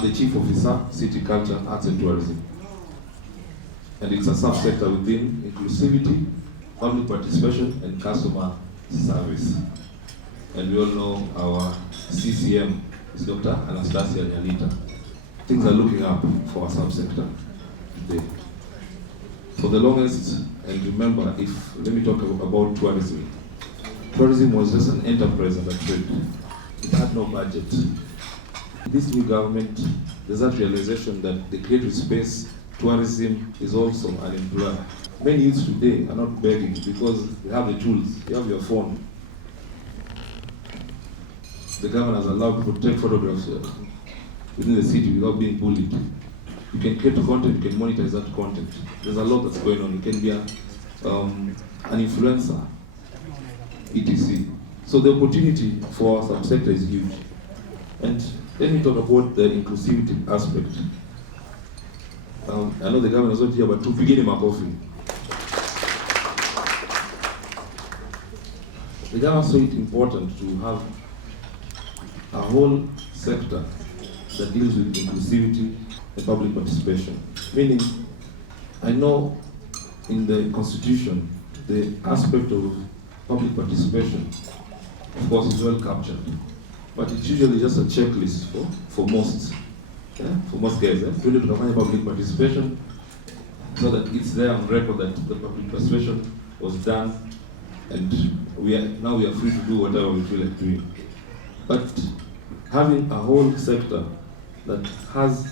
I'm the Chief Officer, City Culture, Arts and Tourism. And it's a subsector within Inclusivity, Public Participation and Customer Service. And we all know our CCM is Dr. Anastasia Nyalita. Things are looking up for our subsector today. For the longest, and remember, let me talk about tourism. Tourism was just an enterprise and a trade. It had no budget. This new government, there's that realization that the creative space, tourism, is also an employer. Many youths today are not begging because they have the tools. You have your phone. The government has allowed people to take photographs within the city without being bullied. You can create content, you can monetize that content. There's a lot that's going on. You can be an influencer, etc. So the opportunity for our subsector is huge. And let me talk about the inclusivity aspect. I know the government is not here, but to begin my coffee. The government saw it important to have a whole sector that deals with inclusivity and public participation. Meaning, I know in the Constitution, the aspect of public participation, of course, is well captured. But it's usually just a checklist for most guys. We need to define public participation so that it's there on record that the public participation was done, and now we are free to do whatever we feel like doing. But having a whole sector that has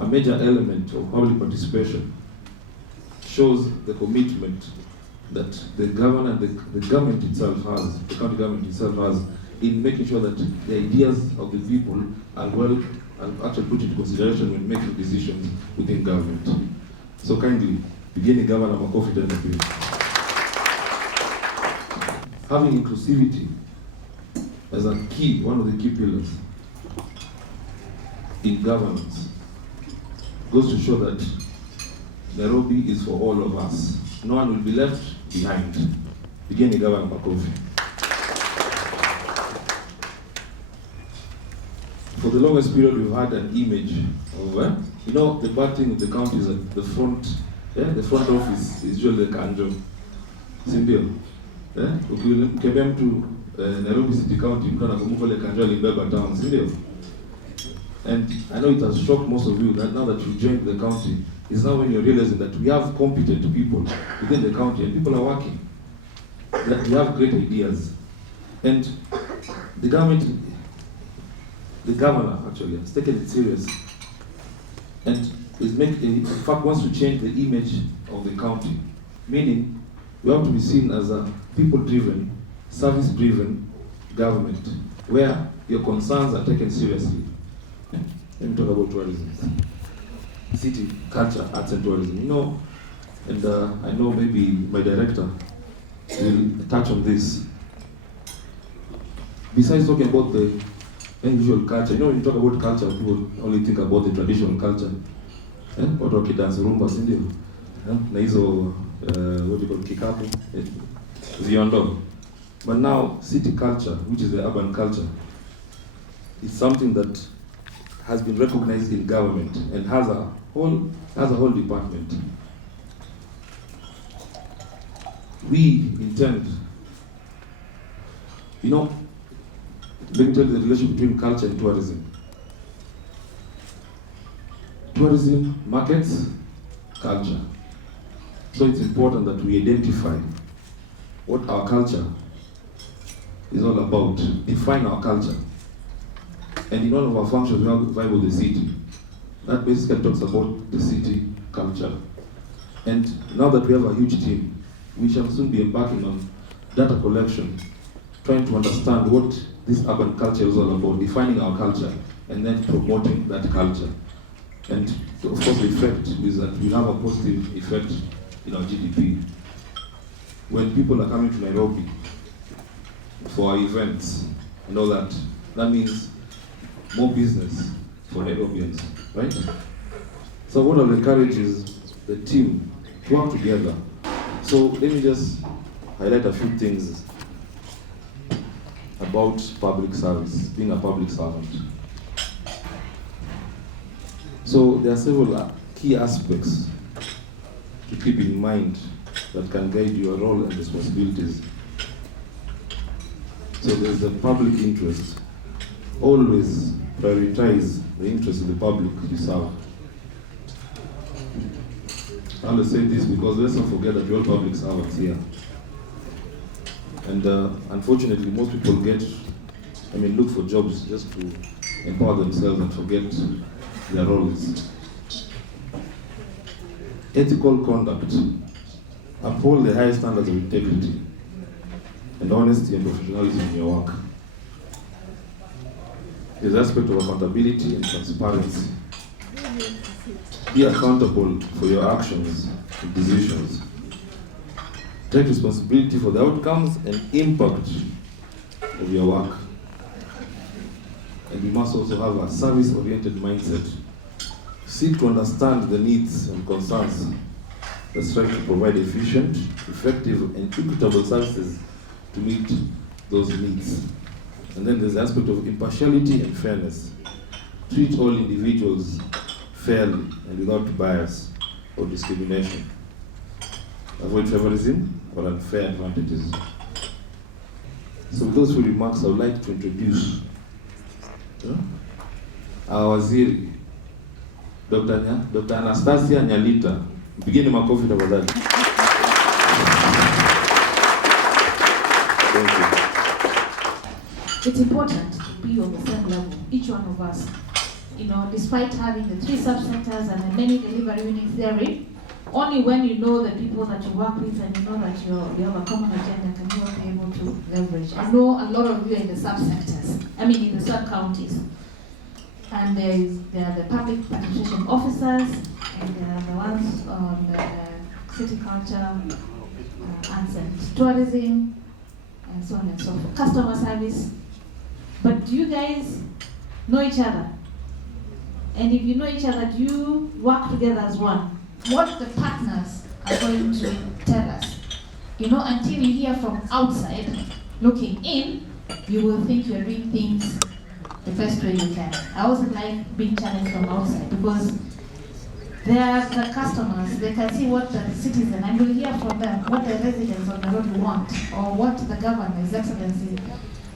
a major element of public participation shows the commitment that the governor and the government itself has, the county government itself has, in making sure that the ideas of the people are well and actually put into consideration when making decisions within government. So kindly, beginning Governor Makofi Dennefield. Having inclusivity as a key, one of the key pillars in governance goes to show that Nairobi is for all of us. No one will be left behind. Beginning Governor Makofi. For the longest period, we've had an image of, the bad thing with the county is that the front office is usually the kanjo. Sindio? Ukiambia mtu Nairobi City County, mtu anakumbuka ile kanjo alibeba town, sindio? And I know it has shocked most of you that now that you joined the county, is now when you're realizing that we have competent people within the county and people are working, that we have great ideas. And the governor actually has taken it serious and in fact wants to change the image of the county. Meaning, we have to be seen as a people-driven, service-driven government where your concerns are taken seriously. Let me talk about tourism. City, culture, arts and tourism. And I know maybe my director will touch on this. Besides talking about the unusual culture, when you talk about culture, people only think about the traditional culture. Watu wakidansi rumba, si ndio? Na hizo what you call kikapu, ziondo. But now city culture, which is the urban culture, is something that has been recognized in government and has a whole department. We intend, let me tell you the relationship between culture and tourism. Tourism markets culture. So it's important that we identify what our culture is all about, define our culture. And in all of our functions, we have Vibe the City. That basically talks about the city culture. And now that we have a huge team, we shall soon be embarking on data collection, trying to understand what this urban culture is all about, defining our culture, and then promoting that culture. And of course, the effect is that we have a positive effect in our GDP. When people are coming to Nairobi for our events and all that, that means more business for Nairobians, right? So what I'll encourage is the team to work together. So let me just highlight a few things about public service, being a public servant. So there are several key aspects to keep in mind that can guide your role and responsibilities. So there's the public interest. Always prioritize the interest of the public you serve. I always say this because let's not forget that we're all public servants here. And unfortunately, most people look for jobs just to empower themselves and forget their roles. Ethical conduct. Uphold the highest standards of integrity and honesty and professionalism in your work. There's the aspect of accountability and transparency. Be accountable for your actions and decisions. Take responsibility for the outcomes and impact of your work. And you must also have a service-oriented mindset. Seek to understand the needs and concerns that strive to provide efficient, effective, and equitable services to meet those needs. And then there's the aspect of impartiality and fairness. Treat all individuals fairly and without bias or discrimination. Avoid favorism or unfair advantages. So with those few remarks, I would like to introduce our Waziri, Dr. Anastasia Nyalita. Mpigeni makofi tafadhali. It's important to be on the same level, each one of us. Despite having the 3 sub-sectors and the many delivery units therein, only when you know the people that you work with and you know that you have a common agenda can you be able to leverage. I know a lot of you are in the sub-sectors, in the sub-counties. And there are the public participation officers, and there are the ones on the city culture, arts and tourism, and so on and so forth. Customer service. But do you guys know each other? And if you know each other, do you work together as one? What the partners are going to tell us. Until you hear from outside, looking in, you will think you're doing things the best way you can. I also like being challenged from outside because they are the customers. They can see what the citizen, and you'll hear from them what the residents of Nairobi want, or what the governor, His Excellency,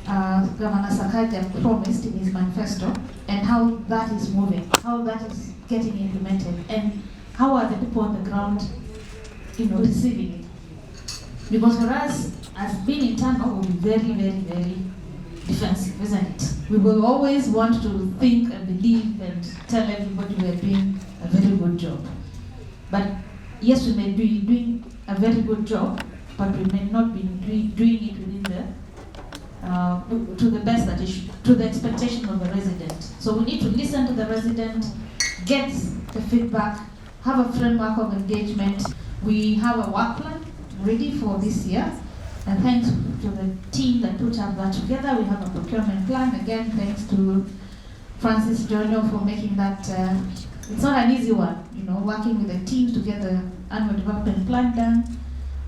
Governor Sakaja promised in his manifesto, and how that is moving, how that is getting implemented, and how are the people on the ground, receiving it. Because for us, as being internal, will be very, very, very defensive, isn't it? We will always want to think and believe and tell everybody we are doing a very good job. But yes, we may be doing a very good job, but we may not be doing it within to the best that it should, to the expectation of the resident. So we need to listen to the resident, get the feedback, have a framework of engagement. We have a work plan ready for this year. And thanks to the team that put up that together, we have a procurement plan. Again, thanks to Francis Jono for making that. It's not an easy one, working with the team to get the annual development plan done.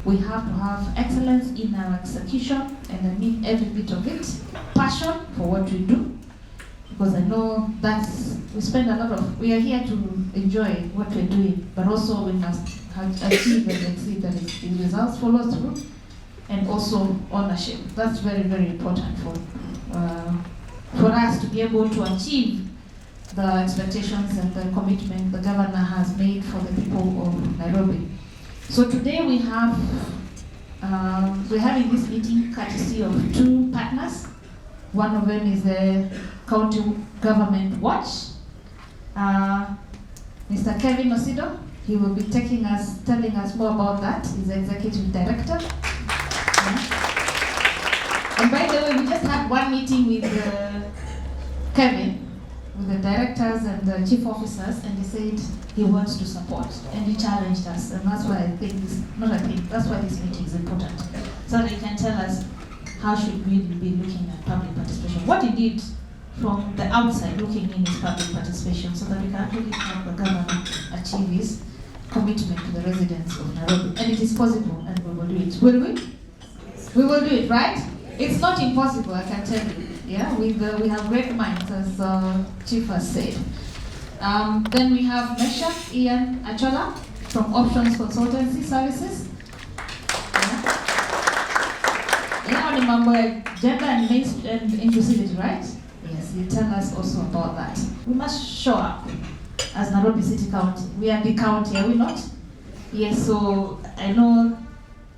We have to have excellence in our execution, and I mean every bit of it. Passion for what we do, because I know we are here to enjoy what we're doing, but also we must achieve and exceed the results, follow through. And also ownership. That's very, very important for us to be able to achieve the expectations and the commitment the governor has made for the people of Nairobi. So today we're having this meeting courtesy of 2 partners. One of them is the County Government Watch, Mr. Kevin Osido. He will be telling us more about that. He's the Executive Director. And by the way, we just had one meeting with Kevin, with the directors and the chief officers, and he said he wants to support, and he challenged us, and that's why that's why this meeting is important, so that he can tell us how should we be looking at public participation, what he did from the outside looking in his public participation, so that we can really help the government achieve his commitment to the residents of Nairobi. And it is possible, and we will do it. Will we? We will do it, right? It's not impossible, I can tell you. Yeah, we have great minds, as Chief has said. Then we have Mesha Ian Achola from Options Consultancy Services. Yeah, remember gender and inclusivity, right? Yes, you tell us also about that. We must show up as Nairobi City County. We are the county, are we not? Yes, so I know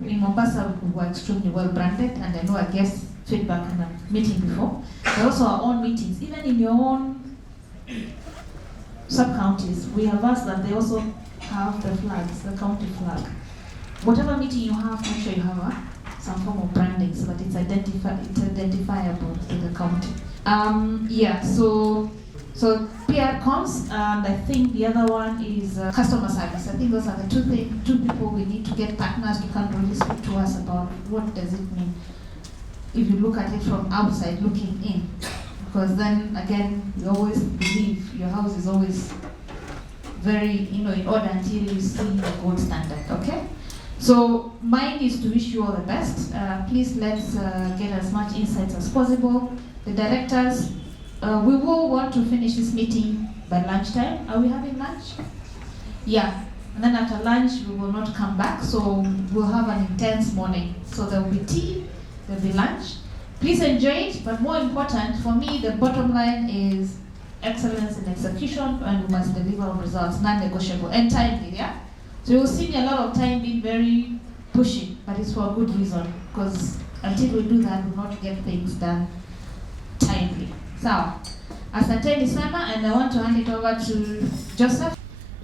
in Mombasa we were extremely well branded, and I know I guess feedback in a meeting before. But also our own meetings, even in your own sub-counties, we have asked that they also have the flags, the county flag. Whatever meeting you have, make sure you have some form of branding so that it's identifiable to the county. So PR comms, and I think the other one is customer service. I think those are the two people we need to get partners to come really speak to us about what does it mean if you look at it from outside looking in. Because then again, you always believe your house is always very, in order until you see the gold standard, okay? So mine is to wish you all the best. Please let's get as much insights as possible. The directors, we will want to finish this meeting by lunchtime. Are we having lunch? Yeah. And then after lunch, we will not come back. So we'll have an intense morning. So there will be tea, there will be lunch. Please enjoy it, but more important, for me, the bottom line is excellence in execution, and we must deliver on results, non-negotiable, and timely, yeah? So you will see me a lot of time being very pushy, but it's for a good reason, because until we do that, we'll not get things done timely. So, asanteni sana, and I want to hand it over to Joseph.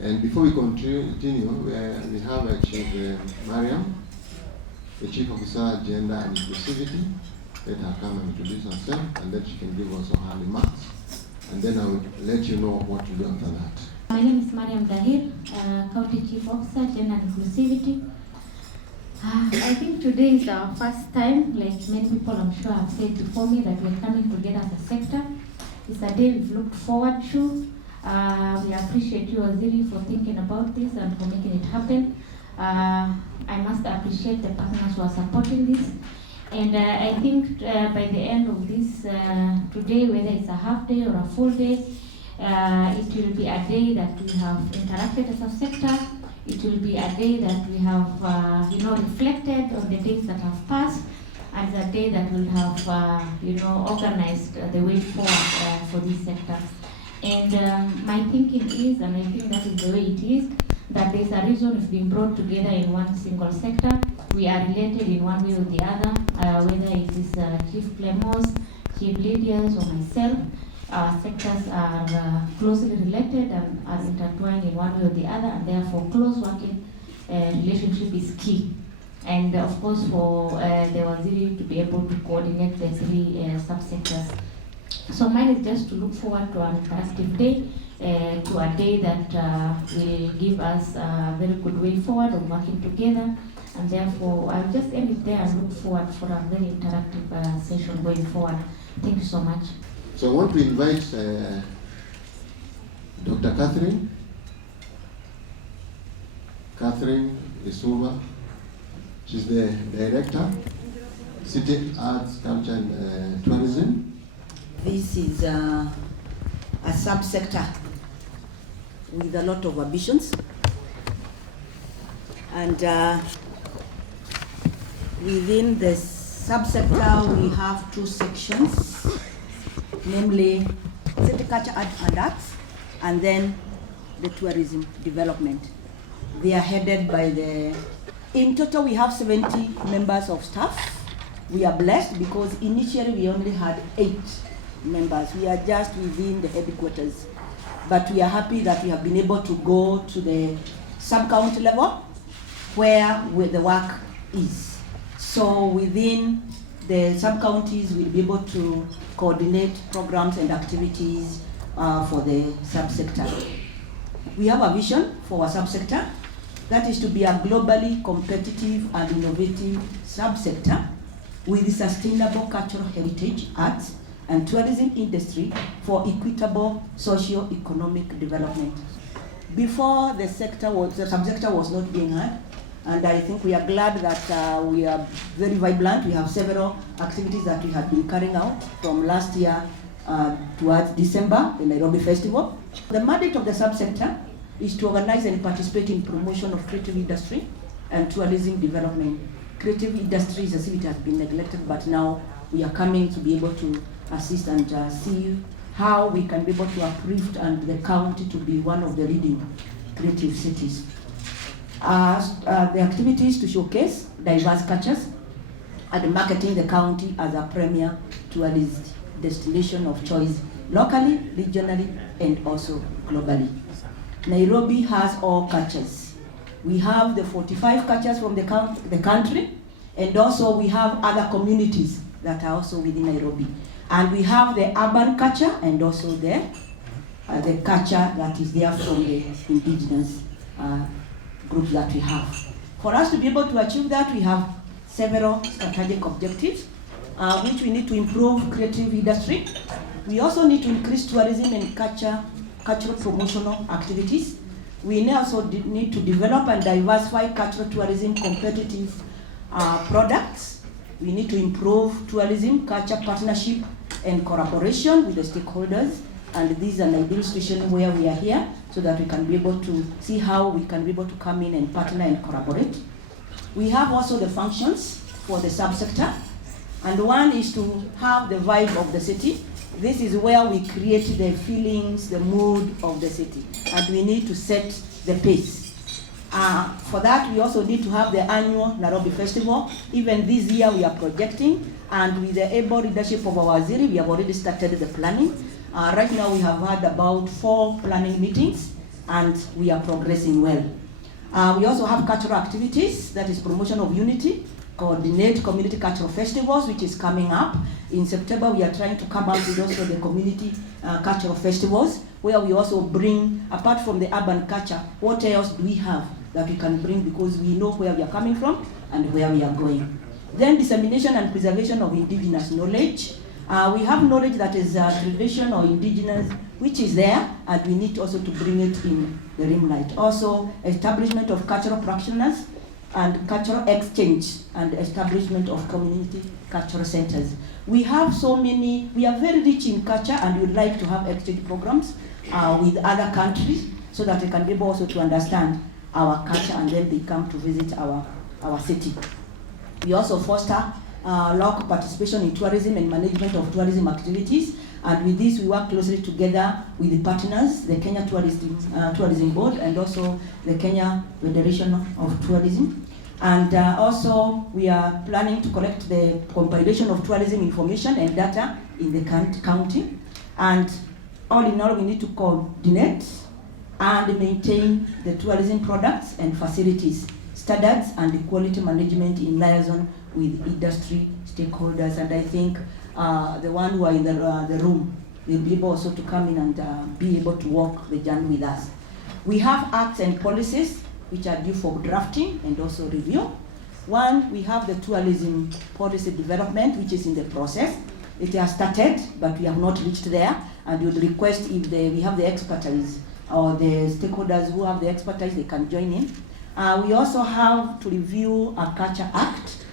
And before we continue, we have Chief Mariam, the Chief Officer, Gender and Inclusivity. Let her come and introduce herself, and then she can give also her remarks. And then I will let you know what to do after that. My name is Mariam Dahir, County Chief Officer, Gender and Inclusivity. I think today is our first time, like many people I'm sure have said before me, that we're coming together as a sector. It's a day we've looked forward to. We appreciate you, Waziri, for thinking about this and for making it happen. I must appreciate the partners who are supporting this. And I think by the end of this today, whether it's a half day or a full day, it will be a day that we have interacted as a sector. It will be a day that we have, reflected on the days that have passed, and a day that will have, organized the way forward for this sector. And my thinking is, and I think that is the way it is, that there's a reason we've been brought together in one single sector. We are related in one way or the other, whether it is Chief Clemos, Chief Lydias, or myself. Our sectors are closely related and are intertwined in one way or the other, and therefore close working relationship is key. And of course, for the Waziri to be able to coordinate the three subsectors. So mine is just to look forward to an interactive day, to a day that will give us a very good way forward of working together. And therefore, I'll just end it there and look forward for a very interactive session going forward. Thank you so much. So I want to invite Dr. Catherine Isuva. She's the Director, City Arts, Culture and Tourism. This is a subsector with a lot of ambitions. And within the subsector, we have two sections, namely city culture and arts, and then the tourism development. They are headed by in total we have 70 members of staff. We are blessed because initially we only had 8 members. We are just within the headquarters. But we are happy that we have been able to go to the sub-county level where the work is. So within the sub-counties, we'll be able to coordinate programs and activities for the subsector. We have a vision for our subsector, that is to be a globally competitive and innovative subsector with sustainable cultural heritage, arts, and tourism industry for equitable socio-economic development. Before the subsector was not being had, and I think we are glad that we are very vibrant. We have several activities that we have been carrying out from last year towards December, the Nairobi Festival. The mandate of the subsector is to organize and participate in promotion of creative industry and tourism development. Creative industry is as if it has been neglected, but now we are coming to be able to assist and see how we can be able to uplift and the county to be one of the leading creative cities. The activities to showcase diverse cultures and marketing the county as a premier tourist destination of choice locally, regionally, and also globally. Nairobi has all cultures. We have the 45 cultures from the country, and also we have other communities that are also within Nairobi. And we have the urban culture and also the culture that is there from the indigenous groups that we have. For us to be able to achieve that, we have several strategic objectives, which we need to improve creative industry. We also need to increase tourism and cultural promotional activities. We also need to develop and diversify cultural tourism competitive products. We need to improve tourism, culture partnership, and collaboration with the stakeholders. And this is an ideal situation where we are here so that we can be able to see how we can be able to come in and partner and collaborate. We have also the functions for the subsector. And one is to have the vibe of the city. This is where we create the feelings, the mood of the city. And we need to set the pace. For that, we also need to have the annual Nairobi Festival. Even this year, we are projecting. And with the able leadership of our Waziri, we have already started the planning. Right now, we have had about 4 planning meetings, and we are progressing well. We also have cultural activities, that is promotion of unity, coordinate community cultural festivals, which is coming up. In September, we are trying to come up with also the community cultural festivals, where we also bring, apart from the urban culture, what else do we have that we can bring, because we know where we are coming from and where we are going. Then dissemination and preservation of indigenous knowledge. We have knowledge that is traditional or indigenous, which is there, and we need also to bring it in the limelight. Also, establishment of cultural practitioners and cultural exchange and establishment of community cultural centers. We have so many, we are very rich in culture, and we would like to have exchange programs with other countries so that they can be able also to understand our culture and then they come to visit our city. We also foster local participation in tourism and management of tourism activities. And with this, we work closely together with the partners, the Kenya Tourism Board, and also the Kenya Federation of Tourism. And also, we are planning to collect the compilation of tourism information and data in the county. And all in all, we need to coordinate and maintain the tourism products and facilities, standards, and quality management in liaison with industry stakeholders. And I think the one who are in the room will be able also to come in and be able to walk the journey with us. We have acts and policies which are due for drafting and also review. One, we have the tourism policy development, which is in the process. It has started, but we have not reached there, and we would request if we have the expertise or the stakeholders who have the expertise, they can join in. We also have to review a Culture Act.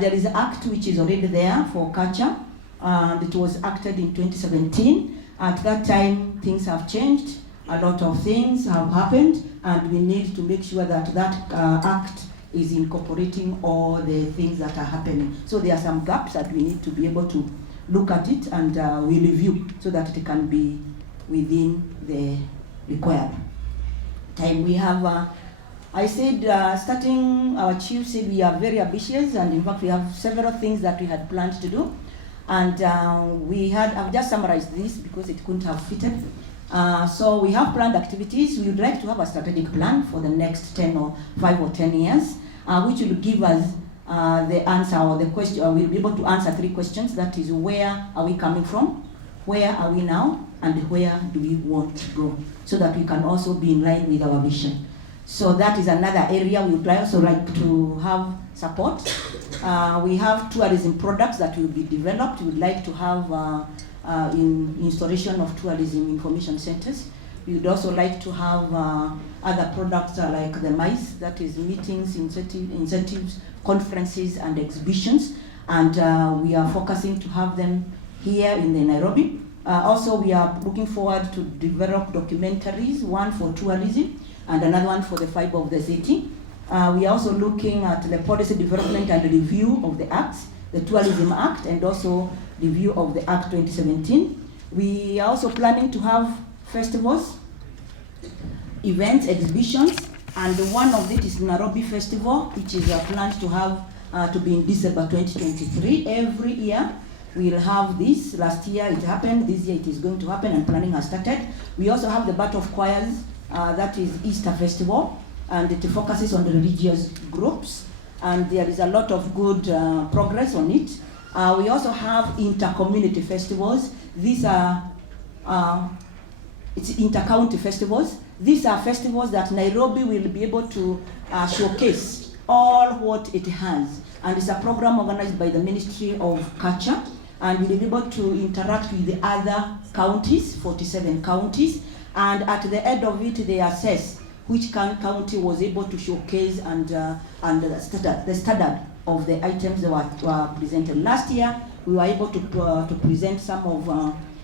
There is an act which is already there for culture, and it was acted in 2017. At that time, things have changed. A lot of things have happened, and we need to make sure that that act is incorporating all the things that are happening. So there are some gaps that we need to be able to look at it and we review so that it can be within the required time. We have, I said, starting, our chief said we are very ambitious, and in fact we have several things that we had planned to do. And I've just summarized this because it couldn't have fitted. So we have planned activities. We would like to have a strategic plan for the next 5 or 10 years, which will give us the answer or the question. We'll be able to answer 3 questions. That is, where are we coming from? Where are we now? And where do we want to go? So that we can also be in line with our vision. So that is another area we would also like to have support. We have tourism products that will be developed. We would like to have installation of tourism information centers. We would also like to have other products like the MICE, that is meetings, incentives, conferences, and exhibitions. And we are focusing to have them here in the Nairobi Also, we are looking forward to develop documentaries, one for tourism and another one for the fiber of the city. We are also looking at the policy development and review of the acts, the Tourism Act, and also review of the Act 2017. We are also planning to have festivals, events, exhibitions, and one of it is Nairobi Festival, which is planned to have to be in December 2023. Every year we'll have this. Last year it happened, this year it is going to happen, and planning has started. We also have the Battle of Choirs, that is Easter Festival, and it focuses on the religious groups, and there is a lot of good progress on it. We also have inter-community festivals. These are it's inter-county festivals. These are festivals that Nairobi will be able to showcase all what it has. And it's a program organized by the Ministry of Culture, and we'll be able to interact with the other counties, 47 counties, and at the end of it, they assess which county was able to showcase and the standard of the items that were presented. Last year, we were able to present some of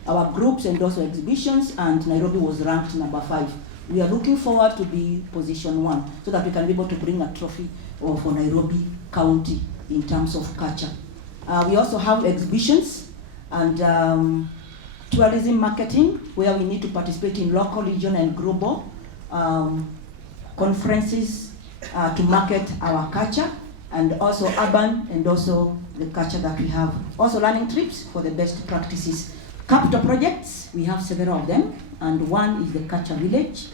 our groups and also exhibitions, and Nairobi was ranked number 5. We are looking forward to be position 1, so that we can be able to bring a trophy for Nairobi County in terms of culture. We also have exhibitions and tourism marketing, where we need to participate in local, regional, and global conferences to market our culture, and also urban and also the culture that we have. Also learning trips for the best practices. Capital projects, we have several of them, and one is the Culture Village,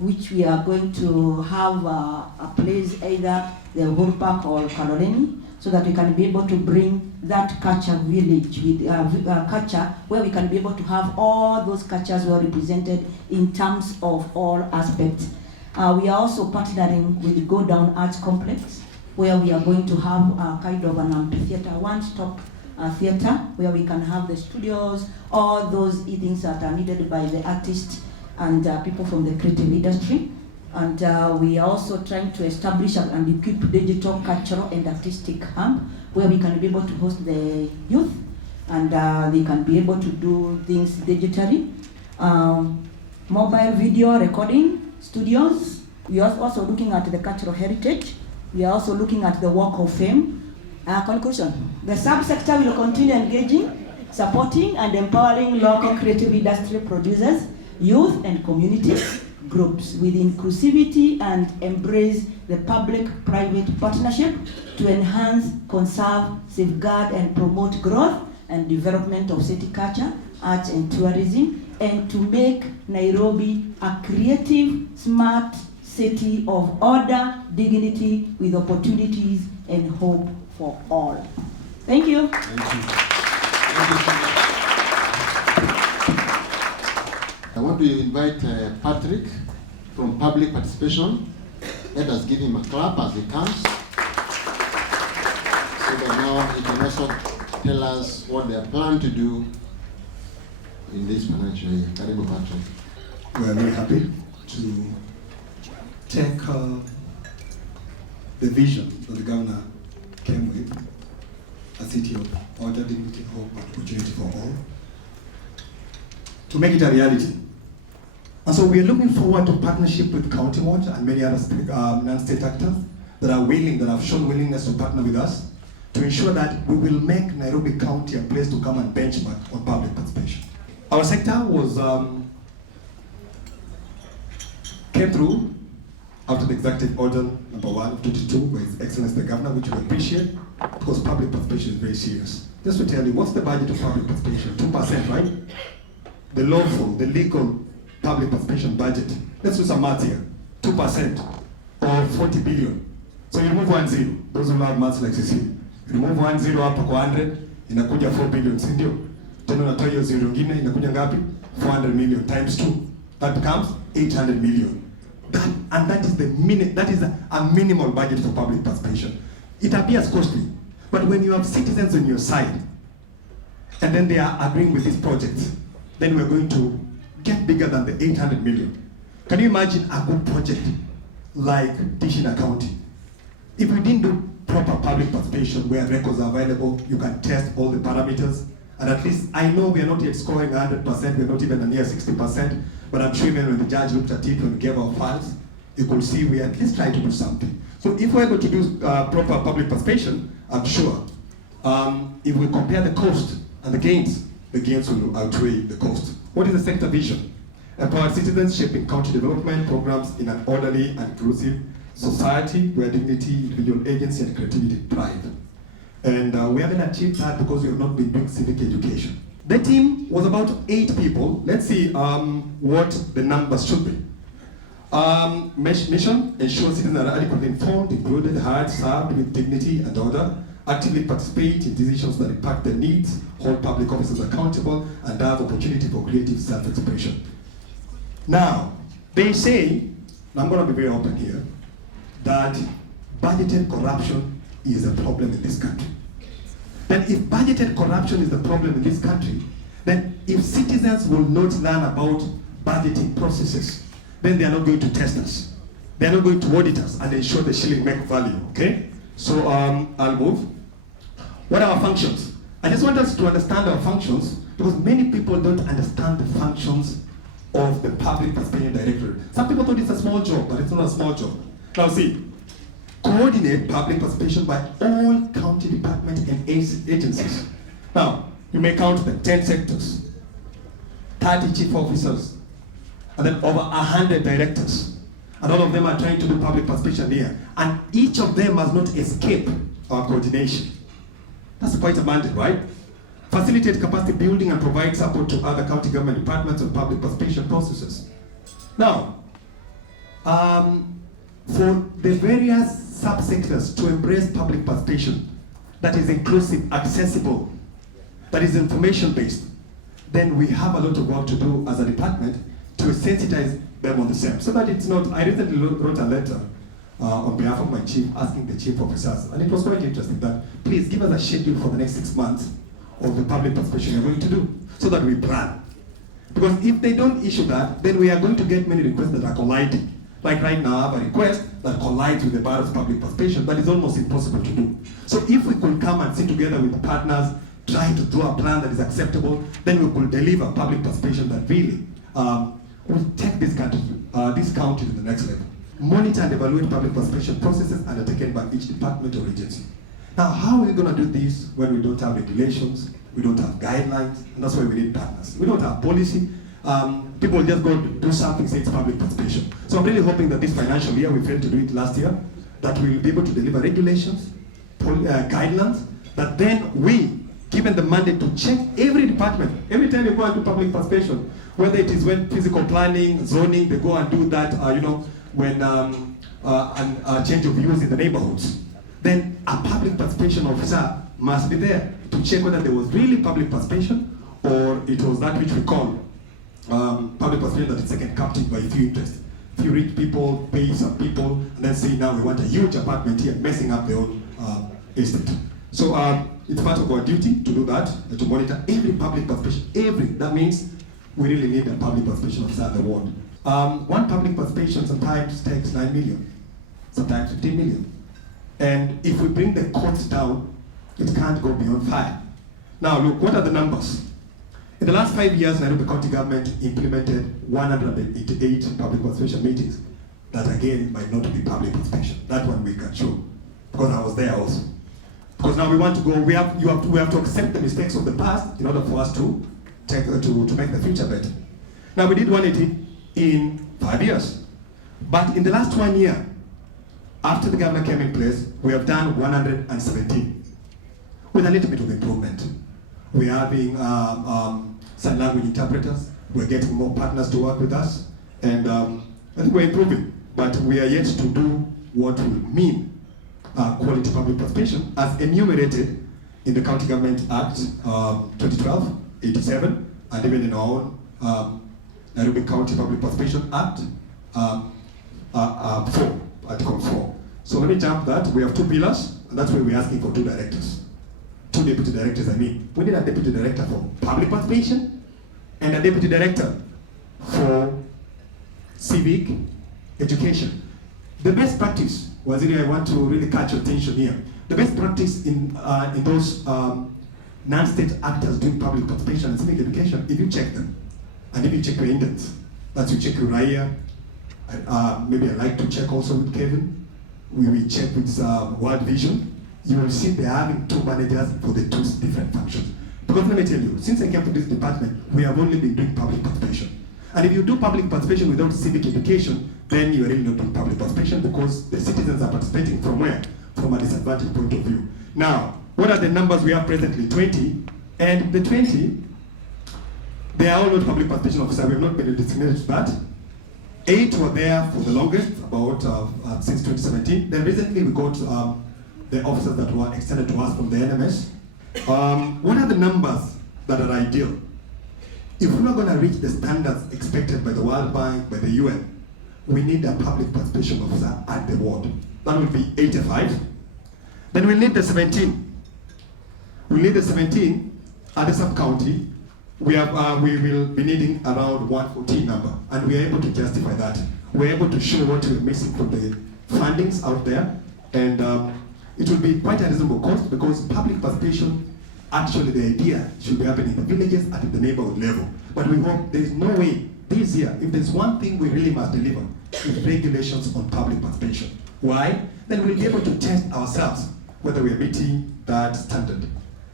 which we are going to have a place, either the Uhuru Park or Kaloleni, so that we can be able to bring that culture village with culture, where we can be able to have all those cultures well represented in terms of all aspects. We are also partnering with the Go Down Arts Complex, where we are going to have a kind of an amphitheater, one-stop theater, where we can have the studios, all those things that are needed by the artists and people from the creative industry. And we are also trying to establish and equip digital, cultural, and artistic hub, where we can be able to host the youth, and they can be able to do things digitally. Mobile video recording studios. We are also looking at the cultural heritage. We are also looking at the Walk of Fame. Conclusion. The subsector will continue engaging, supporting, and empowering local creative industry producers, youth, and community groups with inclusivity, and embrace the public-private partnership to enhance, conserve, safeguard, and promote growth and development of city culture, arts, and tourism, and to make Nairobi a creative, smart city of order, dignity, with opportunities and hope for all. Thank you. Thank you. Thank you so much. I want to invite Patrick from Public Participation. Let us give him a clap as he comes, so that now he can also tell us what they are planning to do in this financial year. Karibu, Patrick. We are very happy to take the vision that the governor came with, a city of order, dignity, hope, and opportunity for all, to make it a reality. And so we are looking forward to partnership with County Watch and many other non-state actors that are willing, that have shown willingness to partner with us, to ensure that we will make Nairobi County a place to come and benchmark on public participation. Our sector was came through after the Executive Order number 1 of 22 by His Excellency the Governor, which we appreciate, because public participation is very serious. Just to tell you, what's the budget of public participation? 2%, right? The lawful, the legal public participation budget. Let's do some math here. 2% or 40 billion. So you remove 1 0. Those who have maths like Cecilia. You remove 1 0 hapa kwa 100, inakuja 4 billion, si ndio? Tena unatoa hiyo zero nyingine, inakuja ngapi? 400 million times 2. That becomes 800 million. That is a minimal budget for public participation. It appears costly, but when you have citizens on your side, and then they are agreeing with this project, then we're going to get bigger than the 800 million. Can you imagine a good project like Tishina County? If we didn't do proper public participation where records are available, you can test all the parameters, And at least I know we are not yet scoring 100%, we're not even near 60%, but I'm sure even when the judge looked at it, when we gave our files, you could see we at least trying to do something. So if we're able to do proper public participation, I'm sure if we compare the cost and the gains will outweigh the cost. What is the sector vision? Empowered citizens shaping county development programs in an orderly and inclusive society where dignity, individual agency, and creativity thrive. And we haven't achieved that because we have not been doing civic education. The team was about 8 people. Let's see what the numbers should be. Mission: ensure citizens are adequately informed, included, heard, served with dignity and order, actively participate in decisions that impact their needs, hold public officers accountable, and have opportunity for creative self-expression. Now, they say, and I'm going to be very open here, that budgeted corruption is a problem in this country. Then if budgeted corruption is the problem in this country, then if citizens will not learn about budgeting processes, then they are not going to test us. They are not going to audit us and ensure the shilling make value, okay? So I'll move. What are our functions? I just want us to understand our functions because many people don't understand the functions of the Public Participation Directorate. Some people thought it's a small job, but it's not a small job. Now see, coordinate public participation by all county departments and agencies. Now, you may count them, 10 sectors, 30 chief officers, and then over 100 directors. And all of them are trying to do public participation here. And each of them must not escape our coordination. That's quite a mandate, right? Facilitate capacity building and provide support to other county government departments on public participation processes. Now, for the various subsectors to embrace public participation that is inclusive, accessible, that is information-based, then we have a lot of work to do as a department to sensitize them on the same. So that it's not, I recently wrote a letter on behalf of my chief, asking the chief officers, and it was quite interesting that, please give us a schedule for the next 6 months of the public participation we're going to do, so that we plan. Because if they don't issue that, then we are going to get many requests that are colliding. Like right now, I have a request that collides with the bar of public participation that is almost impossible to do. So if we could come and sit together with partners, try to do a plan that is acceptable, then we could deliver public participation that really will take this county to the next level. Monitor and evaluate public participation processes undertaken by each department or agency. Now, how are we going to do this when we don't have regulations, we don't have guidelines, and that's why we need partners. We don't have policy. People just go to do something, say it's public participation. So I'm really hoping that this financial year, we failed to do it last year, that we'll be able to deliver regulations, guidelines, that then we, given the mandate to check every department, every time you go and do public participation, whether it is when physical planning, zoning, they go and do that, when a change of use in the neighborhoods, then a public participation officer must be there to check whether there was really public participation or it was that which we call public participation that is taken captive by a few interests. Few rich people pay some people and then say, now we want a huge apartment here, messing up their own estate. So it's part of our duty to do that, to monitor every public participation, that means we really need a public participation officer at the ward. One public participation sometimes takes 9 million, sometimes 15 million. And if we bring the costs down, it can't go beyond 5. Now look, what are the numbers? In the last 5 years, Nairobi County government implemented 188 public participation meetings. That again might not be public participation. That one we can show, because I was there also. Because now we want to go, we have to accept the mistakes of the past in order for us to make the future better. Now we did 180 in 5 years. But in the last 1 year, after the governor came in place, we have done 117 with a little bit of improvement. We are having sign language interpreters. We're getting more partners to work with us, and I think we're improving. But we are yet to do what will mean quality public participation as enumerated in the County Government Act 2012-87, and even in our own Nairobi County Public Participation Act 4, Article 4. So let me jump that. We have 2 pillars, and that's why we're asking for 2 directors. 2 deputy directors, I mean. We need a deputy director for public participation and a deputy director for civic education. The best practice, Waziri, I want to really catch your attention here. The best practice in those non-state actors doing public participation and civic education, if you check them, and if you check your index, that's you check your RIA, maybe I like to check also with Kevin, we will check with World Vision, you will see they're having 2 managers for the 2 different functions. Because let me tell you, since I came to this department, we have only been doing public participation. And if you do public participation without civic education, then you are really not doing public participation because the citizens are participating from where? From a disadvantaged point of view. Now, what are the numbers we have presently? 20. And the 20, they are all not public participation officers. We have not been designated to that. 8 were there for the longest, about since 2017. Then recently we got the officers that were extended to us from the NMS. What are the numbers that are ideal? If we're not going to reach the standards expected by the World Bank, by the UN, we need a public participation officer at the ward. That would be 85. Then we need the 17. We need the 17 at the sub-county. We will be needing around 114 number, and we are able to justify that. We're able to show what we're missing from the fundings out there, and it will be quite a reasonable cost because public participation, actually the idea should be happening in the villages at the neighborhood level. But we hope there is no way this year, if there's one thing we really must deliver, is regulations on public participation. Why? Then we'll be able to test ourselves whether we are meeting that standard.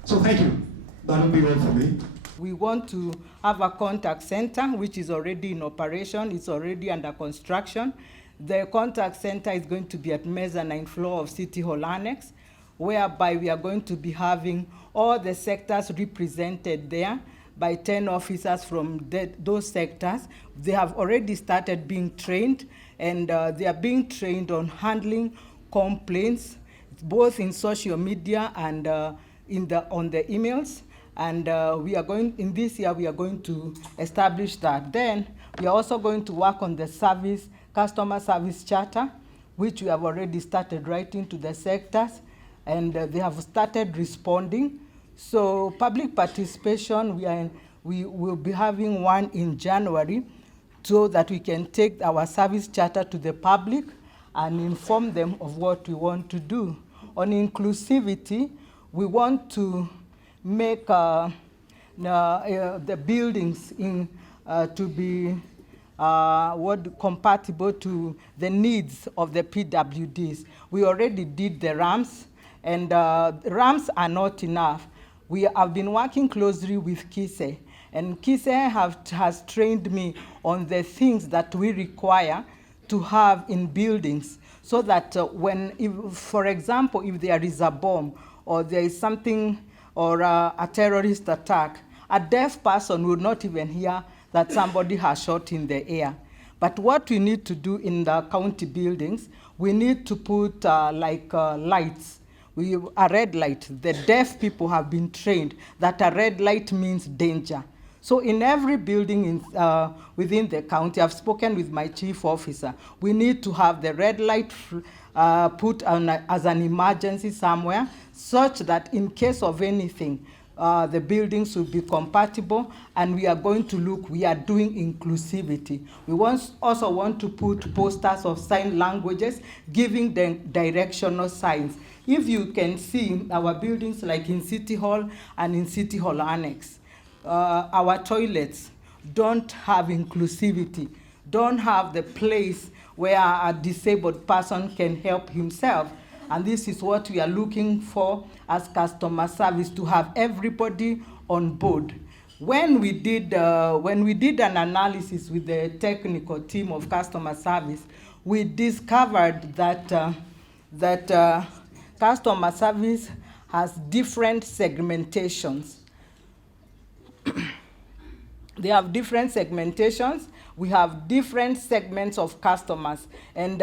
So thank you. That will be all for me. We want to have a contact center which is already in operation, it's already under construction. The contact center is going to be at mezzanine floor of City Hall Annex, whereby we are going to be having all the sectors represented there by 10 officers from those sectors. They have already started being trained, and they are being trained on handling complaints, both in social media and on the emails. And we are going, in this year, we are going to establish that. Then we are also going to work on the customer service charter, which we have already started writing to the sectors, and they have started responding. So public participation, we will be having one in January so that we can take our service charter to the public and inform them of what we want to do. On inclusivity, we want to make the buildings to be compatible to the needs of the PWDs. We already did the ramps, and ramps are not enough. We have been working closely with KISE, and KISE has trained me on the things that we require to have in buildings, so that for example, if there is a bomb or there is something or a terrorist attack, a deaf person would not even hear that somebody has shot in the air. But what we need to do in the county buildings, we need to put lights. A red light. The deaf people have been trained that a red light means danger. So in every building within the county, I've spoken with my chief officer, we need to have the red light put on as an emergency somewhere, such that in case of anything, the buildings will be compatible, and we are going to we are doing inclusivity. We also want to put posters of sign languages, giving them directional signs. If you can see our buildings like in City Hall and in City Hall Annex, our toilets don't have inclusivity, don't have the place where a disabled person can help himself. And this is what we are looking for as customer service, to have everybody on board. When we did an analysis with the technical team of customer service, we discovered that customer service has different segmentations. They have different segmentations. We have different segments of customers. And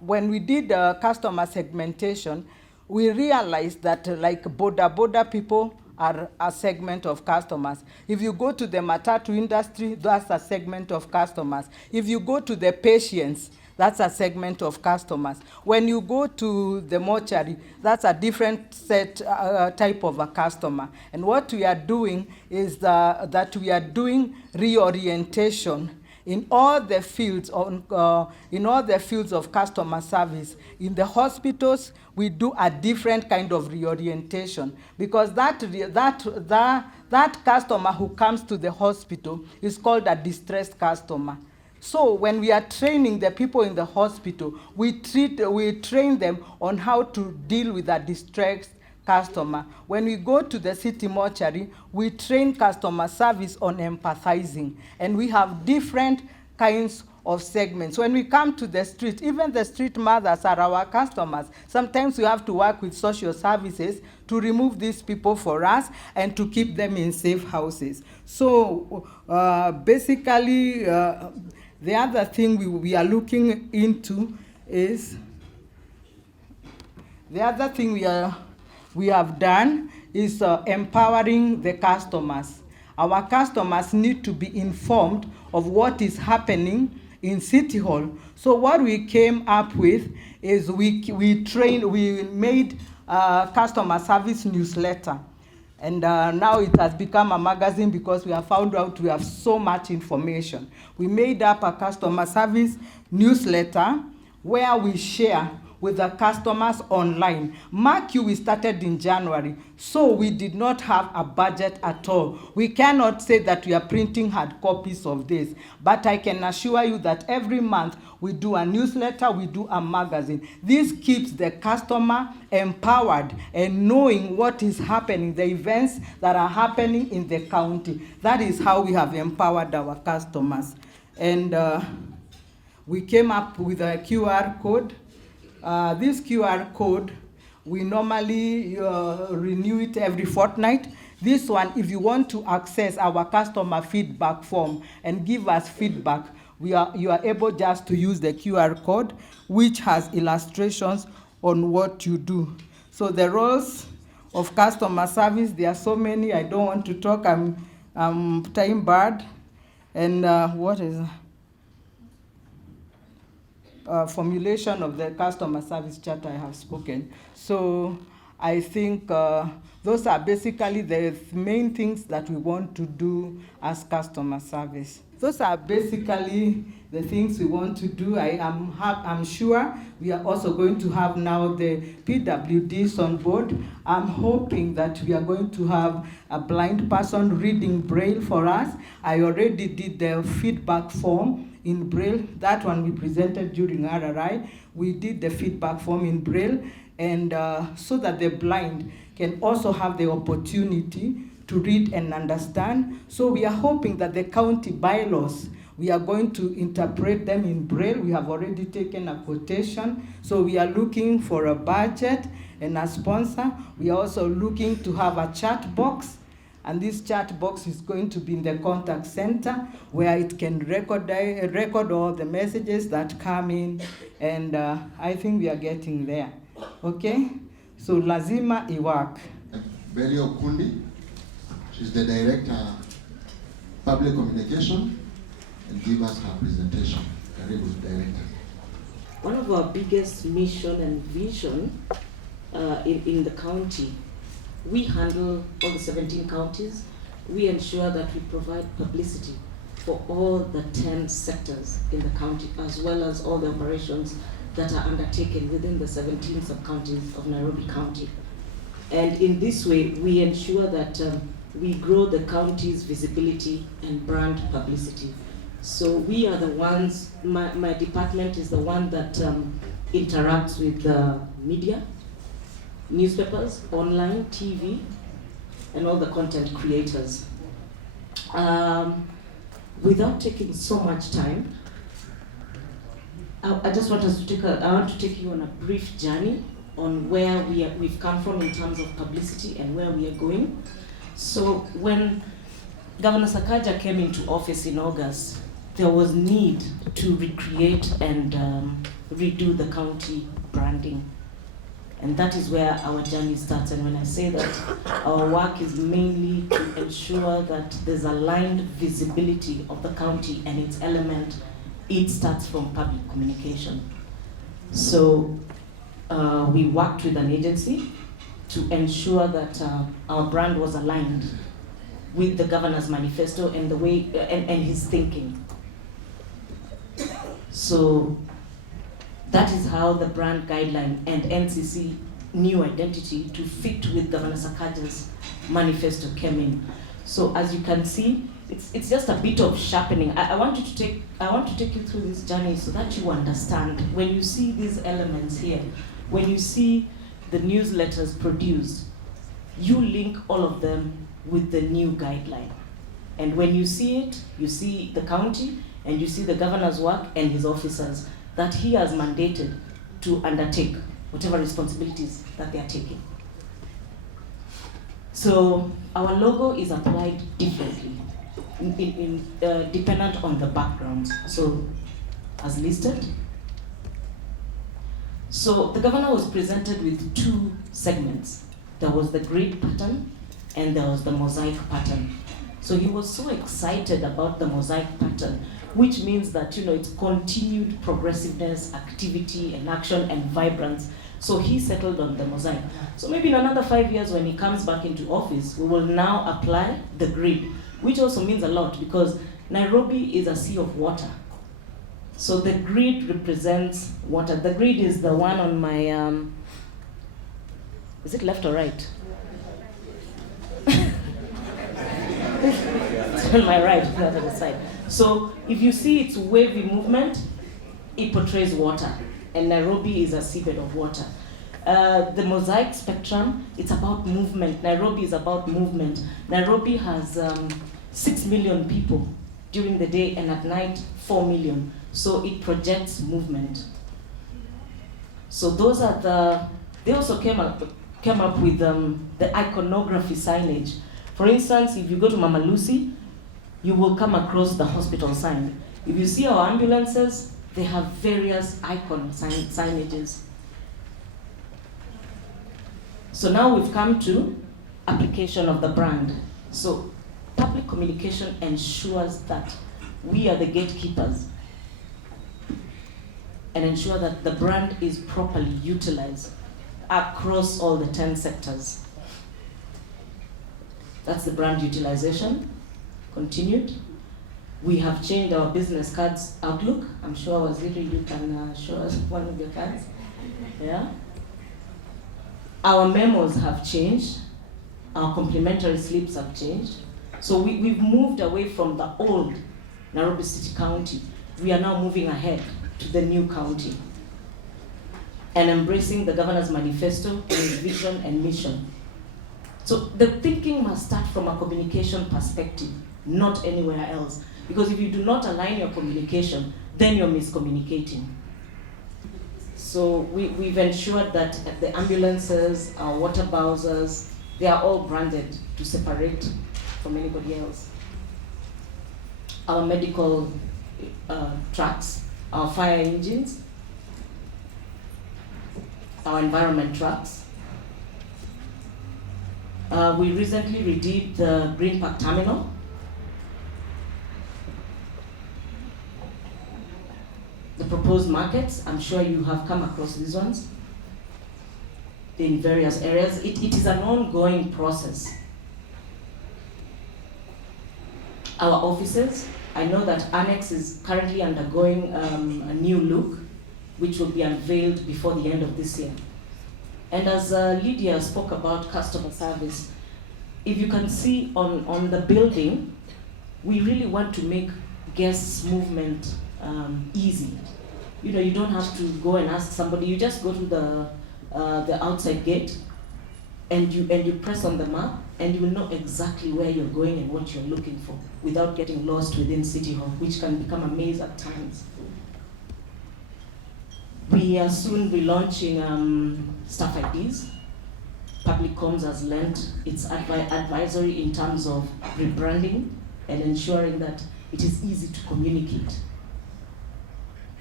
when we did customer segmentation, we realized that like border people are a segment of customers. If you go to the matatu industry, that's a segment of customers. If you go to the patients, that's a segment of customers. When you go to the mortuary, that's a different type of a customer. And what we are doing is that we are doing reorientation in all the fields of customer service. In the hospitals, we do a different kind of reorientation, because that customer who comes to the hospital is called a distressed customer. So when we are training the people in the hospital, we train them on how to deal with a distressed customer. When we go to the city mortuary, we train customer service on empathizing, and we have different kinds of segments. When we come to the street, even the street mothers are our customers. Sometimes we have to work with social services to remove these people for us and to keep them in safe houses. So basically, the other thing we are looking into is, the other thing we have done is empowering the customers. Our customers need to be informed of what is happening in City Hall. So what we came up with is we made a customer service newsletter. And now it has become a magazine because we have found out we have so much information. We made up a customer service newsletter where we share with the customers online. Mark you, we started in January, so we did not have a budget at all. We cannot say that we are printing hard copies of this, but I can assure you that every month we do a newsletter, we do a magazine. This keeps the customer empowered and knowing what is happening, the events that are happening in the county. That is how we have empowered our customers. And we came up with a QR code. This QR code, we normally renew it every fortnight. This one, if you want to access our customer feedback form and give us feedback, you are able just to use the QR code, which has illustrations on what you do. So the roles of customer service, there are so many, I don't want to talk, I'm time barred. And what is formulation of the customer service charter, I have spoken. So I think those are basically the main things that we want to do as customer service. Those are basically the things we want to do. I'm sure we are also going to have now the PWDs on board. I'm hoping that we are going to have a blind person reading Braille for us. I already did the feedback form in Braille. That one we presented during RRI. We did the feedback form in Braille, and so that the blind can also have the opportunity to read and understand. So we are hoping that the county bylaws, we are going to interpret them in Braille. We have already taken a quotation. So we are looking for a budget and a sponsor. We are also looking to have a chat box. And this chat box is going to be in the contact center where it can record all the messages that come in. And I think we are getting there. Okay? So lazima iwak. Belio Kundi, she's the director public communication, and give us her presentation. Karibu, director. One of our biggest mission and vision in the county, we handle all the 17 counties. We ensure that we provide publicity for all the 10 sectors in the county, as well as all the operations that are undertaken within the 17 sub-counties of Nairobi County. And in this way, we ensure that we grow the county's visibility and brand publicity. So we are the ones, my department is the one that interacts with the media, newspapers, online, TV, and all the content creators. Without taking so much time, I just want us to I want to take you on a brief journey on where we've come from in terms of publicity and where we are going. So when Governor Sakaja came into office in August, there was need to recreate and redo the county branding. And that is where our journey starts. And when I say that, our work is mainly to ensure that there's aligned visibility of the county and its element. It starts from public communication. So we worked with an agency to ensure that our brand was aligned with the governor's manifesto and the way and his thinking. So that is how the brand guideline and NCC new identity to fit with Governor Sakaja's manifesto came in. So as you can see, it's just a bit of sharpening. I want to take you through this journey so that you understand. When you see these elements here, when you see the newsletters produced, you link all of them with the new guideline. And when you see it, you see the county and you see the governor's work and his officers that he has mandated to undertake whatever responsibilities that they are taking. So our logo is applied differently, dependent on the backgrounds. So as listed. So the governor was presented with two segments. There was the grid pattern and there was the mosaic pattern. So he was so excited about the mosaic pattern, which means that it's continued progressiveness, activity and action and vibrance. So he settled on the mosaic. So maybe in another 5 years when he comes back into office, we will now apply the grid, which also means a lot because Nairobi is a sea of water. So the grid represents water. The grid is the one on my, is it left or right? It's on my right, the other side. So if you see its wavy movement, it portrays water. And Nairobi is a seabed of water. The mosaic spectrum, it's about movement. Nairobi is about movement. Nairobi has 6 million people during the day and at night 4 million. So it projects movement. So those are they also came up with the iconography signage. For instance, if you go to Mama Lucy, you will come across the hospital sign. If you see our ambulances, they have various icon signages. So now we've come to application of the brand. So public communication ensures that we are the gatekeepers and ensure that the brand is properly utilized across all the 10 sectors. That's the brand utilization. Continued. We have changed our business cards outlook. I'm sure, Waziri, you can show us one of your cards. Yeah. Our memos have changed. Our complimentary slips have changed. So we've moved away from the old Nairobi City County. We are now moving ahead to the new county and embracing the governor's manifesto and his vision and mission. So the thinking must start from a communication perspective, not anywhere else. Because if you do not align your communication, then you're miscommunicating. So we've ensured that the ambulances, our water bowsers, they are all branded to separate from anybody else. Our medical trucks, our fire engines, our environment trucks. We recently redid the Green Park Terminal. The proposed markets, I'm sure you have come across these ones in various areas. It is an ongoing process. Our offices, I know that Annex is currently undergoing a new look, which will be unveiled before the end of this year. And as Lydia spoke about customer service, if you can see on the building, we really want to make guests' movement easy. You don't have to go and ask somebody. You just go to the outside gate, and you press on the map, and you will know exactly where you're going and what you're looking for, without getting lost within City Hall, which can become a maze at times. We are soon relaunching staff IDs. Public Comms has lent its advisory in terms of rebranding and ensuring that it is easy to communicate.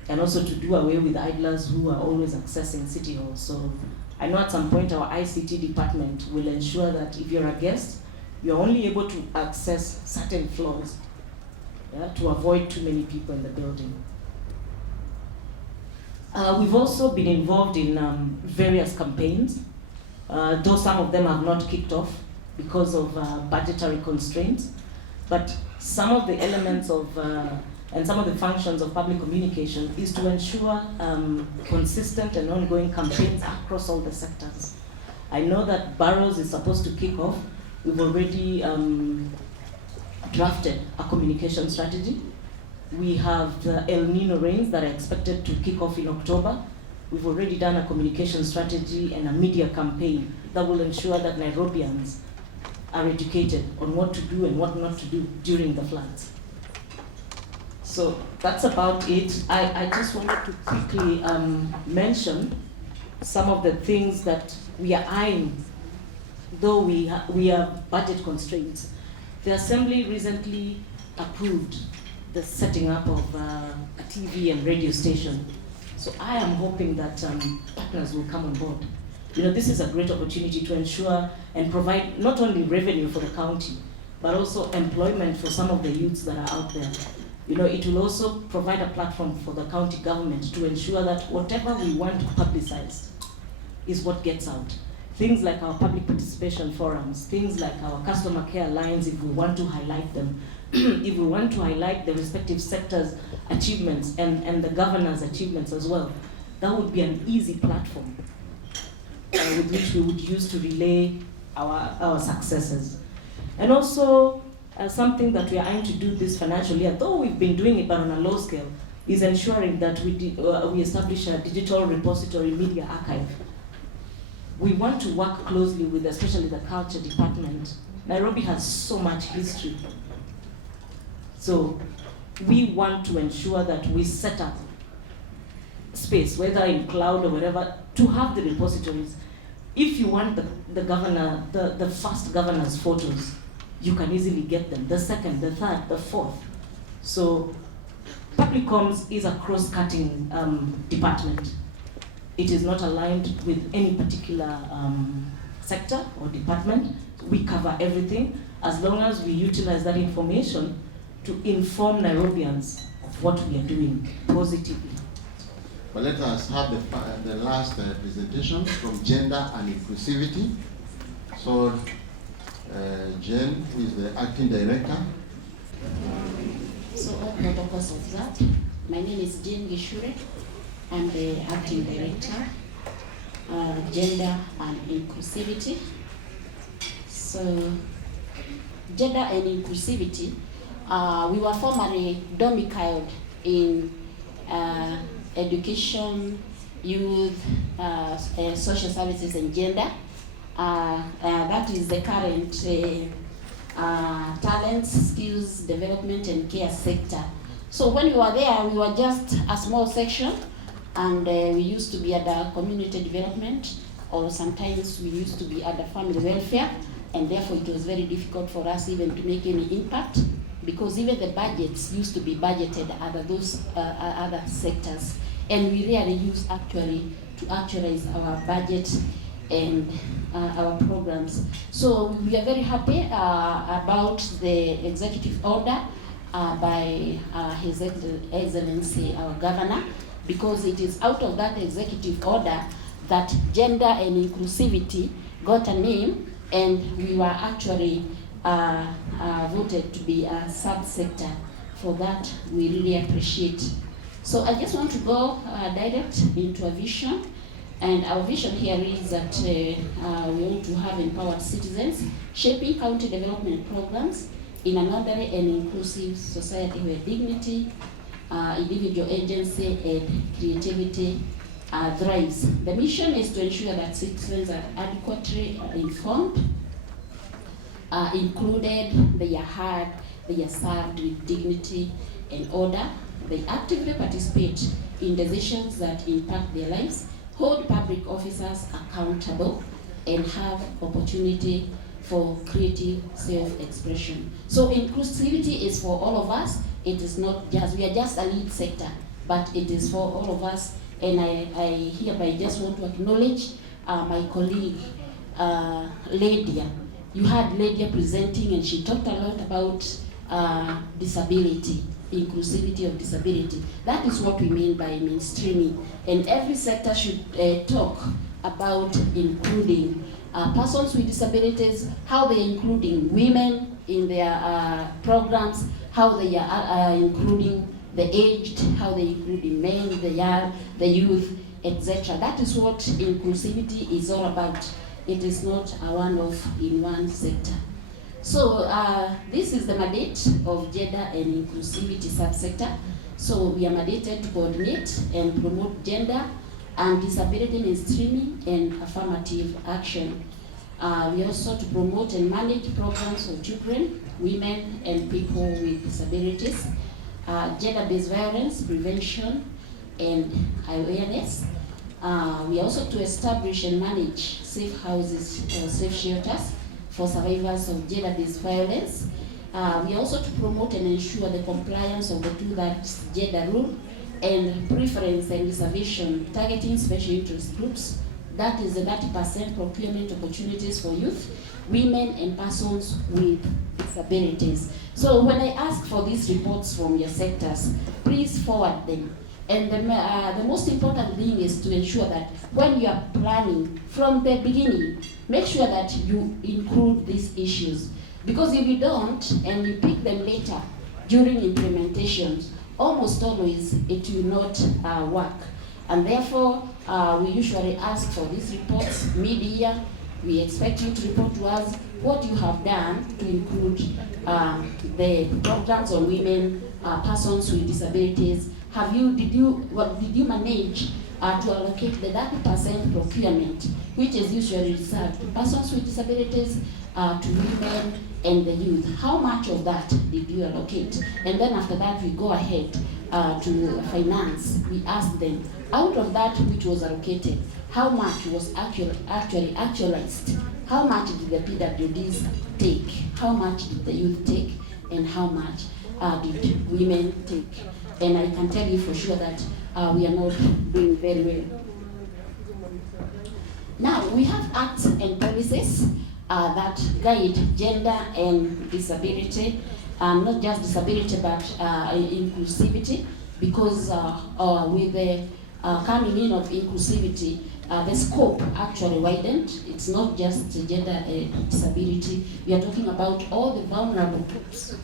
And also to do away with idlers who are always accessing City Hall. So I know at some point our ICT department will ensure that if you're a guest, you're only able to access certain floors, to avoid too many people in the building. We've also been involved in various campaigns, though some of them have not kicked off because of budgetary constraints. But some of the elements of and some of the functions of public communication is to ensure consistent and ongoing campaigns across all the sectors. I know that Barrows is supposed to kick off. We've already drafted a communication strategy. We have the El Nino rains that are expected to kick off in October. We've already done a communication strategy and a media campaign that will ensure that Nairobians are educated on what to do and what not to do during the floods. So that's about it. I just wanted to quickly mention some of the things that we are eyeing, though we are budget constraints. The Assembly recently approved the setting up of a TV and radio station. So I am hoping that partners will come on board. You know, this is a great opportunity to ensure and provide not only revenue for the county, but also employment for some of the youths that are out there. You know, it will also provide a platform for the county government to ensure that whatever we want publicized is what gets out. Things like our public participation forums, things like our customer care lines, if we want to highlight them, if we want to highlight the respective sectors' achievements and the governor's achievements as well, that would be an easy platform with which we would use to relay our successes. And also, something that we are aiming to do this financial year, though we've been doing it but on a low scale, is ensuring that we establish a digital repository media archive. We want to work closely with especially the culture department. Nairobi has so much history. So we want to ensure that we set up space, whether in cloud or whatever, to have the repositories. If you want the governor, the first governor's photos, you can easily get them, the second, the third, the fourth. So public comms is a cross-cutting department. It is not aligned with any particular sector or department. We cover everything as long as we utilize that information to inform Nairobians of what we are doing positively. But let us have the last presentation from Gender and Inclusivity. So, Jen, who is the acting director. So, all protocols of that. My name is Jen Gishure. I'm the acting director, Gender and Inclusivity. So, Gender and Inclusivity, we were formerly domiciled in education, youth, social services and gender. That is the current talents, skills, development and care sector. So when we were there, we were just a small section, and we used to be under community development, or sometimes we used to be under family welfare, and therefore it was very difficult for us even to make any impact, because even the budgets used to be budgeted under those other sectors, and we really used actually to actualize our budget and our programs. So we are very happy about the executive order by His Excellency, our Governor, because it is out of that executive order that gender and inclusivity got a name, and we were actually voted to be a subsector. For that, we really appreciate. So I just want to go direct into a vision. And our vision here is that we want to have empowered citizens, shaping county development programs in an orderly and inclusive society where dignity, individual agency, and creativity thrives. The mission is to ensure that citizens are adequately informed, included, they are heard, they are served with dignity and order, they actively participate in decisions that impact their lives, hold public officers accountable, and have opportunity for creative self-expression. So inclusivity is for all of us. It is not just, we are just a lead sector, but it is for all of us. And I hereby just want to acknowledge my colleague, Lydia. You had Lydia presenting, and she talked a lot about disability, inclusivity of disability. That is what we mean by mainstreaming. And every sector should talk about including persons with disabilities, how they are including women in their programs, how they are including the aged, how they include the men, the young, the youth, etc. That is what inclusivity is all about. It is not a one-off in one sector. So this is the mandate of gender and inclusivity subsector. So we are mandated to coordinate and promote gender and disability mainstreaming and affirmative action. We also to promote and manage programs for children, women, and people with disabilities, gender-based violence prevention and awareness. We also to establish and manage safe houses or safe shelters for survivors of gender-based violence. We also to promote and ensure the compliance of the 2-thirds gender rule and preference and reservation targeting special interest groups. That is the 30% procurement opportunities for youth, women, and persons with disabilities. So when I ask for these reports from your sectors, please forward them. And the most important thing is to ensure that when you are planning from the beginning, make sure that you include these issues. Because if you don't, and you pick them later during implementation, almost always it will not work. And therefore, we usually ask for these reports mid-year. We expect you to report to us what you have done to include the programs on women, persons with disabilities. Did you manage to allocate the 30% procurement, which is usually reserved to persons with disabilities, to women and the youth? How much of that did you allocate? And then after that, we go ahead to finance. We ask them, out of that which was allocated, how much was actually actualized? How much did the PWDs take? How much did the youth take? And how much did women take? And I can tell you for sure that we are not doing very well. Now, we have acts and policies that guide gender and disability, not just disability, but inclusivity, because with the coming in of inclusivity, the scope actually widened. It's not just gender and disability. We are talking about all the vulnerable groups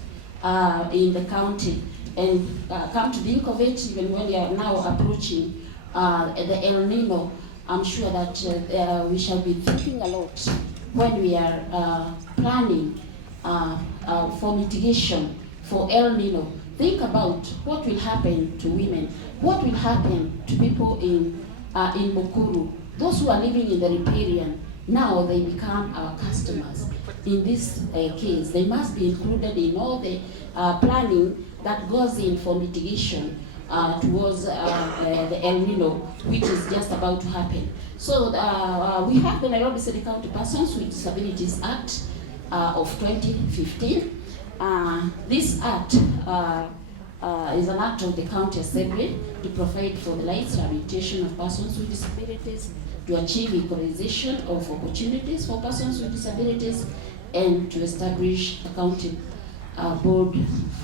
in the county. And come to think of it, even when we are now approaching the El Nino, I'm sure that we shall be thinking a lot when we are planning for mitigation for El Nino. Think about what will happen to women, what will happen to people in Mukuru, those who are living in the riparian. Now they become our customers. In this case, they must be included in all the planning that goes in for mitigation towards the El Nino, which is just about to happen. So we have the Nairobi City County Persons with Disabilities Act of 2015. This act is an act of the County Assembly to provide for the rights and rehabilitation of persons with disabilities, to achieve equalization of opportunities for persons with disabilities, and to establish a county board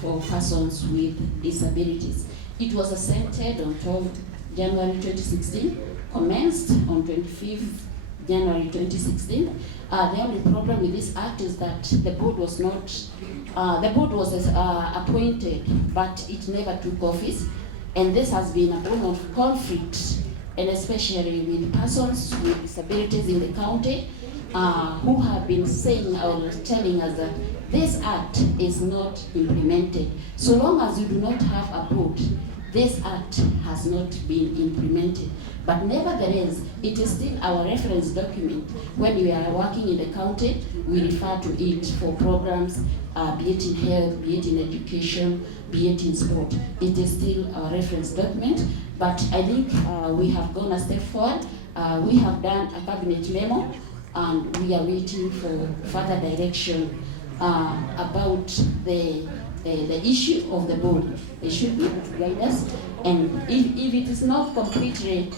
for persons with disabilities. It was assented on 12 January 2016, commenced on 25th January 2016. The only problem with this act is that the board was appointed, but it never took office, and this has been a bone of conflict, and especially with persons with disabilities in the county who have been saying or telling us that this act is not implemented. So long as you do not have a board, this act has not been implemented. But nevertheless, it is still our reference document. When we are working in the county, we refer to it for programs, be it in health, be it in education, be it in sport. It is still our reference document. But I think we have gone a step forward. We have done a cabinet memo, and we are waiting for further direction about the issue of the board. They should be able to guide us, and if it is not completely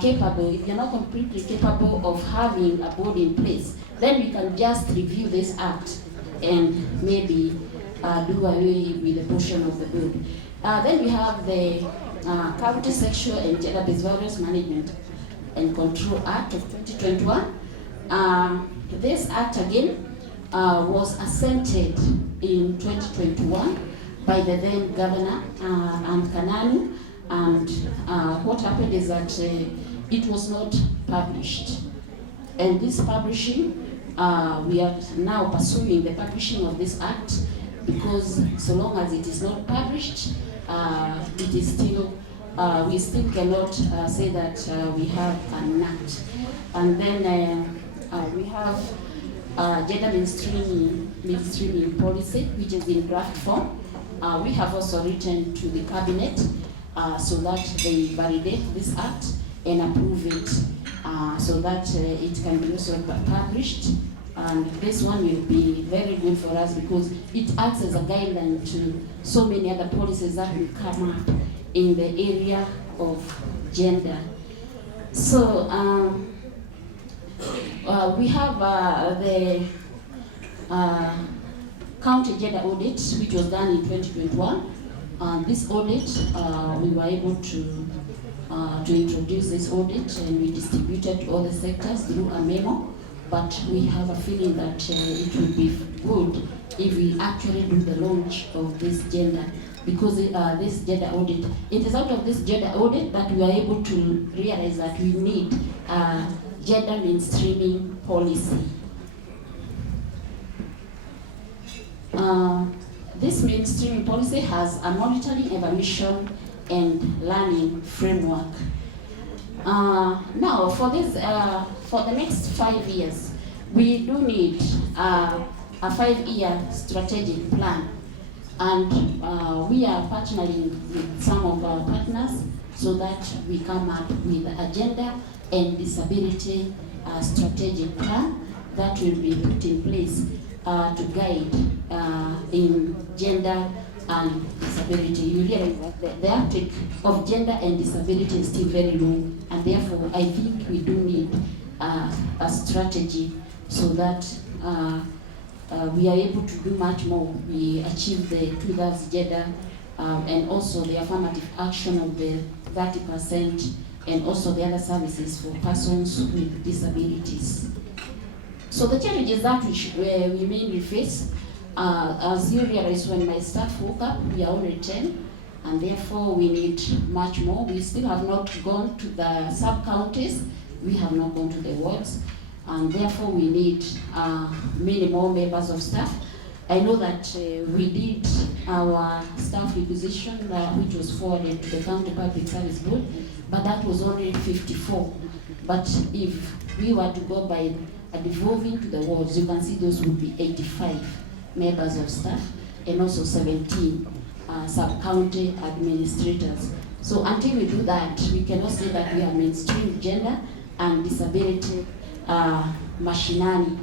capable, if you're not completely capable of having a board in place, then we can just review this act and maybe do away with a portion of the board. Then we have the County Sexual and Gender-Based Violence Management and Control Act of 2021. This act again was assented in 2021, by the then governor and Kananu, and what happened is that it was not published. And this publishing, we are now pursuing the publishing of this act, because so long as it is not published, it is still, we still cannot say that we have an act. And then we have gender mainstreaming policy, which is in draft form. We have also written to the cabinet so that they validate this act and approve it, so that it can be also published. And this one will be very good for us because it acts as a guideline to so many other policies that will come up in the area of gender. So we have the county gender audit, which was done in 2021. This audit, we were able to introduce this audit, and we distributed to all the sectors through a memo. But we have a feeling that it would be good if we actually do the launch of this gender, because this gender audit, it is out of this gender audit that we are able to realize that we need gender mainstreaming policy. This mainstreaming policy has a monitoring, evaluation, and learning framework. Now, for this, for the next 5 years, we do need a 5-year strategic plan, and we are partnering with some of our partners so that we come up with agenda and disability strategic plan that will be put in place to guide in gender and disability. You realize that the uptake of gender and disability is still very low, and therefore I think we do need a strategy so that we are able to do much more. We achieve the 2/3 gender and also the affirmative action of the 30%, and also the other services for persons with disabilities. So the challenges that we mainly face, as you realize, when my staff woke up, we are only 10, and therefore we need much more. We still have not gone to the sub-counties, we have not gone to the wards, and therefore we need many more members of staff. I know that we did our staff requisition, which was forwarded to the County Public Service Board, but that was only 54. But if we were to go by devolving to the wards, you can see those would be 85 members of staff, and also 17 sub-county administrators. So until we do that, we cannot say that we are mainstream gender and disability machinani.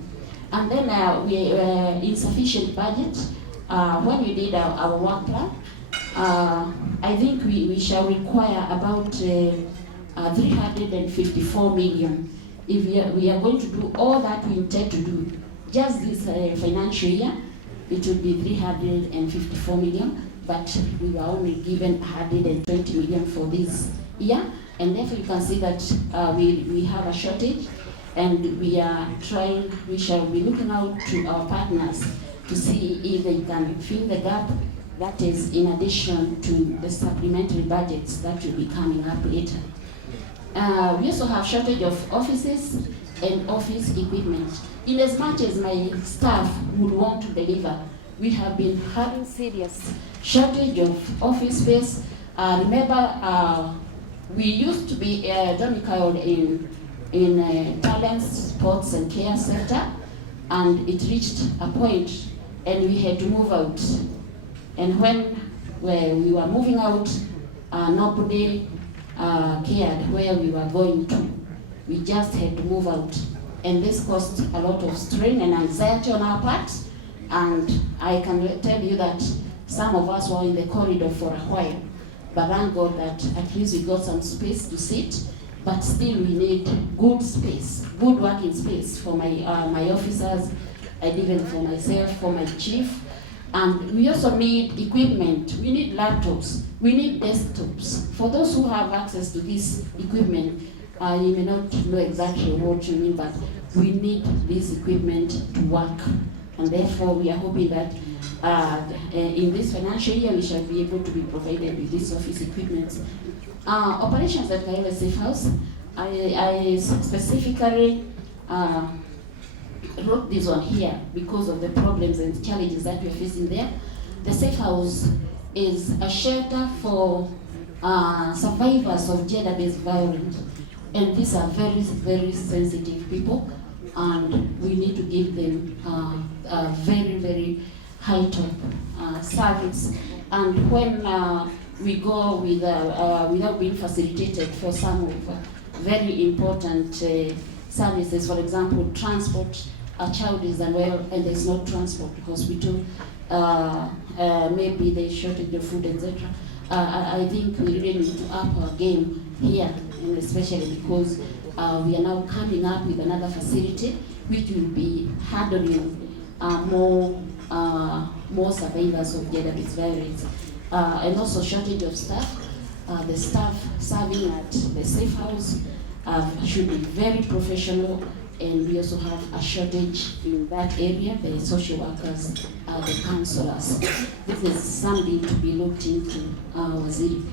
And then we insufficient budget. When we did our work plan, I think we shall require about 354 million. If we are going to do all that we intend to do, just this financial year, it would be 354 million, but we were only given 120 million for this year, and therefore you can see that we have a shortage, and we are trying, we shall be looking out to our partners to see if they can fill the gap, that is in addition to the supplementary budgets that will be coming up later. We also have shortage of offices and office equipment. In as much as my staff would want to deliver, we have been having serious shortage of office space. Remember, we used to be domiciled in talent, sports and care sector, and it reached a point and we had to move out. And when we were moving out, nobody cared where we were going to. We just had to move out. And this caused a lot of strain and anxiety on our part. And I can tell you that some of us were in the corridor for a while. But thank God that at least we got some space to sit. But still we need good space, good working space for my officers, and even for myself, for my chief. And we also need equipment. We need laptops. We need desktops. For those who have access to this equipment, you may not know exactly what you mean, but we need this equipment to work And therefore, we are hoping that in this financial year, we shall be able to be provided with this office equipment. Operations at Kayole Safe House, I specifically wrote this on here because of the problems and challenges that we are facing there. The Safe House is a shelter for survivors of gender-based violence. And these are very, very sensitive people, and we need to give them a very, very high top service. And when we go with, without being facilitated for some of very important services, for example, transport, a child is unwell and there's no transport hospital, maybe they shortage of food, etc. I think we really need to up our game here, and especially because we are now coming up with another facility which will be handling more survivors of gender-based violence, and also shortage of staff. The staff serving at the Safe House should be very professional, and we also have a shortage in that area, the social workers, the counselors. This is something to be looked into, Waziri.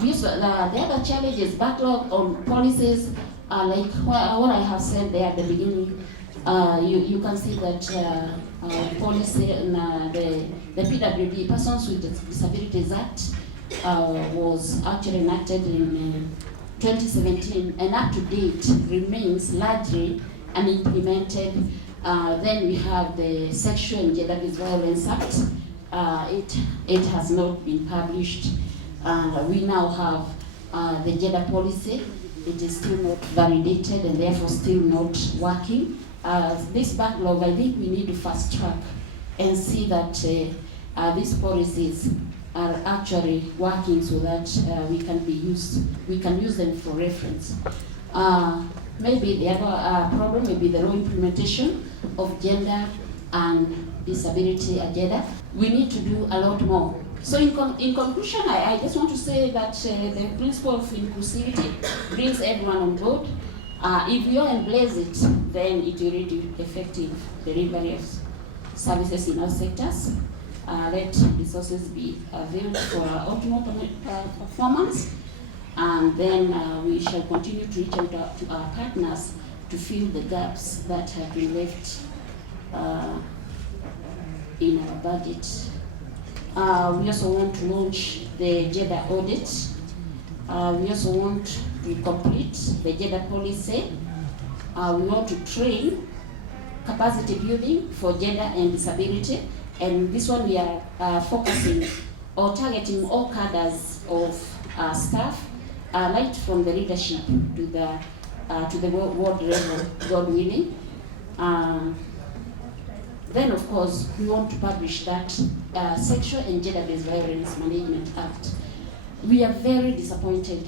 We also, the other challenge is backlog on policies, like what I have said there at the beginning. You can see that policy, the PWD, Persons with Disabilities Act, was actually enacted in 2017, and up to date remains largely unimplemented. Then we have the Sexual and Gender-Based Violence Act. It has not been published. We now have the gender policy. It is still not validated and therefore still not working. This backlog, I think we need to fast track and see that these policies are actually working so that we can use them for reference. Maybe the other problem may be the low implementation of gender and disability agenda. We need to do a lot more. So in conclusion, I just want to say that the principle of inclusivity brings everyone on board. If we all embrace it, then it will lead to effective delivery of services in all sectors. Let resources be availed for our optimal performance, and then we shall continue to reach out to our partners to fill the gaps that have been left in our budget. We also want to launch the gender audit. We also want to complete the gender policy. We want to train capacity building for gender and disability. And this one we are focusing or targeting all cadres of staff, right from the leadership to the ward level, God willing. Then, of course, we want to publish that Sexual and Gender-Based Violence Management Act. We are very disappointed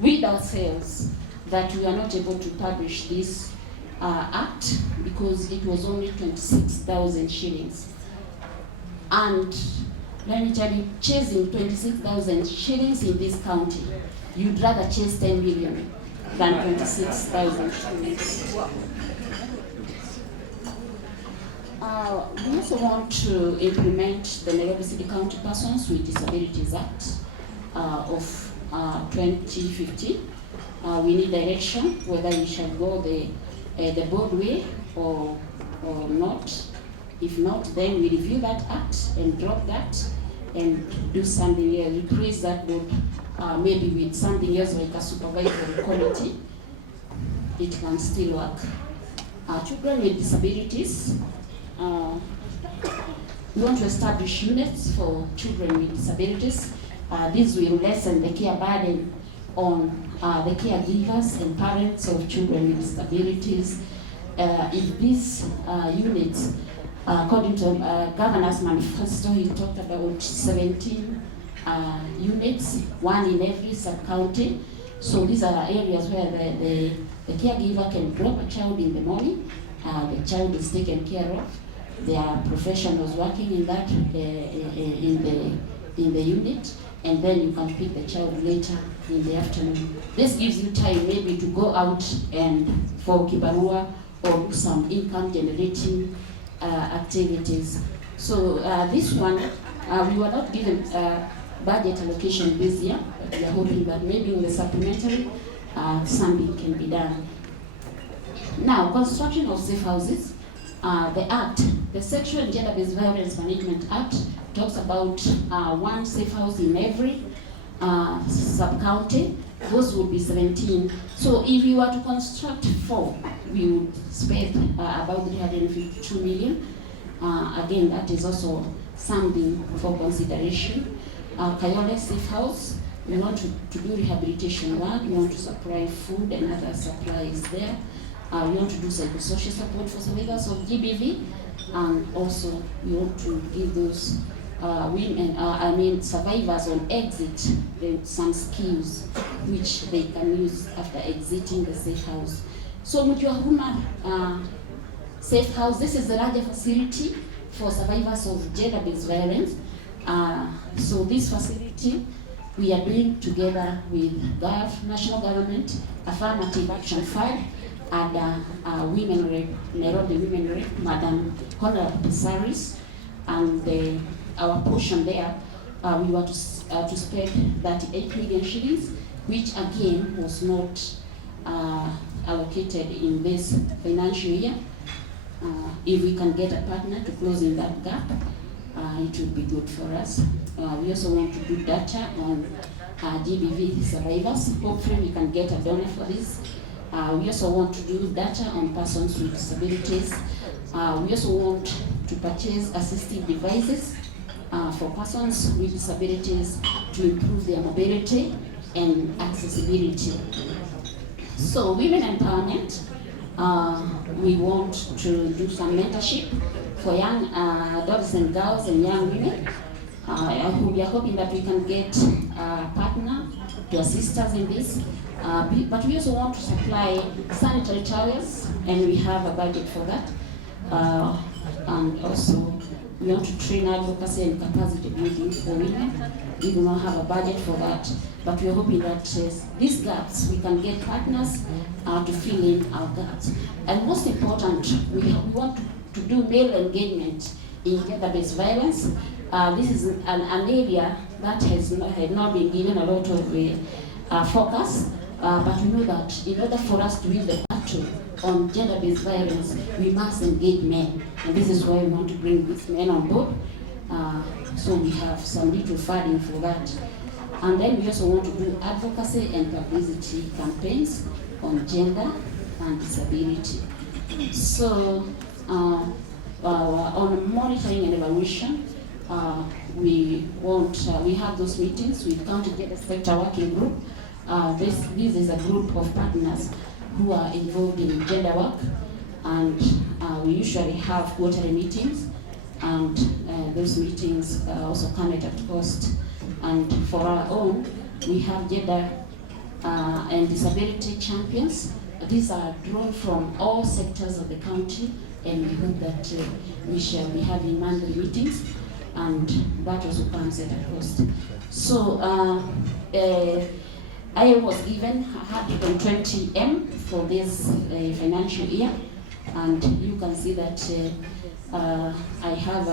with ourselves that we are not able to publish this act because it was only 26,000 shillings. And let me tell you, chasing 26,000 shillings in this county, you'd rather chase 10 million than 26,000 shillings. We also want to implement the Nairobi City County Persons with Disabilities Act of 2015. We need direction whether we shall go the board way or not. If not, then we review that act and drop that and do something else, replace that board maybe with something else like a supervisory committee. It can still work. Children with disabilities, we want to establish units for children with disabilities. This will lessen the care burden on the caregivers and parents of children with disabilities. If these units, according to Governor's Manifesto, he talked about 17 units, one in every sub-county. So these are areas where the caregiver can drop a child in the morning, the child is taken care of. There are professionals working in that in the unit, and then you can pick the child later in the afternoon. This gives you time maybe to go out and for kibarua or do some income generating activities. So this one, we were not given budget allocation this year, but we are hoping that maybe in the supplementary, something can be done. Now, construction of safe houses. The Act, the Sexual and Gender-Based Violence Management Act, talks about one safe house in every sub-county. Those would be 17. So if you were to construct 4, we would spend about 352 million. Again, that is also something for consideration. Kayole Safe House, we want to do rehabilitation work, we want to supply food and other supplies there. We want to do psychosocial support for survivors of GBV, and also we want to give those survivors on exit some skills which they can use after exiting the safe house. So Mutiwahuma Safe House, this is the larger facility for survivors of gender-based violence. So this facility we are doing together with national government, Affirmative Action Fund, and women rep, Nairobi women rep, Madam Honorable Pesaris, and our portion there, we were to spend 38 million shillings, which again was not allocated in this financial year. If we can get a partner to close in that gap, it would be good for us. We also want to do data on GBV survivors. Hopefully we can get a donor for this. We also want to do data on persons with disabilities. We also want to purchase assistive devices for persons with disabilities to improve their mobility and accessibility. So women empowerment, we want to do some mentorship for young adolescent girls and young women. We are hoping that we can get a partner to assist us in this. But we also want to supply sanitary towels, and we have a budget for that. And also, we want to train advocacy and capacity building for women. We do not have a budget for that, but we are hoping that these gaps, we can get partners to fill in our gaps. And most important, we want to do male engagement in gender-based violence. This is an area that has not been given a lot of focus. But we know that in order for us to win the battle on gender-based violence, we must engage men. And this is why we want to bring these men on board. So we have some little funding for that. And then we also want to do advocacy and publicity campaigns on gender and disability. So on monitoring and evaluation, we have those meetings with County Gender Sector Working Group. This is a group of partners who are involved in gender work, and we usually have quarterly meetings, and those meetings also come at a cost. And for our own, we have gender and disability champions. These are drawn from all sectors of the county, and we hope that we shall be having monthly meetings, and that also comes at a cost. So I was given 120 M for this financial year, and you can see that I have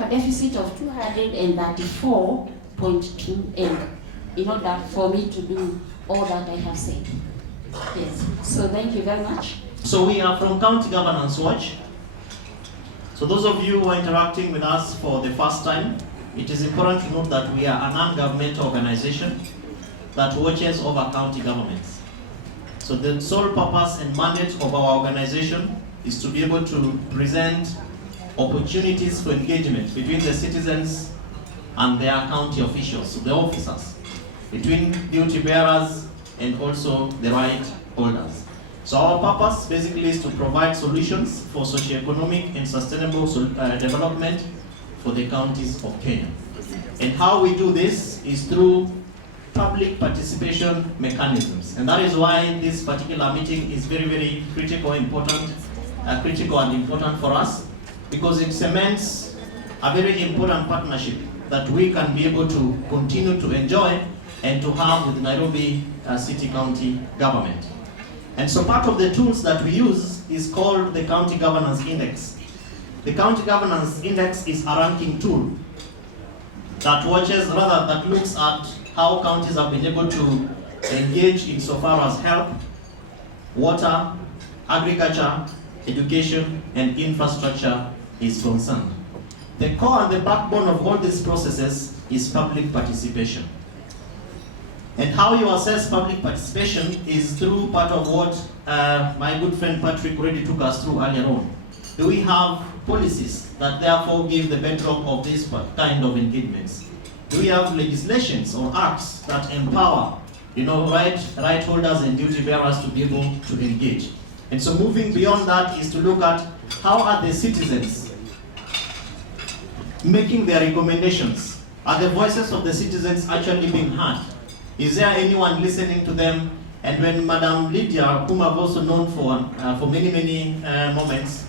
a deficit of 234.2 M in order for me to do all that I have said. Yes. So thank you very much. So we are from County Governance Watch. So those of you who are interacting with us for the first time, it is important to note that we are a non-governmental organization that watches over county governments. So the sole purpose and mandate of our organization is to be able to present opportunities for engagement between the citizens and their county officials, so the officers, between duty bearers and also the right holders. So our purpose basically is to provide solutions for socio-economic and sustainable development for the counties of Kenya. And how we do this is through public participation mechanisms. And that is why this particular meeting is very, very critical and important for us, because it cements a very important partnership that we can be able to continue to enjoy and to have with Nairobi City County government. And so part of the tools that we use is called the County Governance Index. The County Governance Index is a ranking tool that looks at how counties have been able to engage insofar as health, water, agriculture, education, and infrastructure is concerned. The core and the backbone of all these processes is public participation. And how you assess public participation is through part of what my good friend Patrick already took us through earlier on. Do we have policies that therefore give the bedrock of this kind of engagements? Do we have legislations or acts that empower, right holders and duty bearers to be able to engage? And so moving beyond that is to look at how are the citizens making their recommendations? Are the voices of the citizens actually being heard? Is there anyone listening to them? And when Madam Lydia, whom I've also known for many moments,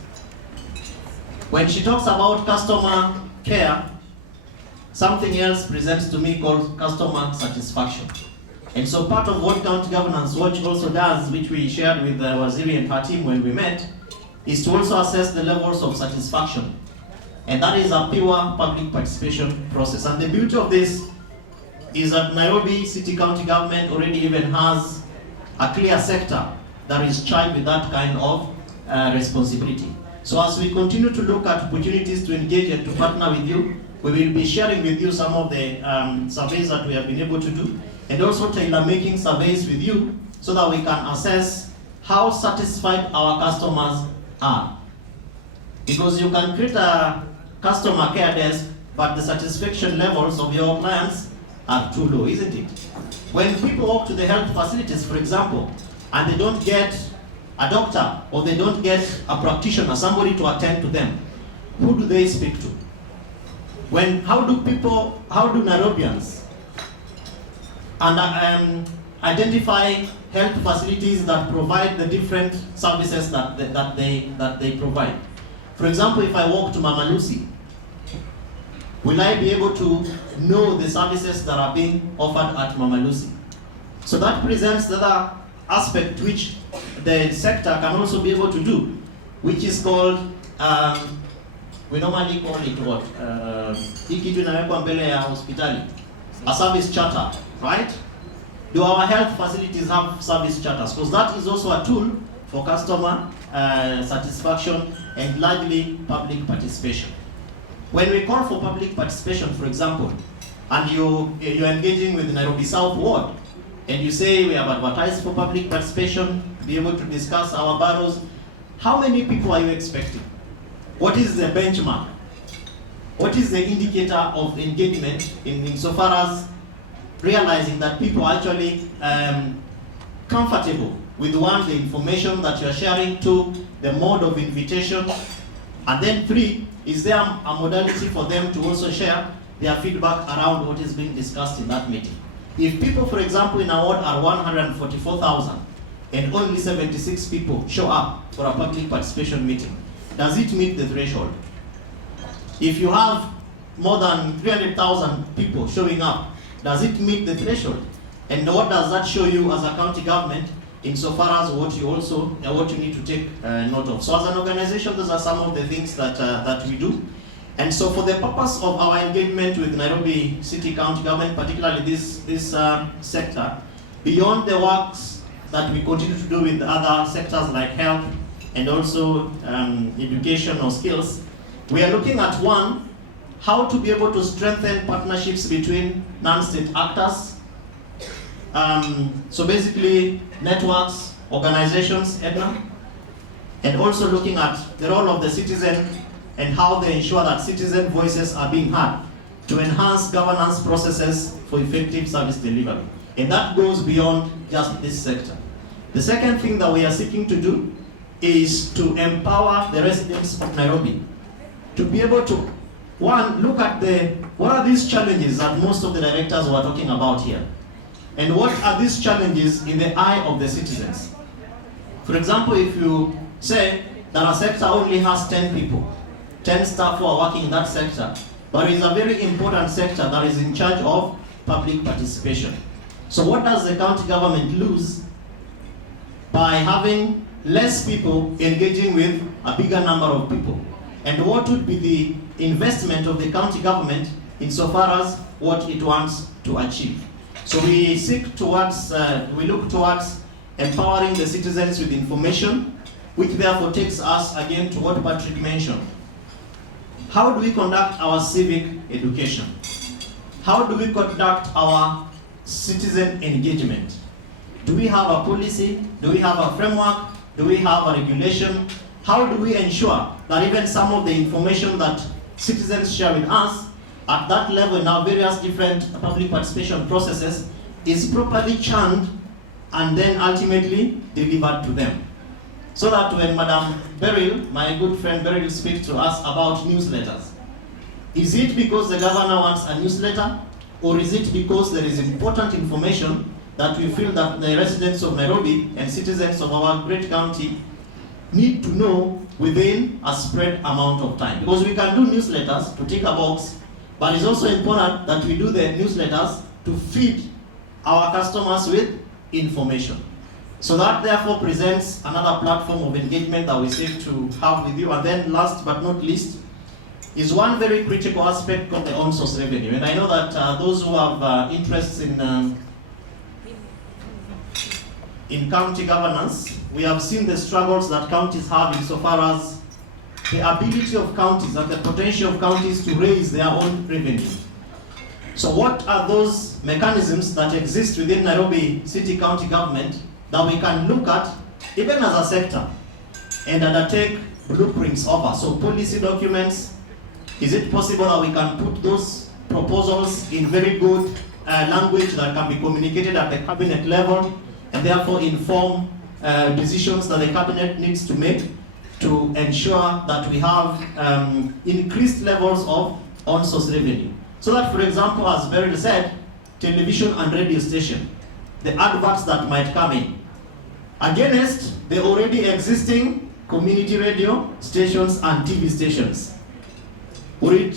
when she talks about customer care, something else presents to me called customer satisfaction. And so part of what County Governance Watch also does, which we shared with Waziri and her team when we met, is to also assess the levels of satisfaction. And that is a pure public participation process. And the beauty of this is that Nairobi City County Government already even has a clear sector that is charged with that kind of responsibility. So as we continue to look at opportunities to engage and to partner with you, we will be sharing with you some of the surveys that we have been able to do, and also tailor-making surveys with you so that we can assess how satisfied our customers are. Because you can create a customer care desk, but the satisfaction levels of your clients are too low, isn't it? When people walk to the health facilities, for example, and they don't get a doctor or they don't get a practitioner, somebody to attend to them, who do they speak to? How do Nairobians identify health facilities that provide the different services that they provide? For example, if I walk to Mama Lucy, will I be able to know the services that are being offered at Mama Lucy? So that presents the other aspect which the sector can also be able to do, which is called, we normally call it what? Hii kitu inawekwa mbele ya hospitali, a service charter, right? Do our health facilities have service charters? Because that is also a tool for customer satisfaction and largely public participation. When we call for public participation, for example, and you're engaging with the Nairobi South Ward, and you say we have advertised for public participation, be able to discuss our battles, how many people are you expecting? What is the benchmark? What is the indicator of engagement insofar as realizing that people are actually comfortable with the information that you're sharing, 2, the mode of invitation, and then 3, is there a modality for them to also share their feedback around what is being discussed in that meeting? If people, for example, in our ward are 144,000 and only 76 people show up for a public participation meeting, does it meet the threshold? If you have more than 300,000 people showing up, does it meet the threshold? And what does that show you as a county government insofar as what you need to take note of? So as an organization, those are some of the things that we do. And so for the purpose of our engagement with Nairobi City County Government, particularly this sector, beyond the works that we continue to do with other sectors like health and also education or skills, we are looking at 1, how to be able to strengthen partnerships between non-state actors. So basically networks, organizations, Edna, and also looking at the role of the citizen and how they ensure that citizen voices are being heard to enhance governance processes for effective service delivery. And that goes beyond just this sector. The second thing that we are seeking to do is to empower the residents of Nairobi to be able to, 1, look at what are these challenges that most of the directors were talking about here? And what are these challenges in the eye of the citizens? For example, if you say that a sector only has 10 people, 10 staff who are working in that sector, but it is a very important sector that is in charge of public participation. So what does the county government lose by having less people engaging with a bigger number of people? And what would be the investment of the county government insofar as what it wants to achieve? So we seek towards, we look towards empowering the citizens with information, which therefore takes us again to what Patrick mentioned. How do we conduct our civic education? How do we conduct our citizen engagement? Do we have a policy? Do we have a framework? Do we have a regulation? How do we ensure that even some of the information that citizens share with us at that level in our various different public participation processes is properly churned and then ultimately delivered to them? So that when Madam Beryl, my good friend Beryl, speaks to us about newsletters, is it because the governor wants a newsletter, or is it because there is important information that we feel that the residents of Nairobi and citizens of our great county need to know within a spread amount of time? Because we can do newsletters to tick a box, but it's also important that we do the newsletters to feed our customers with information. So that therefore presents another platform of engagement that we seek to have with you. And then last but not least is one very critical aspect of the on-source revenue. And I know that those who have interests in county governance, we have seen the struggles that counties have insofar as the ability of counties and the potential of counties to raise their own revenue. So what are those mechanisms that exist within Nairobi City County Government that we can look at, even as a sector, and undertake blueprints over? So policy documents, is it possible that we can put those proposals in very good language that can be communicated at the cabinet level, and therefore inform decisions that the cabinet needs to make to ensure that we have increased levels of on-source revenue? So that, for example, as Beryl said, television and radio station, the adverts that might come in, against the already existing community radio stations and TV stations. Would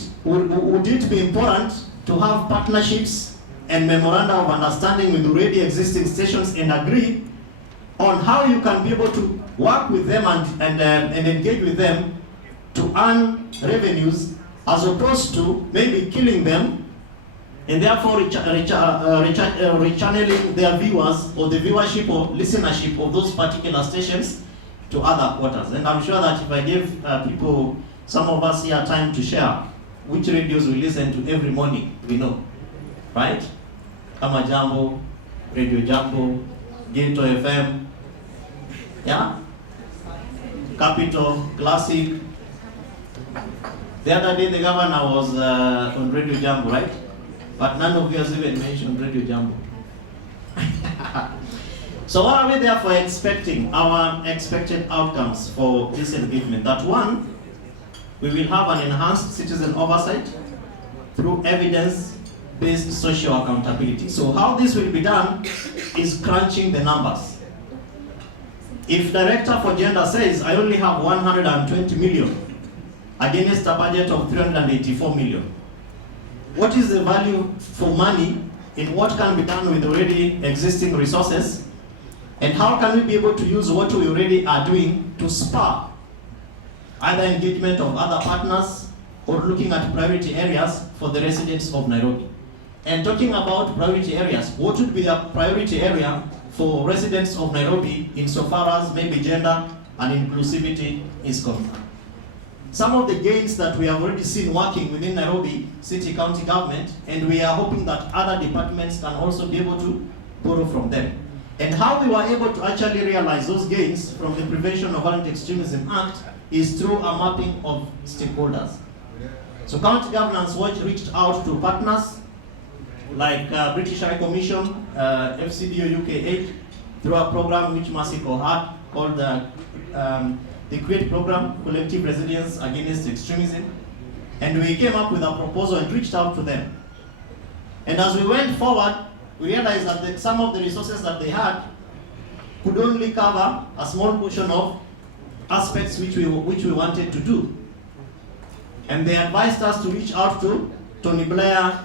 it be important to have partnerships and memoranda of understanding with already existing stations and agree on how you can be able to work with them and engage with them to earn revenues, as opposed to maybe killing them and therefore rechanneling their viewers or the viewership or listenership of those particular stations to other quarters? And I'm sure that if I give people, some of us here, time to share which radios we listen to every morning, we know, right? Kama Jambo, Radio Jambo, Gito FM, yeah? Capital, Classic. The other day the governor was on Radio Jambo, right? But none of you has even mentioned Radio Jambo. So what are we therefore expecting, our expected outcomes for this engagement? That one, we will have an enhanced citizen oversight through evidence-based social accountability. So how this will be done is crunching the numbers. If Director for Gender says, I only have 120 million against a budget of 384 million, what is the value for money in what can be done with already existing resources? And how can we be able to use what we already are doing to spur either engagement of other partners or looking at priority areas for the residents of Nairobi? And talking about priority areas, what would be a priority area for residents of Nairobi insofar as maybe gender and inclusivity is concerned? Some of the gains that we have already seen working within Nairobi City County Government, and we are hoping that other departments can also be able to borrow from them. And how we were able to actually realize those gains from the Prevention of Violent Extremism Act is through a mapping of stakeholders. So County Governance Watch reached out to partners like British High Commission, FCDO UK 8, through a program which Masiko had called the CREATE program, Collective Resilience Against Extremism. And we came up with a proposal and reached out to them. And as we went forward, we realized that some of the resources that they had could only cover a small portion of aspects which we wanted to do. And they advised us to reach out to Tony Blair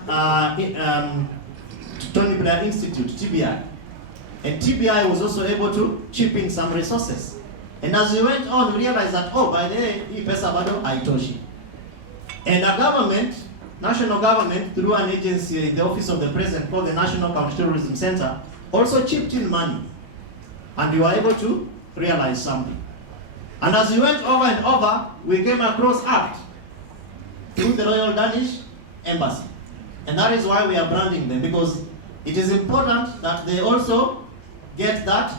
Institute, TBI. And TBI was also able to chip in some resources. And as we went on, we realized that, oh, by the way, hii pesa bado haitoshi. And a government, national government, through an agency in the office of the president called the National Counterterrorism Center, also chipped in money. And we were able to realize something. And as we went over and over, we came across ACT through the Royal Danish Embassy. And that is why we are branding them, because it is important that they also get that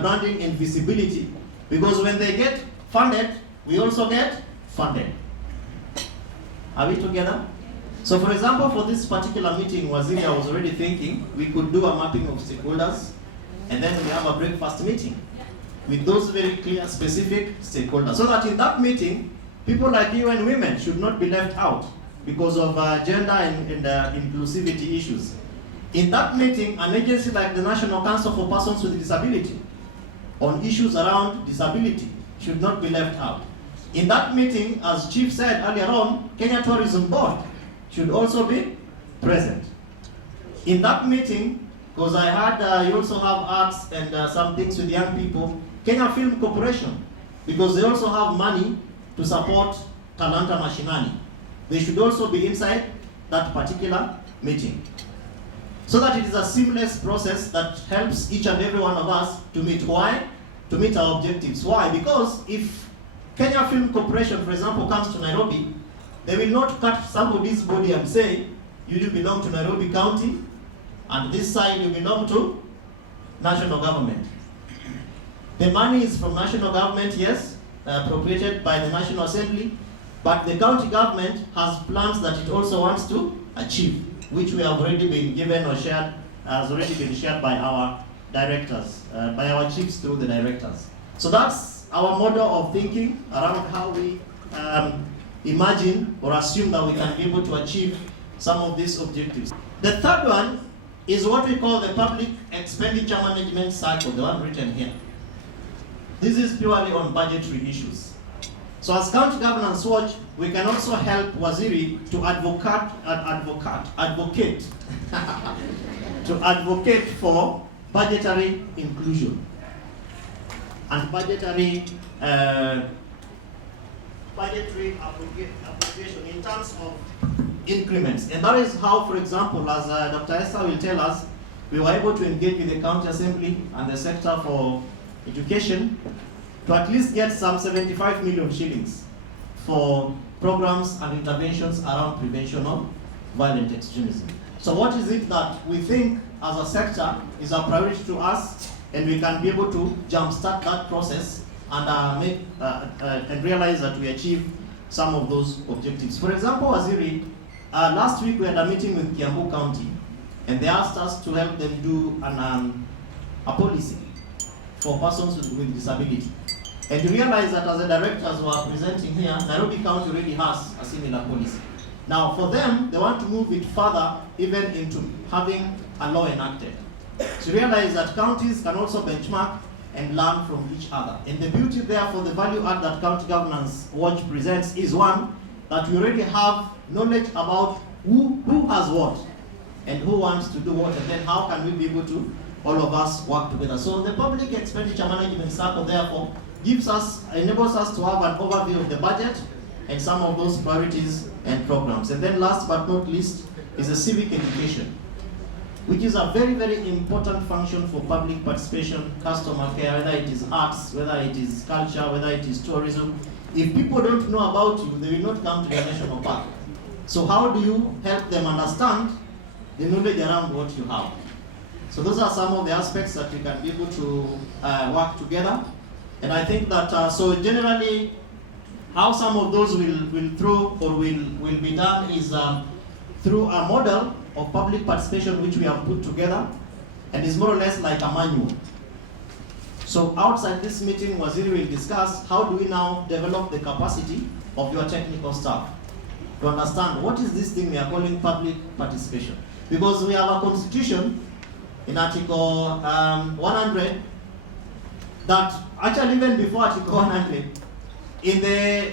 branding and visibility. Because when they get funded, we also get funded. Are we together? So for example, for this particular meeting, Waziri, I was already thinking we could do a mapping of stakeholders, and then we have a breakfast meeting with those very clear, specific stakeholders. So that in that meeting, people like you and women should not be left out because of gender and inclusivity issues. In that meeting, an agency like the National Council for Persons with Disability on issues around disability should not be left out. In that meeting, as Chief said earlier on, Kenya Tourism Board should also be present. In that meeting, because I heard you also have arts and some things with young people, Kenya Film Corporation, because they also have money to support Talanta Mashinani. They should also be inside that particular meeting. So that it is a seamless process that helps each and every one of us to meet. Why? To meet our objectives. Why? Because if Kenya Film Corporation, for example, comes to Nairobi, they will not cut somebody's body and say, you belong to Nairobi County, and this side you belong to national government. The money is from national government, yes, appropriated by the National Assembly, but the county government has plans that it also wants to achieve, which we have already been given or shared, has already been shared by our directors, by our chiefs through the directors. So that's our model of thinking around how we imagine or assume that we can be able to achieve some of these objectives. The third one is what we call the public expenditure management cycle, the one written here. This is purely on budgetary issues. So as County Governance Watch, we can also help Waziri to advocate for budgetary inclusion and budgetary appropriation in terms of increments. And that is how, for example, as Dr. Esther will tell us, we were able to engage with the County Assembly and the sector for education to at least get some 75 million shillings for programs and interventions around prevention of violent extremism. So what is it that we think as a sector is a priority to us, and we can be able to jumpstart that process and and realize that we achieve some of those objectives. For example, Waziri, last week we had a meeting with Kiambu County, and they asked us to help them do a policy for persons with disability. And you realize that as the directors who are presenting here, Nairobi County already has a similar policy. Now for them, they want to move it further even into having a law enacted. So you realize that counties can also benchmark and learn from each other. And the beauty therefore, the value add that County Governance Watch presents is one, that we already have knowledge about who has what and who wants to do what, and then how can we be able to, all of us, work together. So the public expenditure management cycle therefore enables us to have an overview of the budget and some of those priorities and programs. And then last but not least is the civic education, which is a very, very important function for public participation, customer care, whether it is arts, whether it is culture, whether it is tourism. If people don't know about you, they will not come to the national park. So how do you help them understand the knowledge around what you have? So those are some of the aspects that we can be able to work together. And I think that, so generally, how some of those will be done is through a model of public participation which we have put together, and is more or less like a manual. So outside this meeting, Waziri will discuss how do we now develop the capacity of your technical staff to understand what is this thing we are calling public participation. Because we have a constitution in Article 100 that actually even before Article 100, in the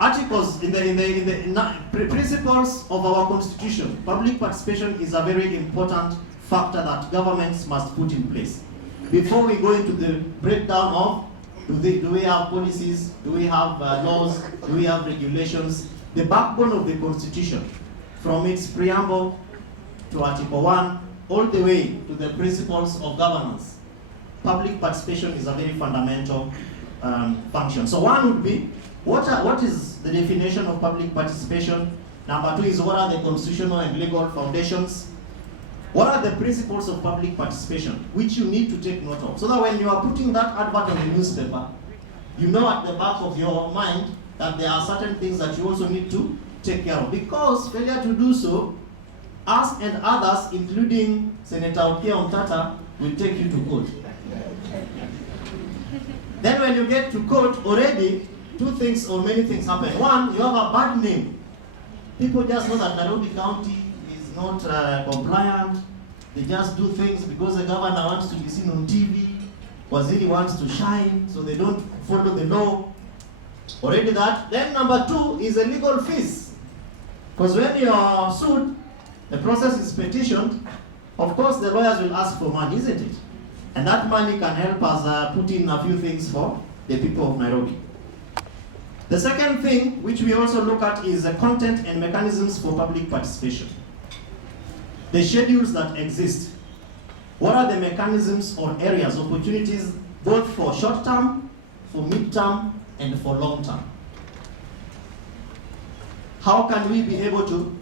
articles, in the principles of our constitution, public participation is a very important factor that governments must put in place. Before we go into the breakdown of do we have policies, do we have laws, do we have regulations, the backbone of the Constitution, from its preamble to Article 1, all the way to the principles of governance, public participation is a very fundamental function. So one would be, what is the definition of public participation? Number two is, what are the constitutional and legal foundations? What are the principles of public participation, which you need to take note of, so that when you are putting that advert on the newspaper, you know at the back of your mind that there are certain things that you also need to take care of. Because failure to do so, us and others, including Senator Opiah Omtata, will take you to court. Then when you get to court, already two things or many things happen. One, you have a bad name. People just know that Nairobi County is not compliant. They just do things because the governor wants to be seen on TV. Waziri wants to shine, so they don't follow the law. Already that. Then number two is a legal fees. Because when you are sued, the process is petitioned. Of course, the lawyers will ask for money, isn't it? And that money can help us put in a few things for the people of Nairobi. The second thing, which we also look at, is the content and mechanisms for public participation. The schedules that exist. What are the mechanisms or areas, opportunities, both for short term, for mid-term, and for long term? How can we be able to,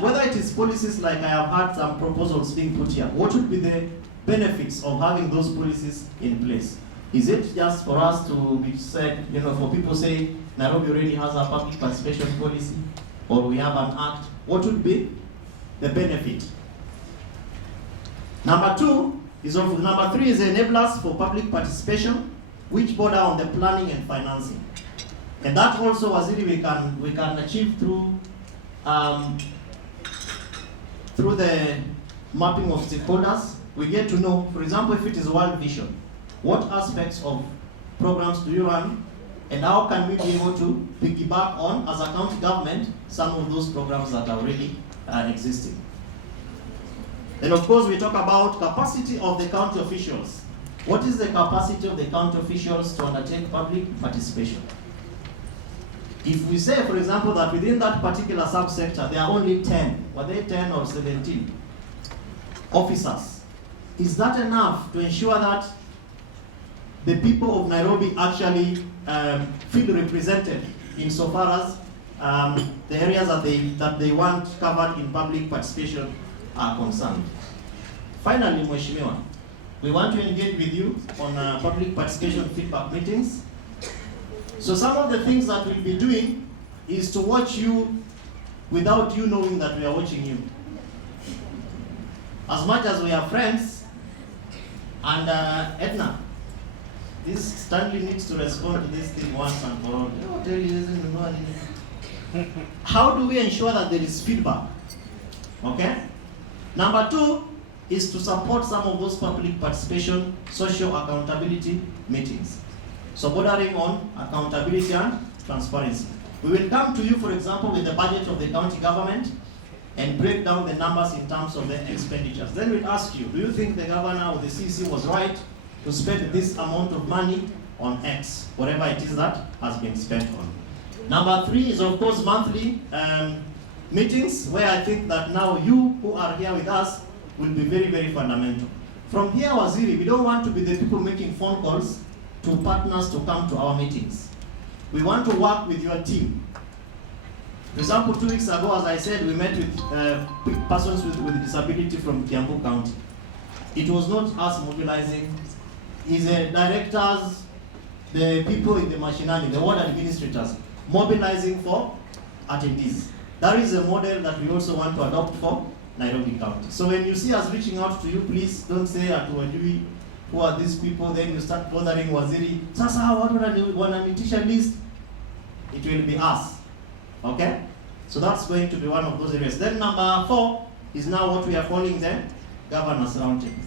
whether it is policies like I have had some proposals being put here, what would be the benefits of having those policies in place? Is it just for us to be said, for people say, Nairobi already has a public participation policy, or we have an act? What would be the benefit? Number three is enablers for public participation, which border on the planning and financing. And that also, Waziri, we can achieve through the mapping of stakeholders. We get to know, for example, if it is World Vision, what aspects of programs do you run, and how can we be able to piggyback on, as a county government, some of those programs that are already existing. Then of course we talk about capacity of the county officials. What is the capacity of the county officials to undertake public participation? If we say, for example, that within that particular subsector there are only 10, were they 10 or 17 officers, is that enough to ensure that the people of Nairobi actually feel represented insofar as the areas that they want covered in public participation are concerned? Finally, Mheshimiwa, we want to engage with you on public participation feedback meetings. So some of the things that we'll be doing is to watch you without you knowing that we are watching you. As much as we are friends, and Edna, this Stanley needs to respond to this thing once and for all. How do we ensure that there is feedback? Okay? Number two is to support some of those public participation, social accountability meetings. So bordering on accountability and transparency. We will come to you, for example, with the budget of the county government and break down the numbers in terms of the expenditures. Then we'll ask you, do you think the governor or the CC was right to spend this amount of money on X, whatever it is that has been spent on? Number three is, of course, monthly meetings, where I think that now you who are here with us will be very, very fundamental. From here, Waziri, we don't want to be the people making phone calls to partners to come to our meetings. We want to work with your team. For example, 2 weeks ago, as I said, we met with persons with disability from Kiambu County. It was not us mobilizing. It's the directors, the people in the machinery, the ward administrators, mobilizing for attendees. That is a model that we also want to adopt for Nairobi County. So when you see us reaching out to you, please don't say Atuwajui, who are these people, then you start bothering Waziri. Sasa watu wananitisha list. It will be us. Okay? So that's going to be one of those areas. Then number 4 is now what we are calling the governance roundtable.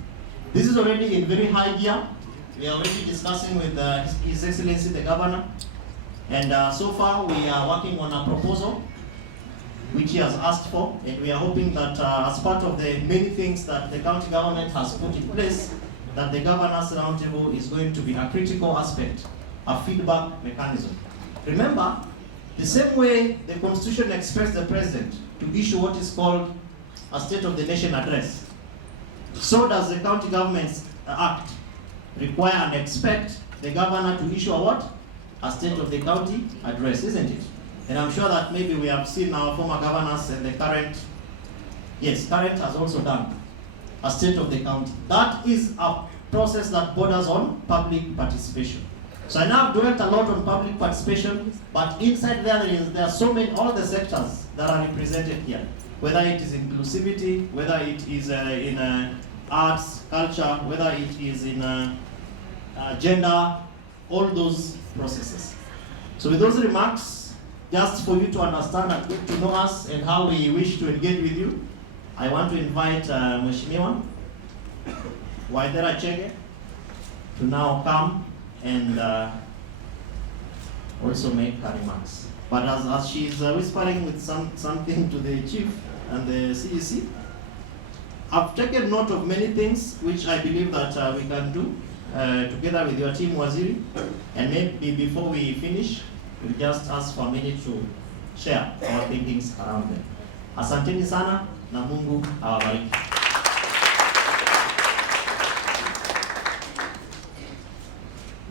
This is already in very high gear. We are already discussing with His Excellency the Governor. And so far we are working on a proposal which he has asked for, and we are hoping that as part of the many things that the county government has put in place, that the governance roundtable is going to be a critical aspect, a feedback mechanism. Remember, the same way the Constitution expects the President to issue what is called a State of the Nation address, so does the County Governments Act require and expect the governor to issue a what? A State of the County address, isn't it? And I'm sure that maybe we have seen our former governors and the current, yes, current has also done a State of the County. That is a process that borders on public participation. So I now have dwelt a lot on public participation, but inside there are so many, all the sectors that are represented here, whether it is inclusivity, whether it is in arts, culture, whether it is in gender, all those processes. So with those remarks, just for you to understand and get to know us and how we wish to engage with you, I want to invite Mheshimiwa Waithera Chege to now come and also make her remarks. But as she's whispering with something to the chief and the CEC, I've taken note of many things which I believe that we can do together with your team, Waziri, and maybe before we finish, we'll just ask for a minute to share our thinkings around them. Asanteni sana na Mungu awabariki.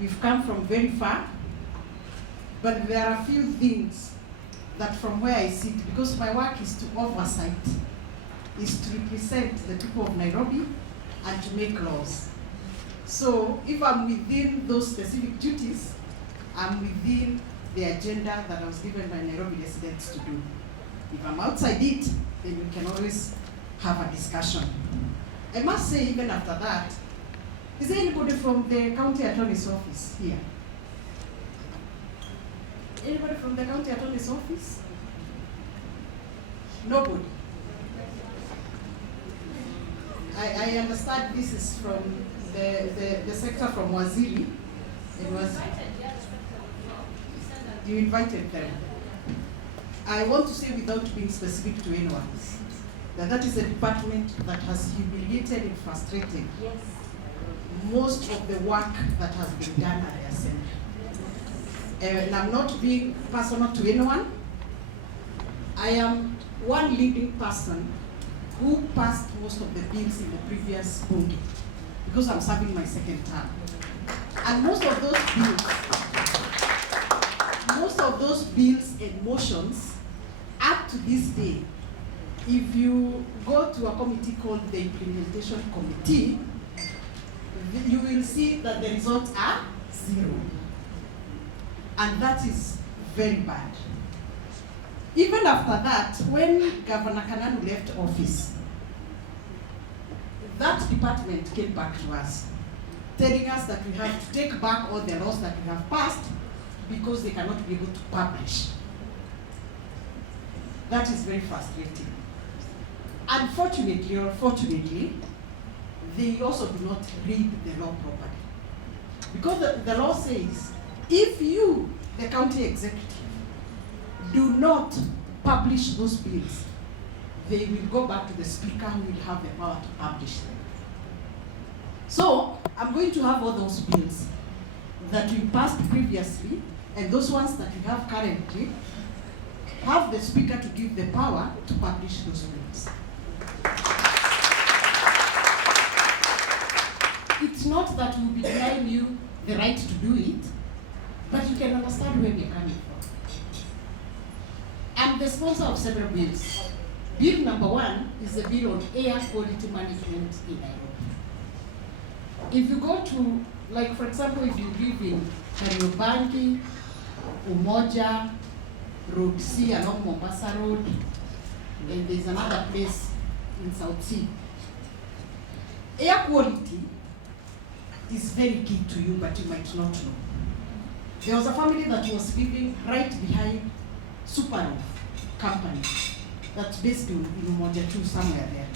We've come from very far, but there are a few things that from where I sit, because my work is to oversight, is to represent the people of Nairobi and to make laws. So if I'm within those specific duties, I'm within the agenda that I was given by Nairobi residents to do. If I'm outside it, then we can always have a discussion. I must say, even after that, is there anybody from the county attorney's office here? Anybody from the county attorney's office? Nobody. I understand this is from the sector from Waziri. It was, you invited them. I want to say, without being specific to anyone, that is a department that has humiliated and frustrated most of the work that has been done at the assembly. And I'm not being personal to anyone. I am one leading person who passed most of the bills in the previous Bunge, because I'm serving my second term. And most of those bills and motions, up to this day, if you go to a committee called the Implementation Committee, you will see that the results are 0. And that is very bad. Even after that, when Governor Kananu left office, that department came back to us, telling us that we have to take back all the laws that we have passed because they cannot be able to publish. That is very frustrating. Unfortunately, or fortunately, they also do not read the law properly. Because the law says, if you, the county executive, do not publish those bills, they will go back to the speaker who will have the power to publish them. So, I'm going to have all those bills that we passed previously, and those ones that we have currently, have the speaker to give the power to publish those bills. It's not that we'll be denying you the right to do it, but you can understand where we're coming from. I'm the sponsor of several bills. Bill number 1 is the bill on air quality management in Nairobi. If you go to, like for example, if you live in Kariobangi, Umoja, Road C along Mombasa Road, and there's another place in South Sea. Air quality is very key to you, but you might not know. There was a family that was living right behind Super company that's based in Umoja 2, somewhere there.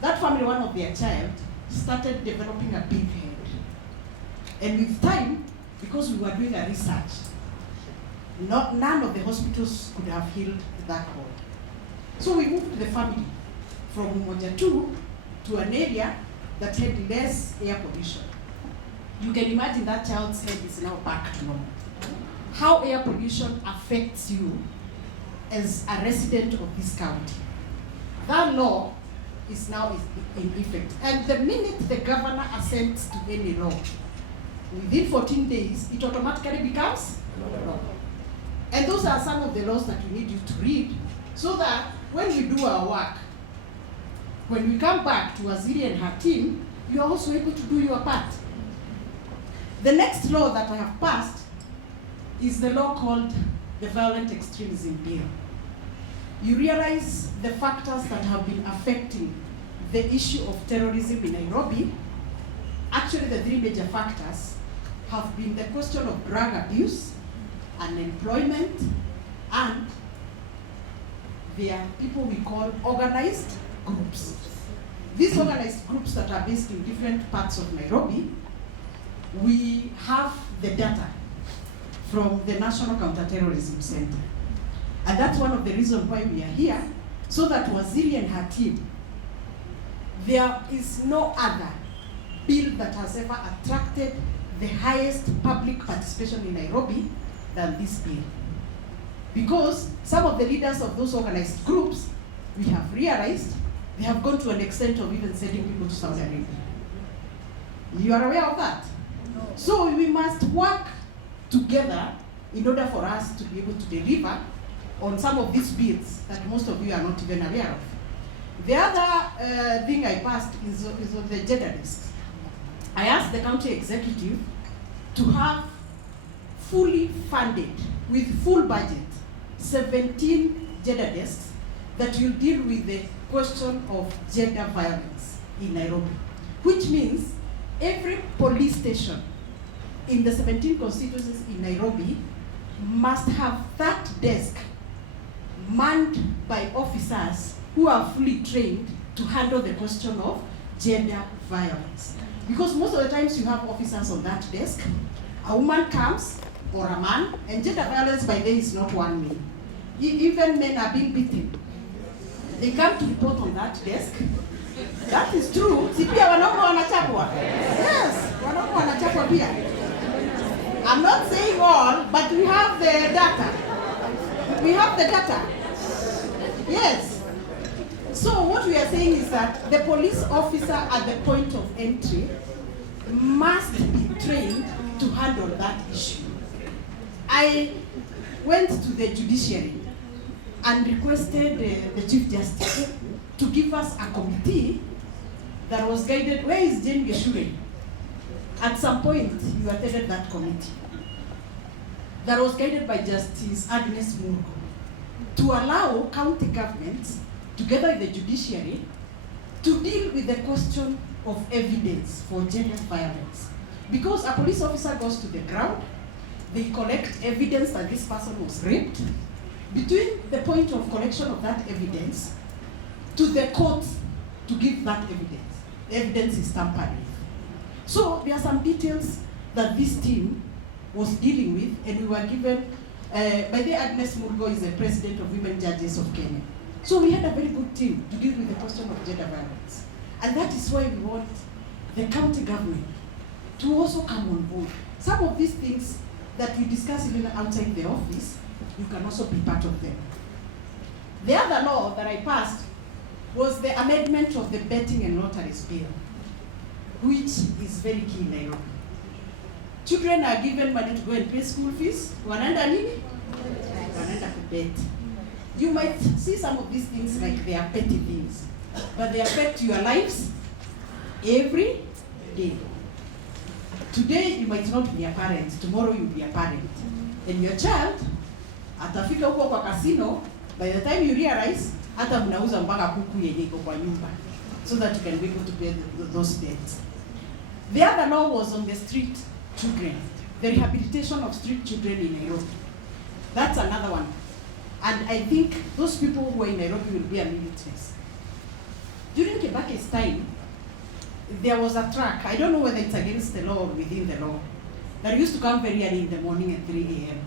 That family, one of their child, started developing a big head. And with time, because we were doing a research, none of the hospitals could have healed that boy. So we moved the family from Umoja 2 to an area that had less air pollution. You can imagine that child's head is now back to normal. How air pollution affects you as a resident of this county. That law is now in effect. And the minute the governor assents to any law, within 14 days, it automatically becomes law. And those are some of the laws that we need you to read, so that when we do our work, when we come back to Waziri and her team, you are also able to do your part. The next law that I have passed is the law called the Violent Extremism Bill. You realize the factors that have been affecting the issue of terrorism in Nairobi. Actually, the three major factors have been the question of drug abuse, unemployment, and there are people we call organized groups. These organized groups that are based in different parts of Nairobi, we have the data from the National Counterterrorism Center. And that's one of the reasons why we are here, so that Waziri and her team, there is no other bill that has ever attracted the highest public participation in Nairobi than this bill. Because some of the leaders of those organized groups, we have realized, they have gone to an extent of even sending people to Saudi Arabia. You are aware of that? No. So we must work together in order for us to be able to deliver on some of these bills that most of you are not even aware of. The other thing I passed is on the gender desk. I asked the county executive to have fully funded, with full budget, 17 gender desks that will deal with the question of gender violence in Nairobi. Which means every police station in the 17 constituencies in Nairobi must have that desk manned by officers who are fully trained to handle the question of gender violence. Because most of the times you have officers on that desk, a woman comes, or a man, and gender violence by then is not one man. Even men are being beaten. They come to report on that desk. That is true. Si pia wanaume wanachapwa? Yes, wanaume wanachapwa pia. I'm not saying all, but we have the data. We have the data. Yes. So what we are saying is that the police officer at the point of entry must be trained to handle that issue. I went to the judiciary and requested the Chief Justice to give us a committee that was guided. Where is Jane Geshure? At some point, you attended that committee that was guided by Justice Agnes Mungo to allow county governments, together with the judiciary, to deal with the question of evidence for gender violence. Because a police officer goes to the ground, they collect evidence that this person was raped. Between the point of collection of that evidence to the court to give that evidence, the evidence is tampered with. So there are some details that this team was dealing with, and we were given, by the Agnes Murgo is the president of Women Judges of Kenya. So we had a very good team to deal with the question of gender violence. And that is why we want the county government to also come on board. Some of these things that we discuss even outside the office, you can also be part of them. The other law that I passed was the amendment of the betting and lotteries bill, which is very key in Nairobi. Children are given money to go and pay school fees. Wanaenda nini? Wanaenda kubet. You might see some of these things like they are petty things, but they affect your lives every day. Today you might not be a parent, tomorrow you'll be a parent. And your child, atafika huko kwa casino, by the time you realize, hata mnauza mpaka kuku yenye iko kwa nyumba, so that you can be able to pay those debts. The other law was on the street children, the rehabilitation of street children in Nairobi. That's another one. And I think those people who are in Nairobi will be a witness. During Kebake's time, there was a truck, I don't know whether it's against the law or within the law, that used to come very early in the morning at 3 a.m.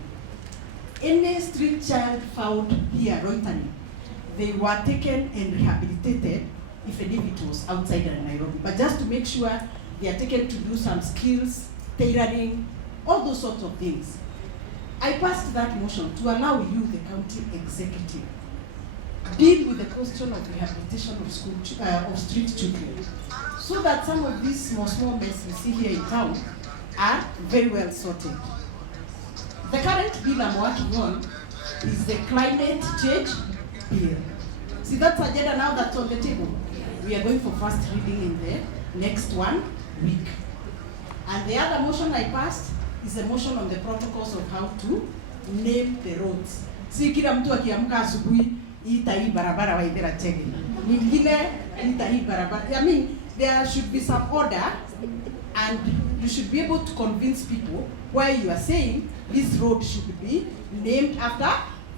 Any street child found here loitering, they were taken and rehabilitated even if it was outside of Nairobi. But just to make sure they are taken to do some skills, tailoring, all those sorts of things. I passed that motion to allow you, the county executive, deal with the question of rehabilitation of of street children, so that some of these small messes you see here in town are very well sorted. The current bill I'm working on is the climate change bill. See, that's agenda now that's on the table. We are going for first reading in the next 1 week. And the other motion I passed is a motion on the protocols of how to name the roads. Si kila mtu akiamka asubuhi ita hii barabara Waithera Chege. Nyingine ita hii barabara. I mean, there should be some order, and you should be able to convince people why you are saying this road should be named after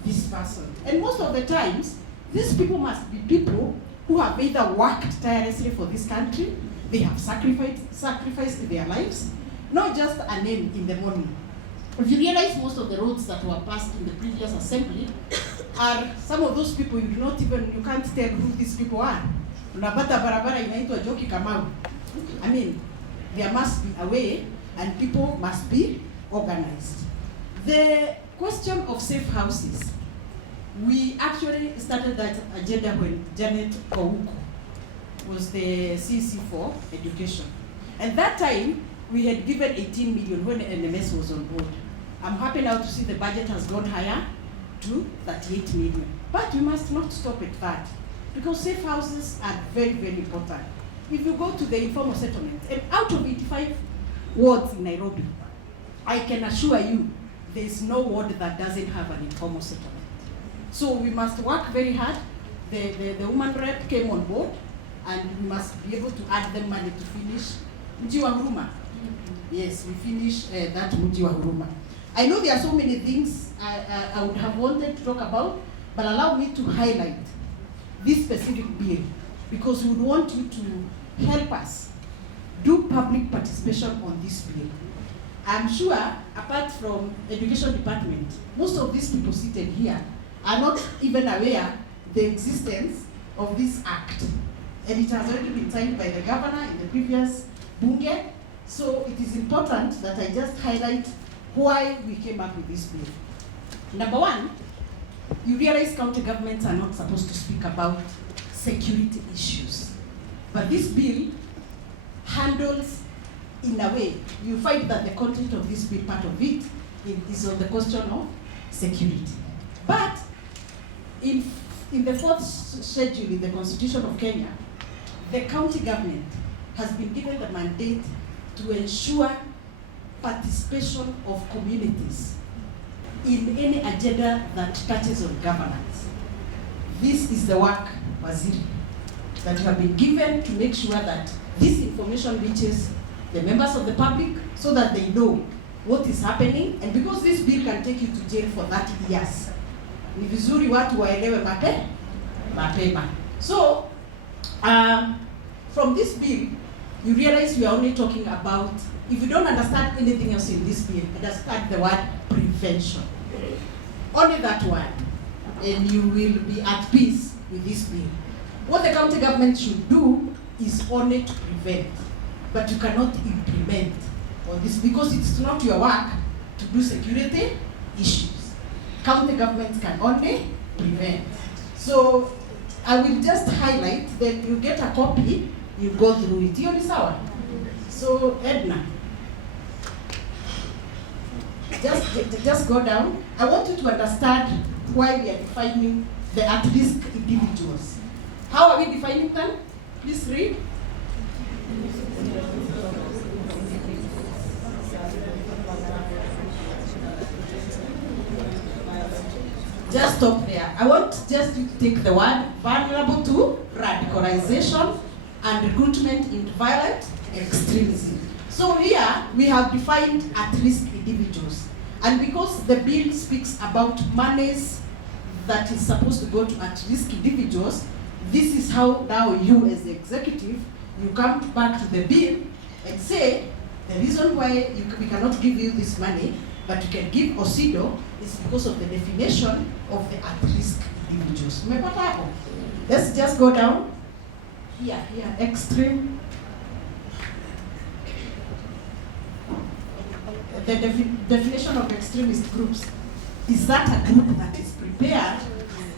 this person. And most of the times, these people must be people who have either worked tirelessly for this country, they have sacrificed their lives, not just a name in the morning. If you realize most of the roads that were passed in the previous assembly are some of those people you can't tell who these people are. Unapata barabara inaitwa Joki Kamau. I mean, there must be a way and people must be organized. The question of safe houses, we actually started that agenda when Janet Kouku was the CC for education. At that time, we had given 18 million when NMS was on board. I'm happy now to see the budget has gone higher to 38 million. But we must not stop at that, because safe houses are very, very important. If you go to the informal settlements, and out of 85 wards in Nairobi, I can assure you there is no ward that doesn't have an informal settlement. So we must work very hard. The woman rep came on board, and we must be able to add them money to finish Mji wa Huruma. Yes, we finish that Mji wa Huruma. I know there are so many things I would have wanted to talk about, but allow me to highlight this specific bill, because we would want you to help us do public participation on this bill. I'm sure, apart from education department, most of these people seated here are not even aware the existence of this act. And it has already been signed by the governor in the previous Bunge. So it is important that I just highlight why we came up with this bill. Number one, you realize county governments are not supposed to speak about security issues. But this bill handles, in a way, you find that the content of this bill, part of it, is on the question of security. But in the fourth schedule in the Constitution of Kenya, the county government has been given the mandate to ensure participation of communities in any agenda that touches on governance. This is the work, Waziri, that you have been given to make sure that this information reaches the members of the public so that they know what is happening, and because this bill can take you to jail for 30 years. Ni vizuri watu waelewe mapema. So, from this bill, you realize we are only talking about, if you don't understand anything else in this bill, understand the word prevention. Only that one, and you will be at peace with this bill. What the county government should do is only to prevent, but you cannot implement on this, because it's not your work to do security issues. County governments can only prevent. So I will just highlight that you get a copy, you go through it. Hiyo ni sawa? So Edna, just go down. I want you to understand why we are defining the at-risk individuals. How are we defining them? Please read. Just stop there. I want just you to take the word vulnerable to radicalization and recruitment in violent extremism. So here we have defined at-risk individuals. And because the bill speaks about monies that is supposed to go to at-risk individuals, this is how now you as the executive, you come back to the bill and say, the reason why we cannot give you this money, but you can give OSIDO, is because of the definition of the at-risk individuals. Umepata hapo? Let's just go down. Here, extreme. The definition of extremist groups is that a group that is prepared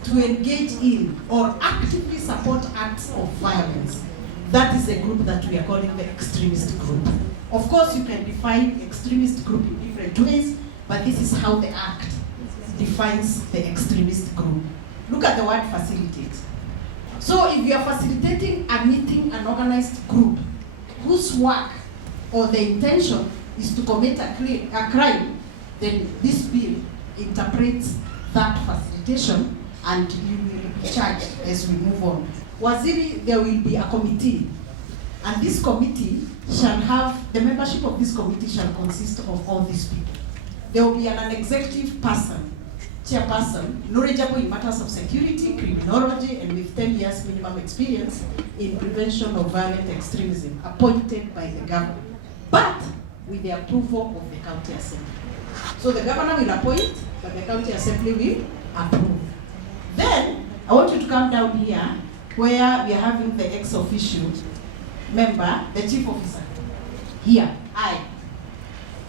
to engage in or actively support acts of violence. That is a group that we are calling the extremist group. Of course, you can define extremist group in different ways, but this is how the Act defines the extremist group. Look at the word facilitate. So if you are facilitating a meeting, an organized group whose work or the intention is to commit a crime, then this bill interprets that facilitation and you will be charged as we move on. Waziri, there will be a committee, and this committee shall have, the membership of this committee shall consist of all these people. There will be an executive person, chairperson, knowledgeable in matters of security, criminology, and with 10 years minimum experience in prevention of violent extremism, appointed by the governor, but with the approval of the county assembly. So the governor will appoint, but the county assembly will approve. Then, I want you to come down here, where we are having the ex officio member, the chief officer. Here,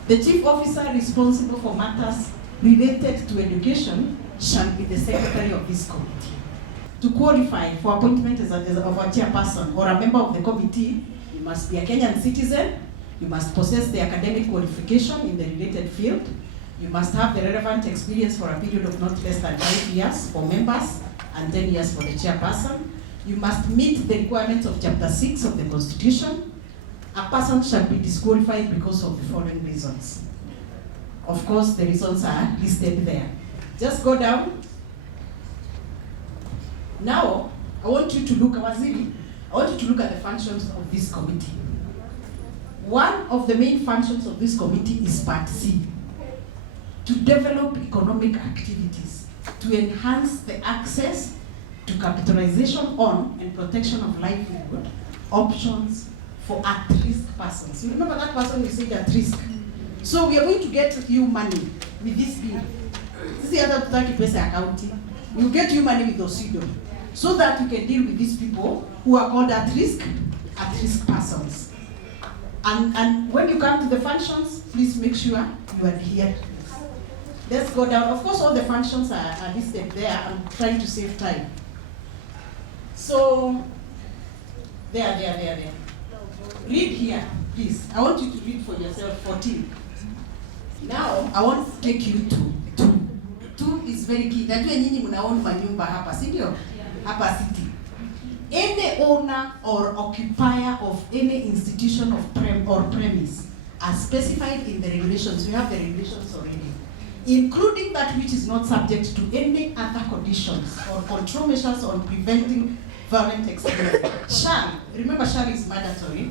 the chief officer responsible for matters related to education shall be the secretary of this committee. To qualify for appointment of a chairperson or a member of the committee, you must be a Kenyan citizen, you must possess the academic qualification in the related field, you must have the relevant experience for a period of not less than 5 years for members and 10 years for the chairperson. You must meet the requirements of Chapter 6 of the Constitution. A person shall be disqualified because of the following reasons. Of course, the reasons are listed there. Just go down. Now, I want you to look at Waziri. I want you to look at the functions of this committee. One of the main functions of this committee is Part C, to develop economic activities, to enhance the access to capitalization on and protection of livelihood options for at-risk persons. You remember that person we said at risk? So we are going to get you money with this bill. This is the other 30% accounting. We will get you money with OSIDO so that you can deal with these people who are called at-risk persons. And when you come to the functions, please make sure you adhere. Let's go down. Of course, all the functions are listed there. I'm trying to save time. So, there. Read here, please. I want you to read for yourself 14. Now, I want to take you to 2. 2 is very key. Najua nyinyi mnaona manyumba hapa, si ndio? Hapa city. Any owner or occupier of any institution of premise are specified in the regulations. We have the regulations already, including that which is not subject to any other conditions or control measures on preventing violent extremism. Shall, remember shall is mandatory,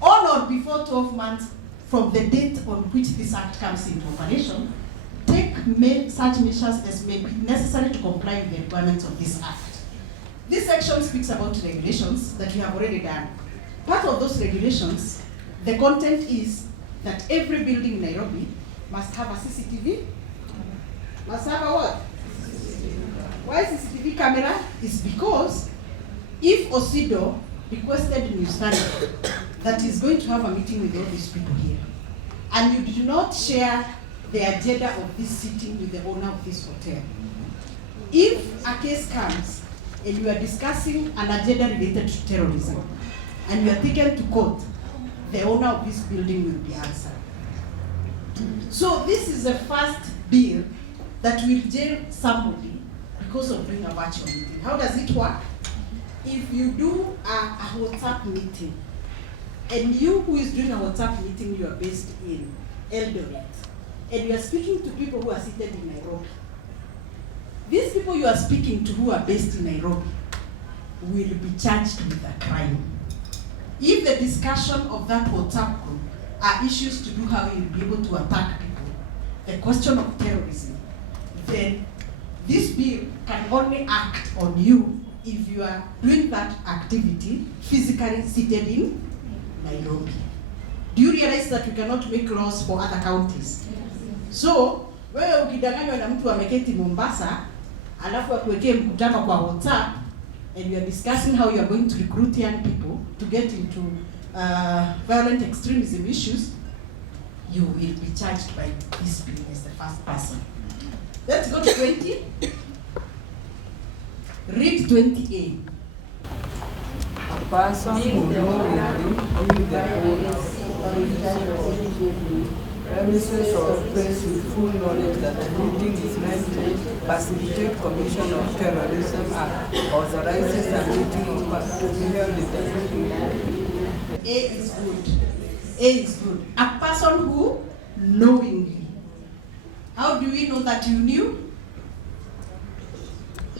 on or before 12 months from the date on which this act comes into operation, take such measures as may be necessary to comply with the requirements of this act. This section speaks about regulations that we have already done. Part of those regulations, the content is that every building in Nairobi must have a CCTV. Must have a what? Why CCTV camera? Is because if OSIDO requested new standard that is going to have a meeting with all these people here, and you do not share the agenda of this sitting with the owner of this hotel, if a case comes and you are discussing an agenda related to terrorism, and you are taken to court, the owner of this building will be answered. So this is the first bill that will jail somebody because of doing a virtual meeting. How does it work? If you do a WhatsApp meeting, and you who is doing a WhatsApp meeting, you are based in Eldoret, and you are speaking to people who are seated in Nairobi, these people you are speaking to who are based in Nairobi will be charged with a crime. If the discussion of that WhatsApp group are issues to do how you'll be able to attack people, the question of terrorism, then this bill can only act on you if you are doing that activity physically seated in Nairobi. Do you realize that we cannot make laws for other counties? So, wewe ukidanganywa na mtu ameketi Mombasa, alafu akuwekee mkutano kwa WhatsApp and you are discussing how you are going to recruit young people to get into violent extremism issues, you will be charged by this being as the first person. Let's go to 20. Read 20A. A person who knowingly in the premises or place with full knowledge that the meeting is meant to facilitate commission of terrorism and authorizes a meeting to be held in the meeting. A is good. A is good. A person who knowingly. How do we know that you knew?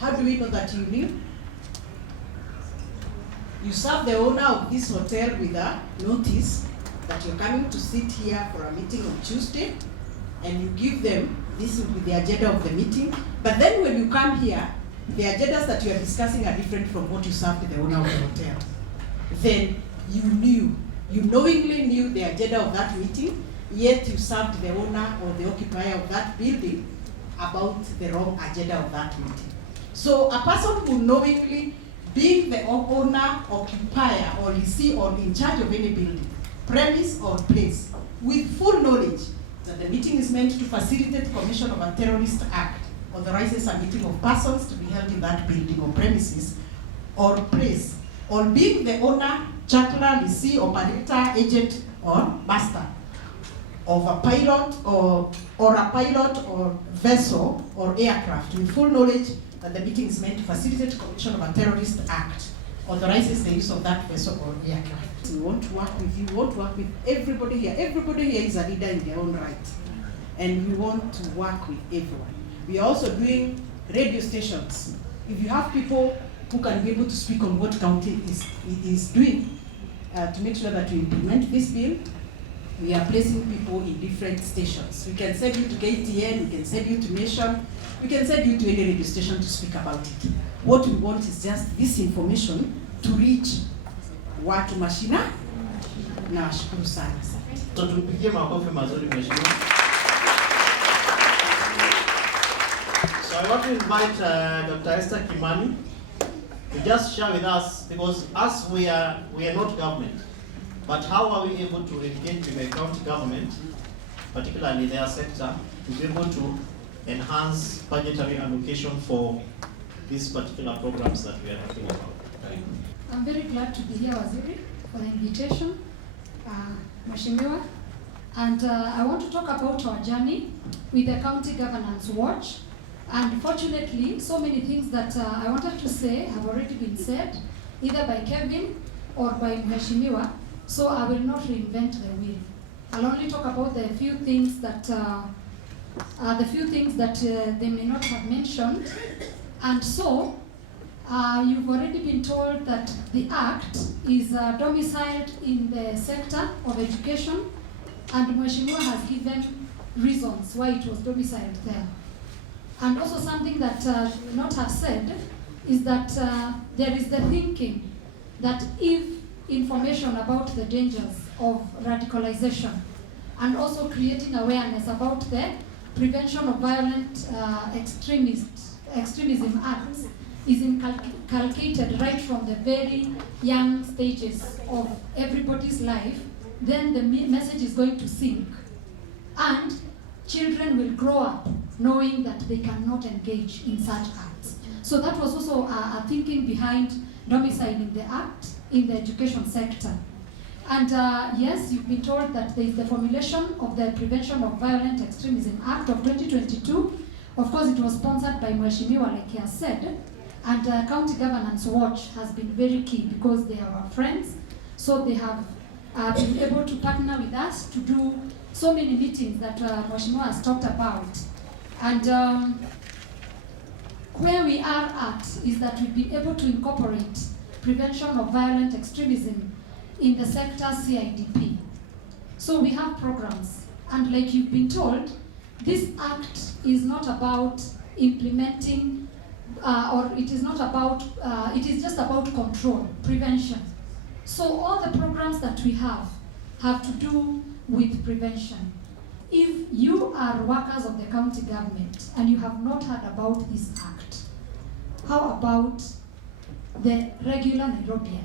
How do we know that you knew? You serve the owner of this hotel with a notice that you're coming to sit here for a meeting on Tuesday, and you give them, this will be the agenda of the meeting, but then when you come here, the agendas that you are discussing are different from what you served the owner of the hotel. Then you knowingly knew the agenda of that meeting, yet you served the owner or the occupier of that building about the wrong agenda of that meeting. So a person who knowingly, being the owner, occupier, or lessee, or in charge of any building, premise, or place, with full knowledge that the meeting is meant to facilitate commission of a terrorist act, authorizes a meeting of persons to be held in that building or premises or place, or being the owner, charterer, lessee, operator, agent, or master of a pilot or vessel or aircraft with full knowledge that the meeting is meant to facilitate commission of a terrorist act, authorizes the use of that vessel or aircraft. We want to work with you, we want to work with everybody here. Everybody here is a leader in their own right. And we want to work with everyone. We are also doing radio stations. If you have people who can be able to speak on what county is doing to make sure that we implement this bill, we are placing people in different stations. We can send you to KTN, we can send you to Nation, we can send you to any radio station to speak about it. What we want is just this information to reach watu mashina na washukuru sana. So tupigie makofi mazuri mheshimiwa. So I want to invite Dr. Esther Kimani to just share with us, because us we are not government, but how are we able to engage with the county government, particularly their sector, to be able to enhance budgetary allocation for these particular programs that we are talking about. I'm very glad to be here, Waziri, for the invitation, Mheshimiwa. And I want to talk about our journey with the County Governance Watch. And fortunately, so many things that I wanted to say have already been said, either by Kevin or by Mheshimiwa, so I will not reinvent the wheel. I'll only talk about the few things that they may not have mentioned. And so, you've already been told that the Act is domiciled in the sector of education, and Mheshimiwa has given reasons why it was domiciled there. And also something that you may not have said is that there is the thinking that if information about the dangers of radicalization and also creating awareness about the Prevention of Violent Extremism Acts is inculcated right from the very young stages of everybody's life, then the message is going to sink. And children will grow up knowing that they cannot engage in such acts. So that was also a thinking behind domiciling the act in the education sector. And yes, you've been told that there is the formulation of the Prevention of Violent Extremism Act of 2022. Of course, it was sponsored by Mheshimiwa, like he has said. And County Governance Watch has been very key because they are our friends. So they have been able to partner with us to do so many meetings that Mheshimiwa has talked about. And where we are at is that we've been able to incorporate prevention of violent extremism in the sector CIDP. So we have programs, and like you've been told, this act is not about implementing, it is just about control, prevention. So all the programs that we have to do with prevention. If you are workers of the county government and you have not heard about this act, how about the regular Nairobian?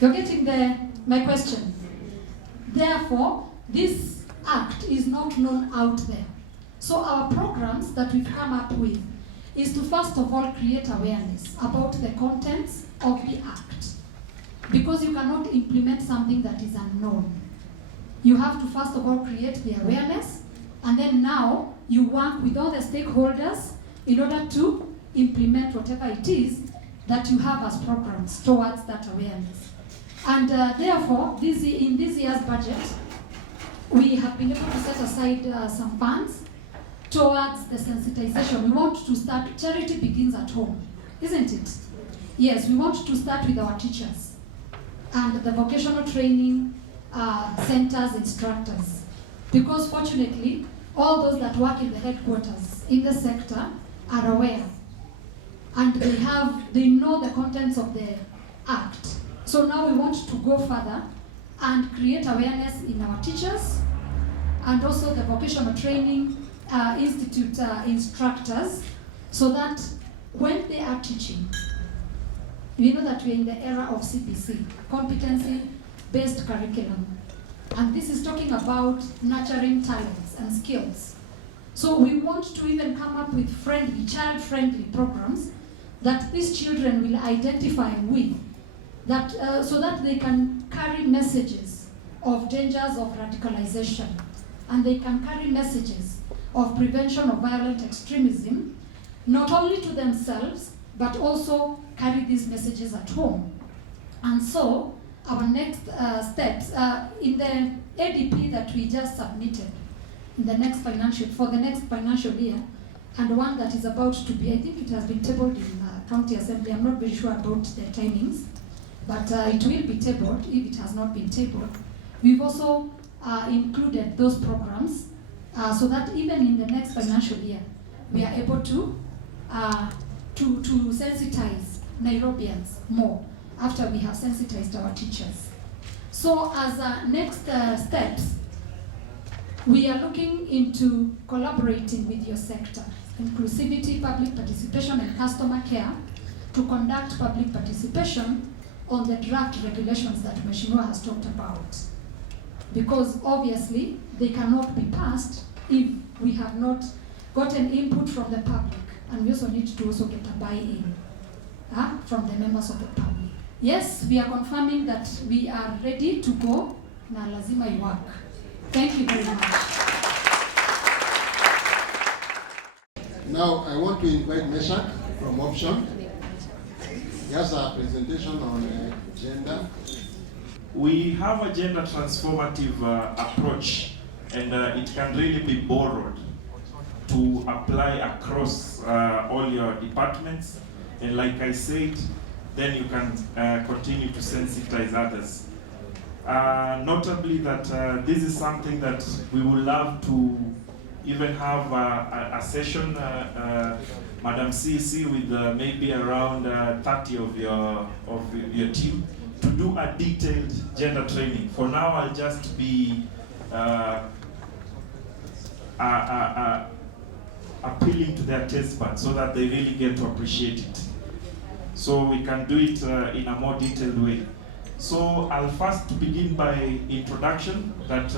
You're getting my question. Therefore, this act is not known out there. So our programs that we've come up with is to first of all create awareness about the contents of the act. Because you cannot implement something that is unknown. You have to first of all create the awareness, and then now you work with all the stakeholders in order to implement whatever it is that you have as programs towards that awareness. And therefore, in this year's budget, we have been able to set aside some funds towards the sensitization. We want to start, charity begins at home, isn't it? Yes, we want to start with our teachers and the vocational training centers, instructors. Because fortunately, all those that work in the headquarters in the sector are aware. And they know the contents of the act. So now we want to go further and create awareness in our teachers and also the vocational training institute instructors, so that when they are teaching, we know that we're in the era of CPC, competency-based curriculum. And this is talking about nurturing talents and skills. So we want to even come up with friendly, child-friendly programs that these children will identify with, that, so that they can carry messages of dangers of radicalization, and they can carry messages of prevention of violent extremism, not only to themselves, but also carry these messages at home. And so, our next steps, in the ADP that we just submitted in the next for the next financial year, and one that is about to be, I think it has been tabled in County Assembly. I'm not very sure about the timings, but it will be tabled if it has not been tabled. We've also included those programs so that even in the next financial year, we are able to sensitize Nairobians more after we have sensitized our teachers. So as next steps, we are looking into collaborating with your sector, inclusivity, public participation, and customer care, to conduct public participation on the draft regulations that Mheshimiwa has talked about. Because obviously, they cannot be passed if we have not gotten input from the public. And we also need to also get a buy-in from the members of the public. Yes, we are confirming that we are ready to go, na lazima iwak. Thank you very much. Now, I want to invite Meshach from Option. He has a presentation on gender. We have a gender transformative approach, and it can really be borrowed to apply across all your departments. And like I said, then you can continue to sensitize others. Notably that this is something that we would love to even have a session, Madam CC, with maybe around 30 of your team to do a detailed gender training. For now, I'll just be appealing to their taste buds so that they really get to appreciate it. So we can do it in a more detailed way. So I'll first begin by introduction that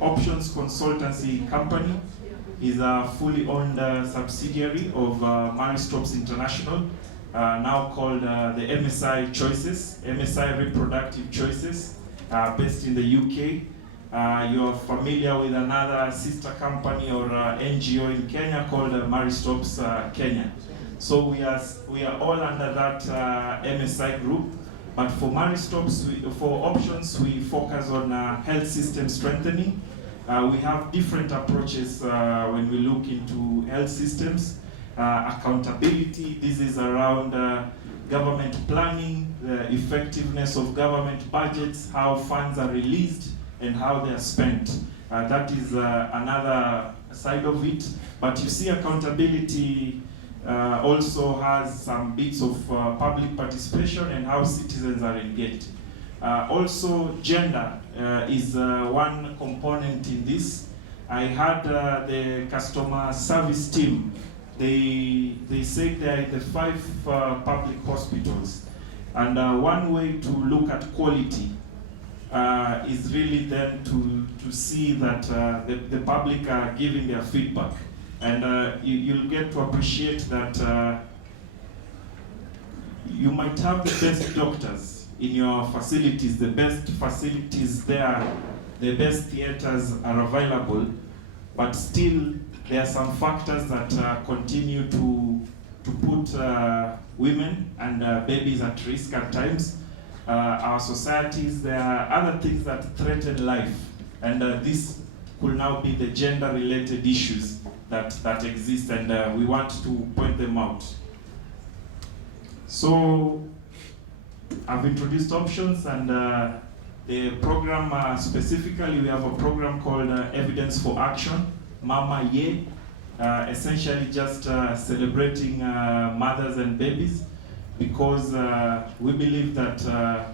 Options Consultancy Company is a fully owned subsidiary of Maristops International, now called the MSI Choices, MSI Reproductive Choices, based in the UK. You're familiar with another sister company or NGO in Kenya called Maristops Kenya. So we are all under that MSI group. But for Maristops, for Options, we focus on health system strengthening. We have different approaches when we look into health systems. Accountability, this is around government planning, the effectiveness of government budgets, how funds are released, and how they are spent. That is another side of it. But you see, accountability also has some bits of public participation and how citizens are engaged. Also, gender is one component in this. I had the customer service team they say there are the 5 public hospitals. And one way to look at quality is really then to see that the public are giving their feedback. And you'll get to appreciate that you might have the best doctors in your facilities, the best facilities there, the best theaters are available, but still there are some factors that continue to put women and babies at risk at times. Our societies, there are other things that threaten life, and this could now be the gender-related issues that exist, and we want to point them out. So I've introduced options, and the program specifically, we have a program called Evidence for Action, Mama Ye, essentially just celebrating mothers and babies, because we believe that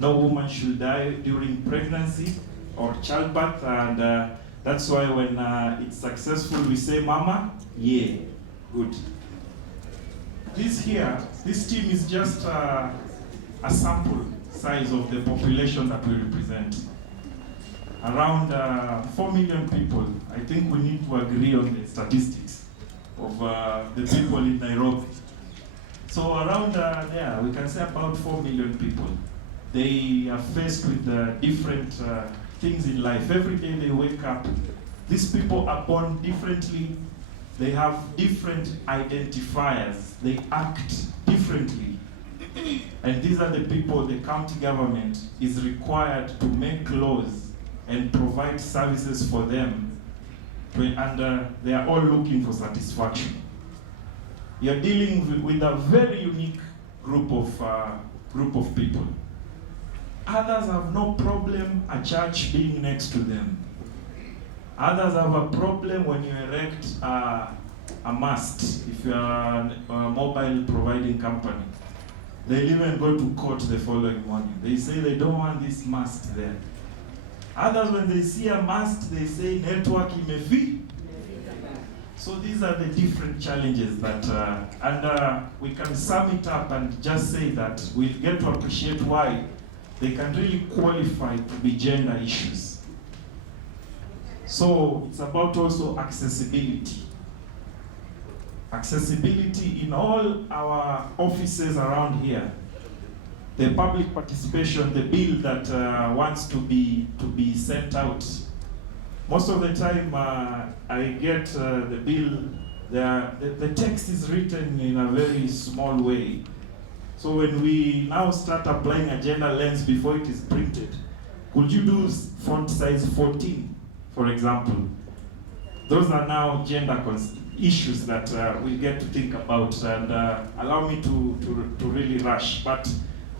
no woman should die during pregnancy or childbirth, and that's why when it's successful, we say Mama Ye. Good. This team is just a sample size of the population that we represent. Around 4 million people. I think we need to agree on the statistics of the people in Nairobi. So around there, we can say about 4 million people. They are faced with different things in life. Every day they wake up. These people are born differently. They have different identifiers. They act differently. And these are the people the county government is required to make laws and provide services for them, and they are all looking for satisfaction. You're dealing with a very unique group of people. Others have no problem a church being next to them. Others have a problem when you erect a mast, if you are a mobile providing company. They'll even go to court the following morning. They say they don't want this mast there. Others, when they see a mast, they say network imefi. So these are the different challenges that, and we can sum it up and just say that we'll get to appreciate why they can really qualify to be gender issues. So it's about also accessibility. Accessibility in all our offices around here. The public participation, the bill that wants to be sent out. Most of the time, I get the bill. The text is written in a very small way. So when we now start applying a gender lens before it is printed, could you do font size 14, for example? Those are now gender issues that we get to think about, and allow me to really rush. But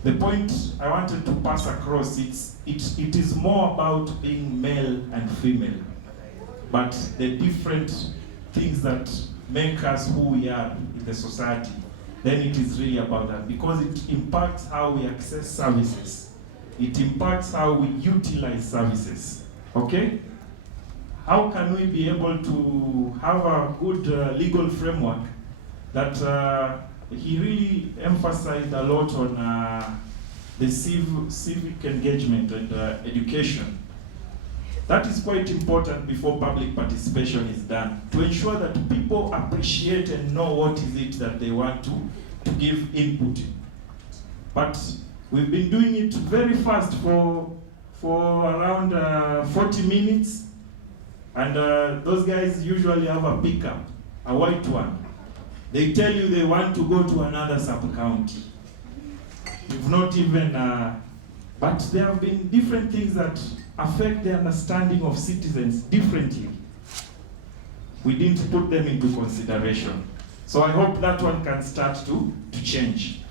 the point I wanted to pass across, it is more about being male and female, but the different things that make us who we are in the society, then it is really about that, because it impacts how we access services. It impacts how we utilize services, okay? How can we be able to have a good legal framework that he really emphasized a lot on the civic engagement and education. That is quite important before public participation is done, to ensure that people appreciate and know what is it that they want to give input in. But we've been doing it very fast for around 40 minutes. And those guys usually have a pickup, a white one. They tell you they want to go to another sub-county. You've not even, but there have been different things that affect the understanding of citizens differently. We didn't put them into consideration. So I hope that one can start to change.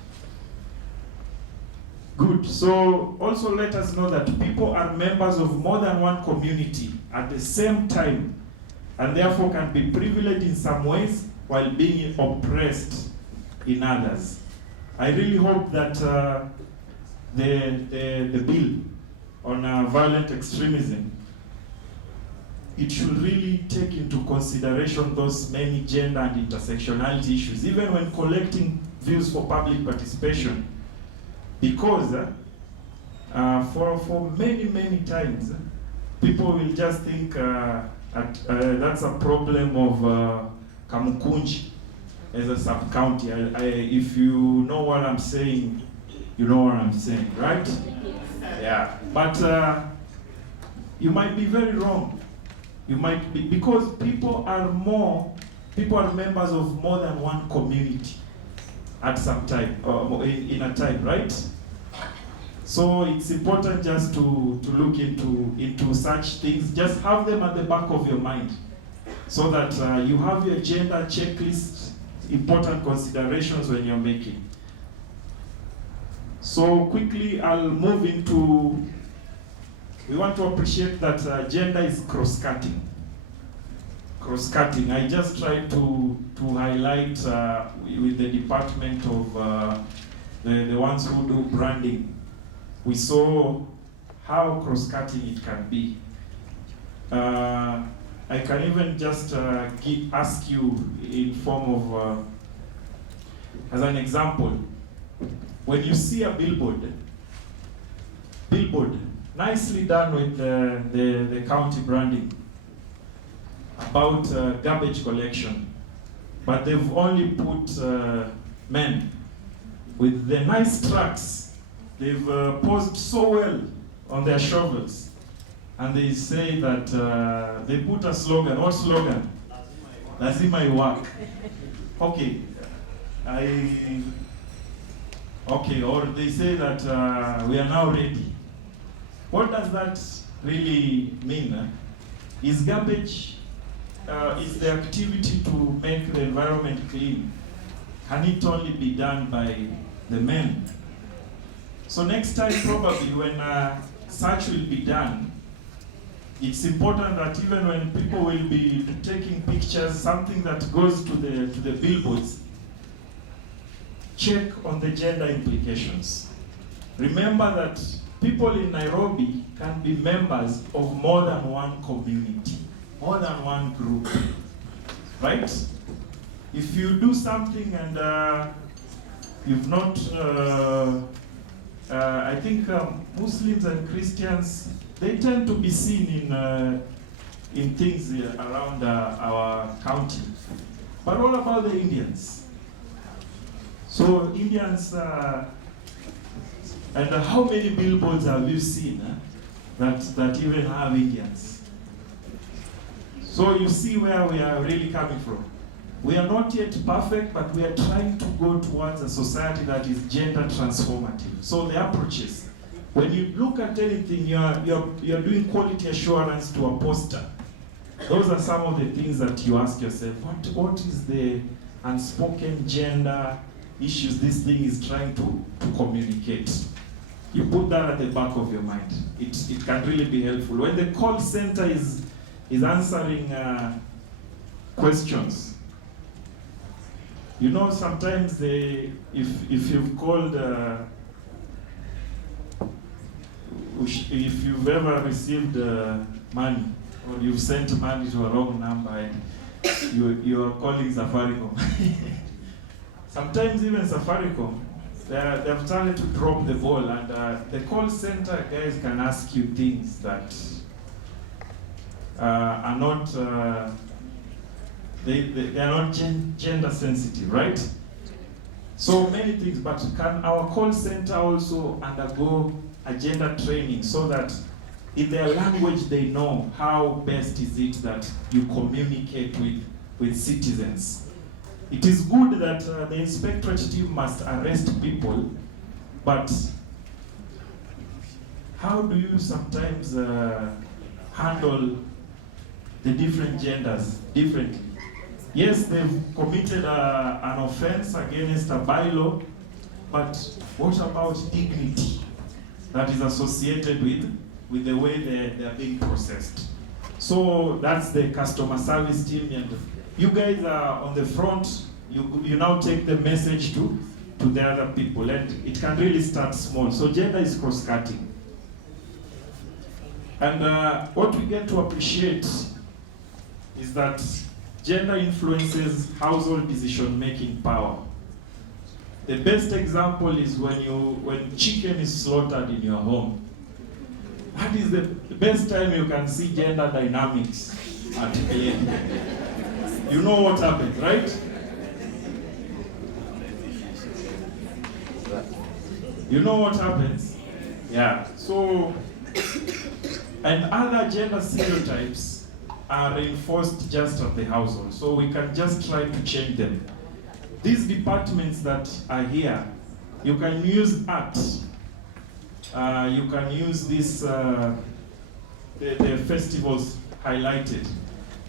Good. So also let us know that people are members of more than one community at the same time, and therefore can be privileged in some ways while being oppressed in others. I really hope that the bill on violent extremism it should really take into consideration those many gender and intersectionality issues, even when collecting views for public participation, because for many times, people will just think that's a problem of Kamukunji as a sub-county. If you know what I'm saying, you know what I'm saying, right? Yeah, but you might be very wrong. You might be, because people are members of more than one community at some time, in a time, right? So it's important just to look into such things. Just have them at the back of your mind, so that you have your gender checklist, important considerations when you're making. So quickly, I'll move into, we want to appreciate that gender is cross-cutting. Cross-cutting. I just tried to highlight with the department of the ones who do branding. We saw how cross-cutting it can be. I can even just ask you in form of, as an example, when you see a billboard, nicely done with the county branding about garbage collection, but they've only put men with the nice trucks. They've posed so well on their shovels, and they say that they put a slogan. What slogan? Lazima iwak. Okay, or they say that we are now ready. What does that really mean? Is garbage, is the activity to make the environment clean, can it only be done by the men? So next time, probably when search will be done, it's important that even when people will be taking pictures, something that goes to the billboards, check on the gender implications. Remember that people in Nairobi can be members of more than one community, more than one group, right? If you do something and you've not, I think Muslims and Christians, they tend to be seen in things around our county. But what about the Indians? So Indians, and how many billboards have you seen that even have Indians? So you see where we are really coming from. We are not yet perfect, but we are trying to go towards a society that is gender transformative. So the approaches, when you look at anything, you're doing quality assurance to a poster. Those are some of the things that you ask yourself, what is the unspoken gender issues this thing is trying to communicate? You put that at the back of your mind. It can really be helpful. When the call center is answering questions, you know, sometimes if you've called, if you've ever received money, or you've sent money to a wrong number and you are calling Safaricom. Sometimes even Safaricom, they've started to drop the ball, and the call center guys can ask you things that are not, they are not gender sensitive, right? So many things, but can our call center also undergo a gender training so that in their language they know how best is it that you communicate with citizens? It is good that the inspectorate team must arrest people, but how do you sometimes handle the different genders differently? Yes, they've committed an offense against a bylaw, but what about dignity that is associated with the way they are being processed? So that's the customer service team, and you guys are on the front. You now take the message to the other people, and it can really start small. So gender is cross-cutting. And what we get to appreciate is that gender influences household decision-making power. The best example is when chicken is slaughtered in your home. That is the best time you can see gender dynamics at play. You know what happens, right? You know what happens? Yeah. So, and other gender stereotypes are reinforced just at the household. So we can just try to change them. These departments that are here, you can use art. You can use this, the festivals highlighted,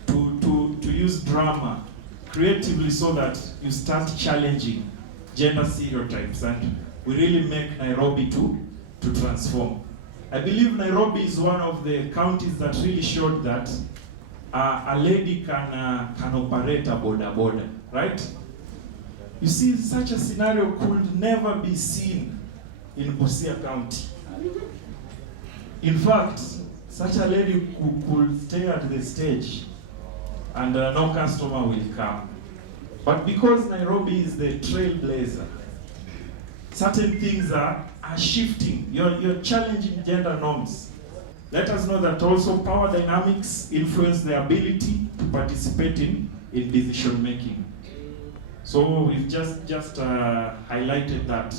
to use drama creatively so that you start challenging gender stereotypes and we really make Nairobi to transform. I believe Nairobi is one of the counties that really showed that a lady can operate a border, right? You see, such a scenario could never be seen in Busia County. In fact, such a lady could stay at the stage and no customer will come. But because Nairobi is the trailblazer, certain things are shifting. You're challenging gender norms. Let us know that also power dynamics influence the ability to participate in decision making. So we've just highlighted that.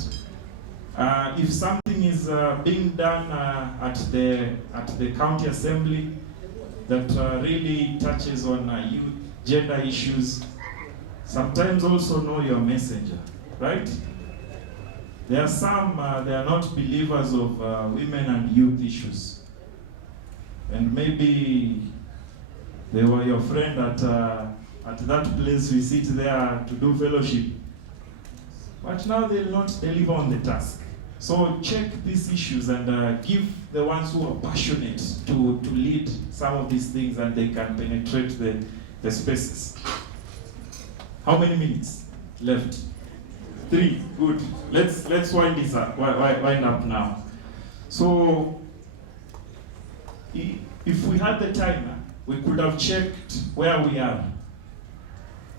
If something is being done at the county assembly that really touches on youth gender issues, sometimes also know your messenger, right? There are some, they are not believers of women and youth issues. And maybe they were your friend at that place we sit there to do fellowship. But now they will not deliver on the task. So check these issues and give the ones who are passionate to lead some of these things and they can penetrate the spaces. How many minutes left? 3, good. Let's wind this up. Wind up now. So, if we had the time, we could have checked where we are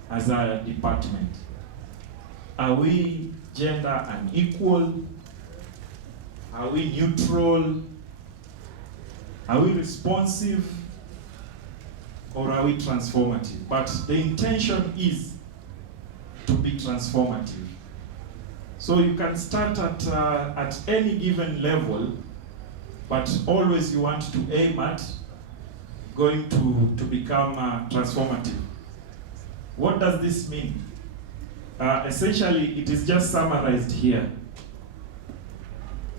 as a department. Are we gender unequal? Are we neutral? Are we responsive? Or are we transformative? But the intention is to be transformative. So you can start at any given level, but always you want to aim at going to become transformative. What does this mean? Essentially, it is just summarized here.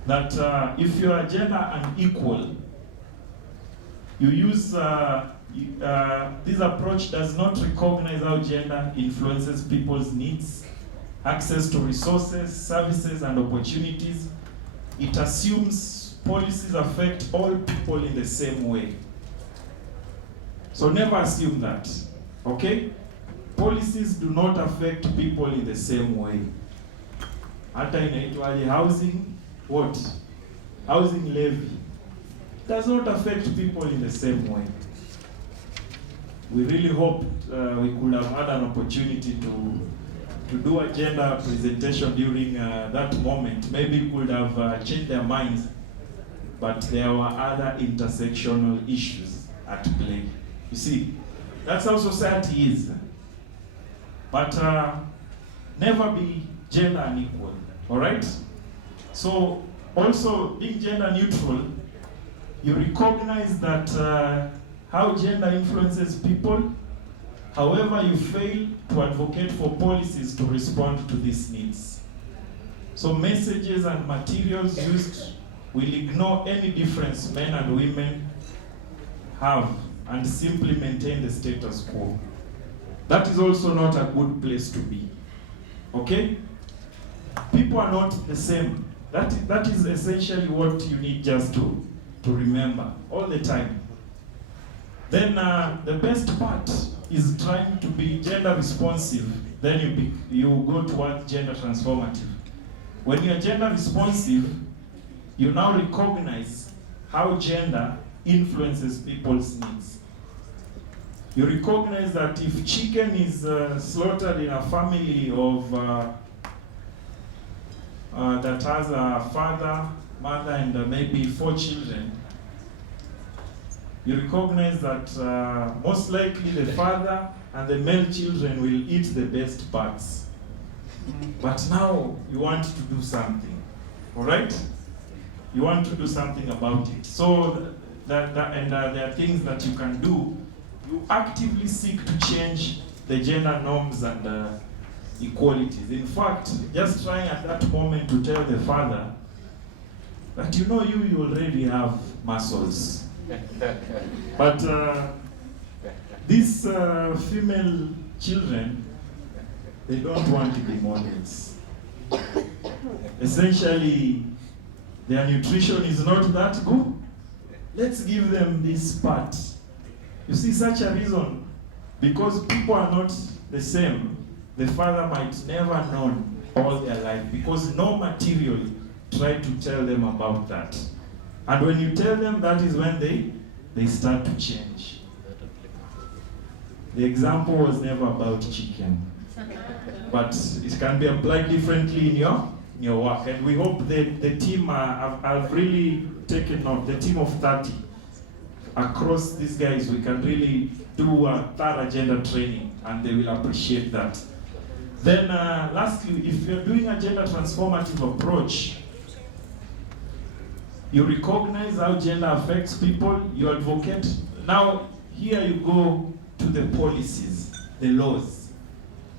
That if you are gender unequal, you use, this approach does not recognize how gender influences people's needs, access to resources, services, and opportunities. It assumes policies affect all people in the same way. So never assume that, okay? Policies do not affect people in the same way. Hata inaitwaje housing, what? Housing levy does not affect people in the same way. We really hoped we could have had an opportunity to do a gender presentation during that moment. Maybe we could have changed their minds, but there were other intersectional issues at play. You see, that's how society is. But never be gender unequal, all right? So also being gender neutral, you recognize that how gender influences people. However, you fail to advocate for policies to respond to these needs. So messages and materials used will ignore any difference men and women have and simply maintain the status quo. That is also not a good place to be, okay? People are not the same. That is essentially what you need just to remember all the time. Then the best part is trying to be gender responsive. Then you go towards gender transformative. When you're gender responsive, you now recognize how gender influences people's needs. You recognize that if chicken is slaughtered in a family of that has a father, mother, and maybe 4 children, you recognize that most likely the father and the male children will eat the best parts. But now you want to do something, all right? You want to do something about it. So there are things that you can do. You actively seek to change the gender norms and equalities. In fact, just trying at that moment to tell the father that you already have muscles. But these female children, they don't want to be models. Essentially, their nutrition is not that good. Let's give them this part. You see, such a reason, because people are not the same, the father might never have known all their life, because no material tried to tell them about that. And when you tell them, that is when they start to change. The example was never about chicken, but it can be applied differently in your work. And we hope that the team have really taken on, the team of 30, across these guys, we can really do a thorough gender training, and they will appreciate that. Then lastly, if you're doing a gender transformative approach, you recognize how gender affects people, you advocate. Now, here you go to the policies, the laws.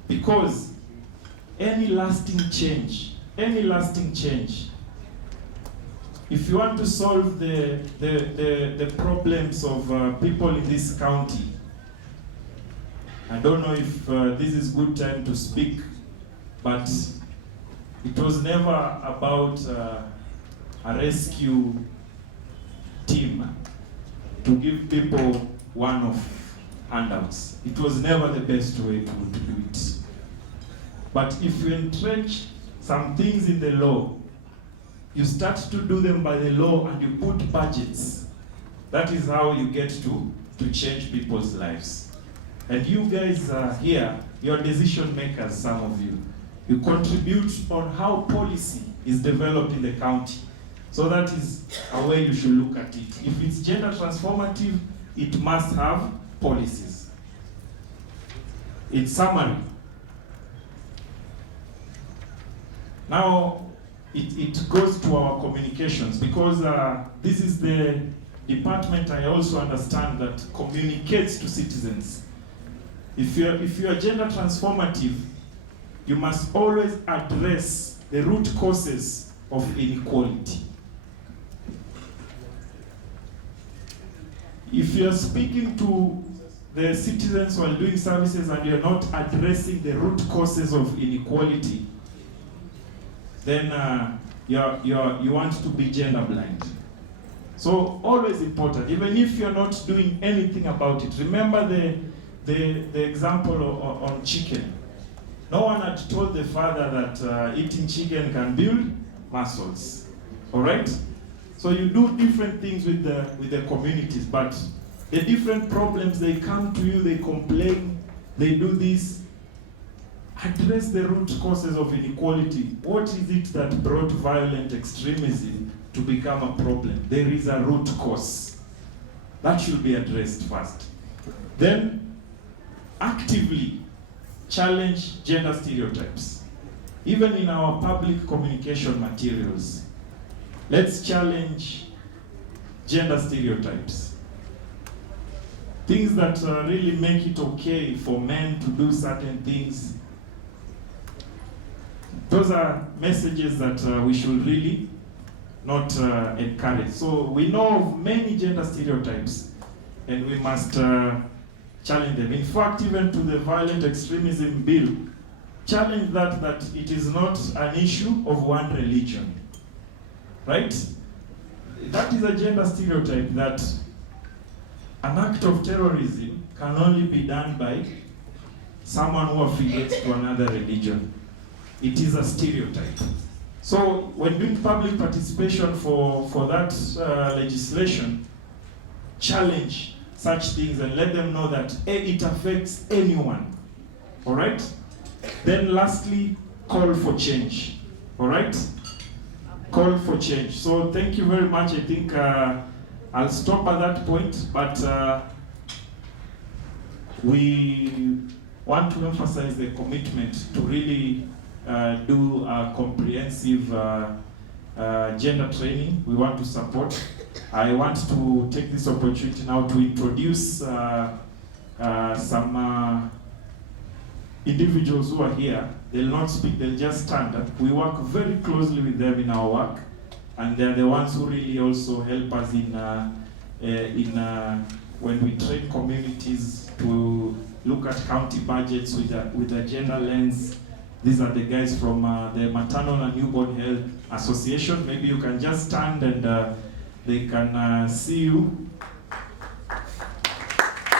Because any lasting change, if you want to solve the problems of people in this county, I don't know if this is good time to speak, but it was never about a rescue team to give people one-off handouts. It was never the best way to do it. But if you entrench some things in the law, you start to do them by the law and you put budgets. That is how you get to change people's lives. And you guys are here, you're decision makers, some of you. You contribute on how policy is developed in the county. So that is a way you should look at it. If it's gender transformative, it must have policies. In summary, now it goes to our communications, because this is the department I also understand that communicates to citizens. If you're gender transformative, you must always address the root causes of inequality. If you're speaking to the citizens while doing services and you're not addressing the root causes of inequality, then you want to be gender blind. So always important, even if you're not doing anything about it. Remember the example on chicken. No one had told the father that eating chicken can build muscles. All right? So you do different things with the communities, but the different problems, they come to you, they complain, they do this. Address the root causes of inequality. What is it that brought violent extremism to become a problem? There is a root cause. That should be addressed first. Then, actively challenge gender stereotypes. Even in our public communication materials, let's challenge gender stereotypes. Things that really make it okay for men to do certain things. Those are messages that we should really not encourage. So we know of many gender stereotypes, and we must challenge them. In fact, even to the violent extremism bill, challenge that it is not an issue of one religion. Right? That is a gender stereotype, that an act of terrorism can only be done by someone who affiliates to another religion. It is a stereotype. So when doing public participation for that legislation, challenge such things and let them know that it affects anyone. All right? Then lastly, call for change. All right? Call for change. So thank you very much. I think I'll stop at that point, but we want to emphasize the commitment to really do a comprehensive gender training. We want to support. I want to take this opportunity now to introduce some individuals who are here. They'll not speak, they'll just stand up. We work very closely with them in our work, and they're the ones who really also help us in when we train communities to look at county budgets with a gender lens. These are the guys from the Maternal and Newborn Health Association. Maybe you can just stand and they can see you.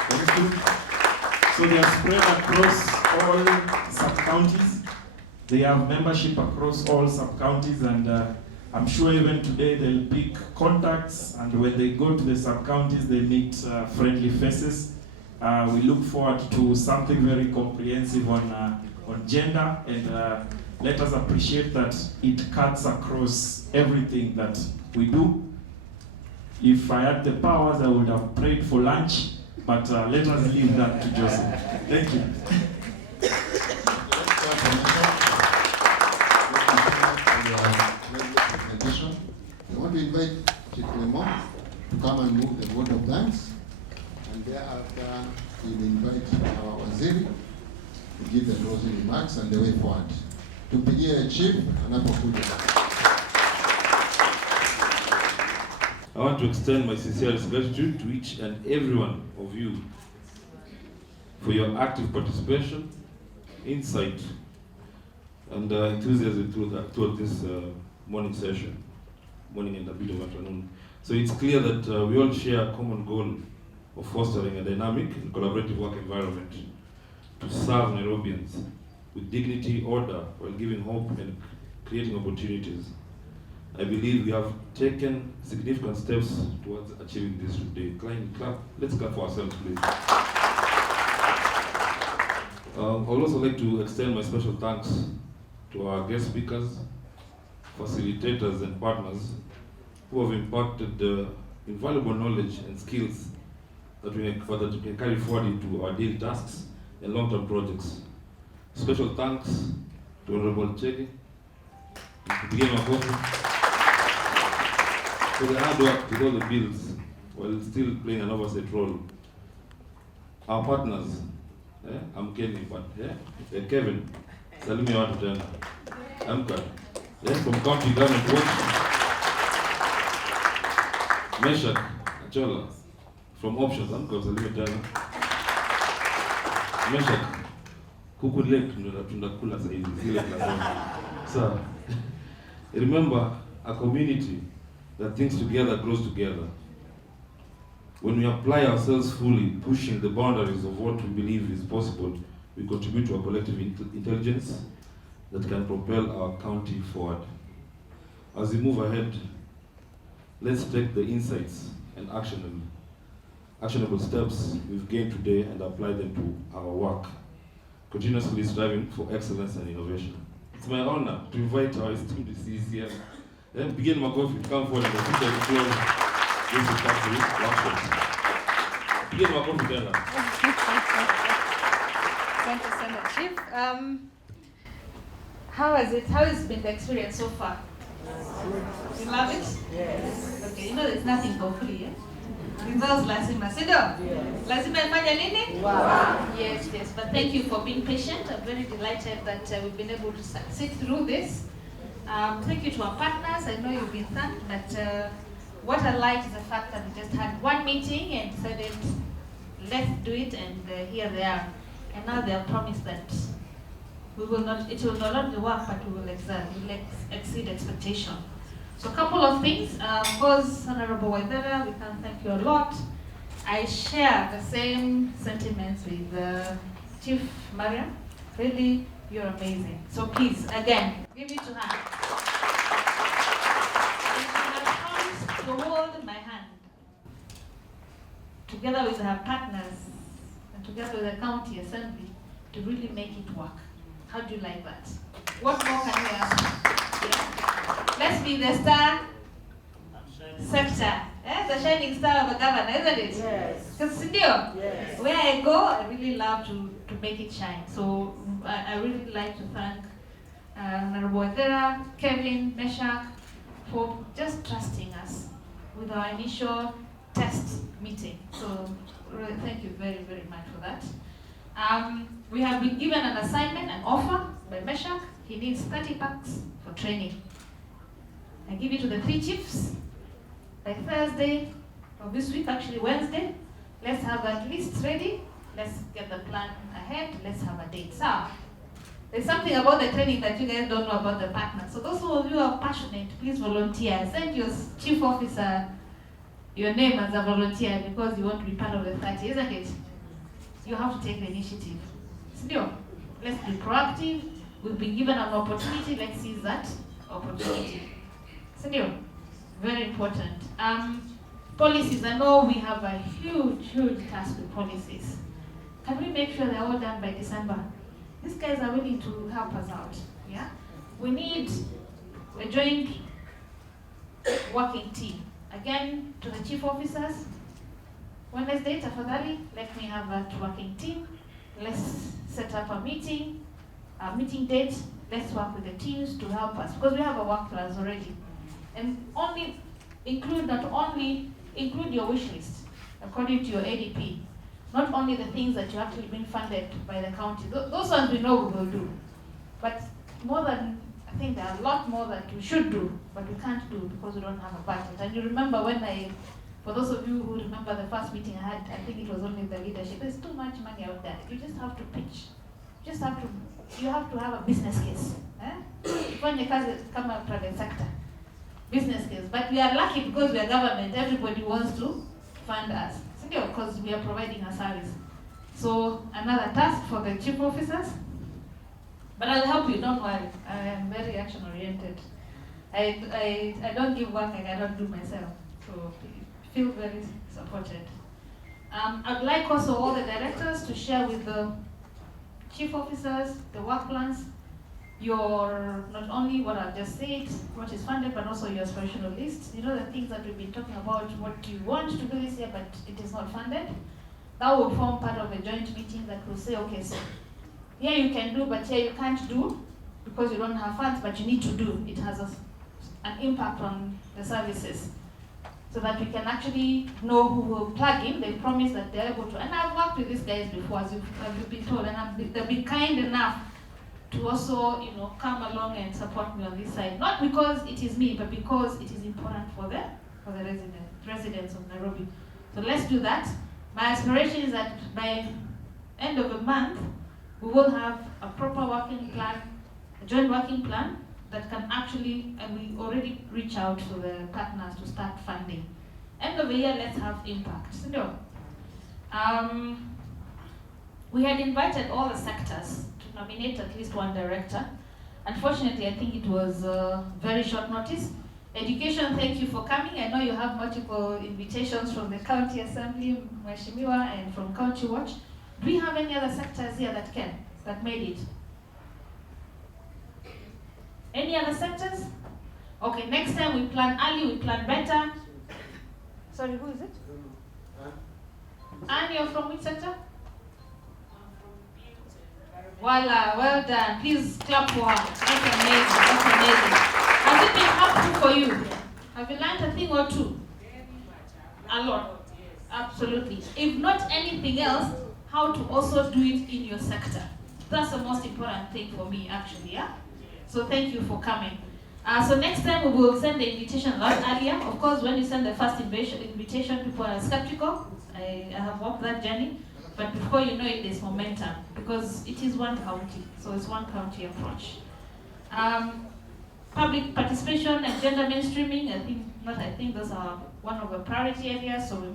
Thank you. So they are spread across all sub-counties. They have membership across all sub-counties, and I'm sure even today they'll pick contacts, and when they go to the sub-counties, they meet friendly faces. We look forward to something very comprehensive on gender, and let us appreciate that it cuts across everything that we do. If I had the powers, I would have prayed for lunch, but let us leave that to Joseph. Thank you. I want to invite Chief Lemon to come and move the vote of thanks, and thereafter we'll invite our Waziri to give the closing remarks and the way forward. Tumpigie Chief anapokuja. I want to extend my sincerest gratitude to each and every one of you for your active participation, insight, and enthusiasm toward this morning session, morning and a bit of afternoon. So it's clear that we all share a common goal of fostering a dynamic and collaborative work environment to serve Nairobians with dignity, order, while giving hope and creating opportunities. I believe we have taken significant steps towards achieving this today. Clap. Let's clap for ourselves, please. I would also like to extend my special thanks to our guest speakers, facilitators, and partners who have imparted invaluable knowledge and skills that we can carry forward into our daily tasks and long-term projects. Special thanks to Honorable Chege, for the hard work with all the bills while still playing an oversight role. Our partners, I'm Kenny, but Kevin, Salimi watu tena. Amka, from county government work. Meshak, Achola, from options, Amka, Salimi tena. Meshak, kuku lake tunakula saizi, zile klasoni. So, remember, a community that thinks together grows together. When we apply ourselves fully, pushing the boundaries of what we believe is possible, we contribute to a collective intelligence that can propel our county forward. As we move ahead, let's take the insights and actionable steps we've gained today and apply them to our work, continuously striving for excellence and innovation. It's my honor to invite our esteemed deceased here. Then begin Makofi to come forward and officially close this recovery workshop. Begin Makofi tena. Thank you so much, Chief. How has been the experience so far? You love it? Yes. Okay, you know there's nothing for free, eh? Results lazima, si ndio? Yes. Lazima ifanye nini? Wow. Yes. But thank you for being patient. I'm very delighted that we've been able to sit through this. Thank you to our partners. I know you've been thanked, but what I like is the fact that we just had one meeting and decided, let's do it, and here they are. And now they have promised that it will not only work, but we will excel, we will exceed expectation. So a couple of things. Of course, Honorable Waithera, we can thank you a lot. I share the same sentiments with Chief Mariam. Really, you're amazing. So please, again, give it to her. And she has promised to hold my hand, to together with our partners, and together with the county assembly, to really make it work. How do you like that? What more can we ask? Yeah. Let's be the star sector, the shining star of a governor, isn't it? Yes. Yes. Where I go, I really love to make it shine. So I really like to thank Honorable Thera, Kevin, Meshach, for just trusting us with our initial test meeting. So really thank you very, very much for that. We have been given an assignment, an offer by Meshach. He needs 30 packs for training. I give it to the 3 chiefs. By Thursday of this week, actually Wednesday, let's have at least ready. Let's get the plan ahead. Let's have a date. So, there's something about the training that you guys don't know about the partners. So those of you who are passionate, please volunteer. Send your chief officer your name as a volunteer because you want to be part of the 30, isn't it? You have to take the initiative. Still, let's be proactive. We've been given an opportunity. Let's seize that opportunity. Still, very important. Policies. I know we have a huge task with policies. Can we make sure they're all done by December? These guys are willing to help us out. Yeah, we need a joint working team. Again, to the chief officers, Wednesday, tafadhali, let me have a working team. Let's set up a meeting date. Let's work with the teams to help us because we have a work plans already. And only include your wish list according to your ADP. Not only the things that you actually been funded by the county. Those ones we know we will do. But I think there are a lot more that we should do, but we can't do because we don't have a budget. And you remember for those of you who remember the first meeting I had, I think it was only the leadership. There's too much money out there. You just have to pitch. You have to have a business case. Kufanya kazi kama private sector. Business case. But we are lucky because we are government. Everybody wants to fund us. Because we are providing a service. So another task for the chief officers. But I'll help you, don't worry. I am very action oriented. I don't give work I cannot do myself. So feel very supported. I'd like also all the directors to share with the chief officers the work plans, your not only what I've just said, what is funded, but also your aspirational list. You know the things that we've been talking about, what you want to do this year, but it is not funded. That will form part of a joint meeting that will say, okay, so here you can do, but here you can't do because you don't have funds, but you need to do. It has an impact on the services so that we can actually know who will plug in. They promise that they're able to, and I've worked with these guys before, as you've been told, and they've been kind enough to also, come along and support me on this side. Not because it is me, but because it is important for the residents of Nairobi. So let's do that. My aspiration is that by end of the month, we will have a proper working plan, a joint working plan that can actually, and we already reach out to the partners to start funding. End of the year, let's have impact. We had invited all the sectors to nominate at least one director. Unfortunately, I think it was very short notice. Education, thank you for coming. I know you have multiple invitations from the County Assembly, Mheshimiwa, and from County Watch. Do we have any other sectors here that made it? Any other sectors? Okay, next time we plan early, we plan better. Sorry, who is it? Anne, you're from which sector? Voila, well done. Please clap for her. That's amazing. That's amazing. Has it been helpful for you? Have you learned a thing or two? A lot. Absolutely. If not anything else, how to also do it in your sector. That's the most important thing for me, actually, yeah? So thank you for coming. So next time we will send the invitation a lot earlier. Of course, when you send the first invitation, people are skeptical. I have walked that journey. But before you know it, there's momentum because it is one county. So it's one county approach. Public participation and gender mainstreaming, I think those are one of the priority areas. So we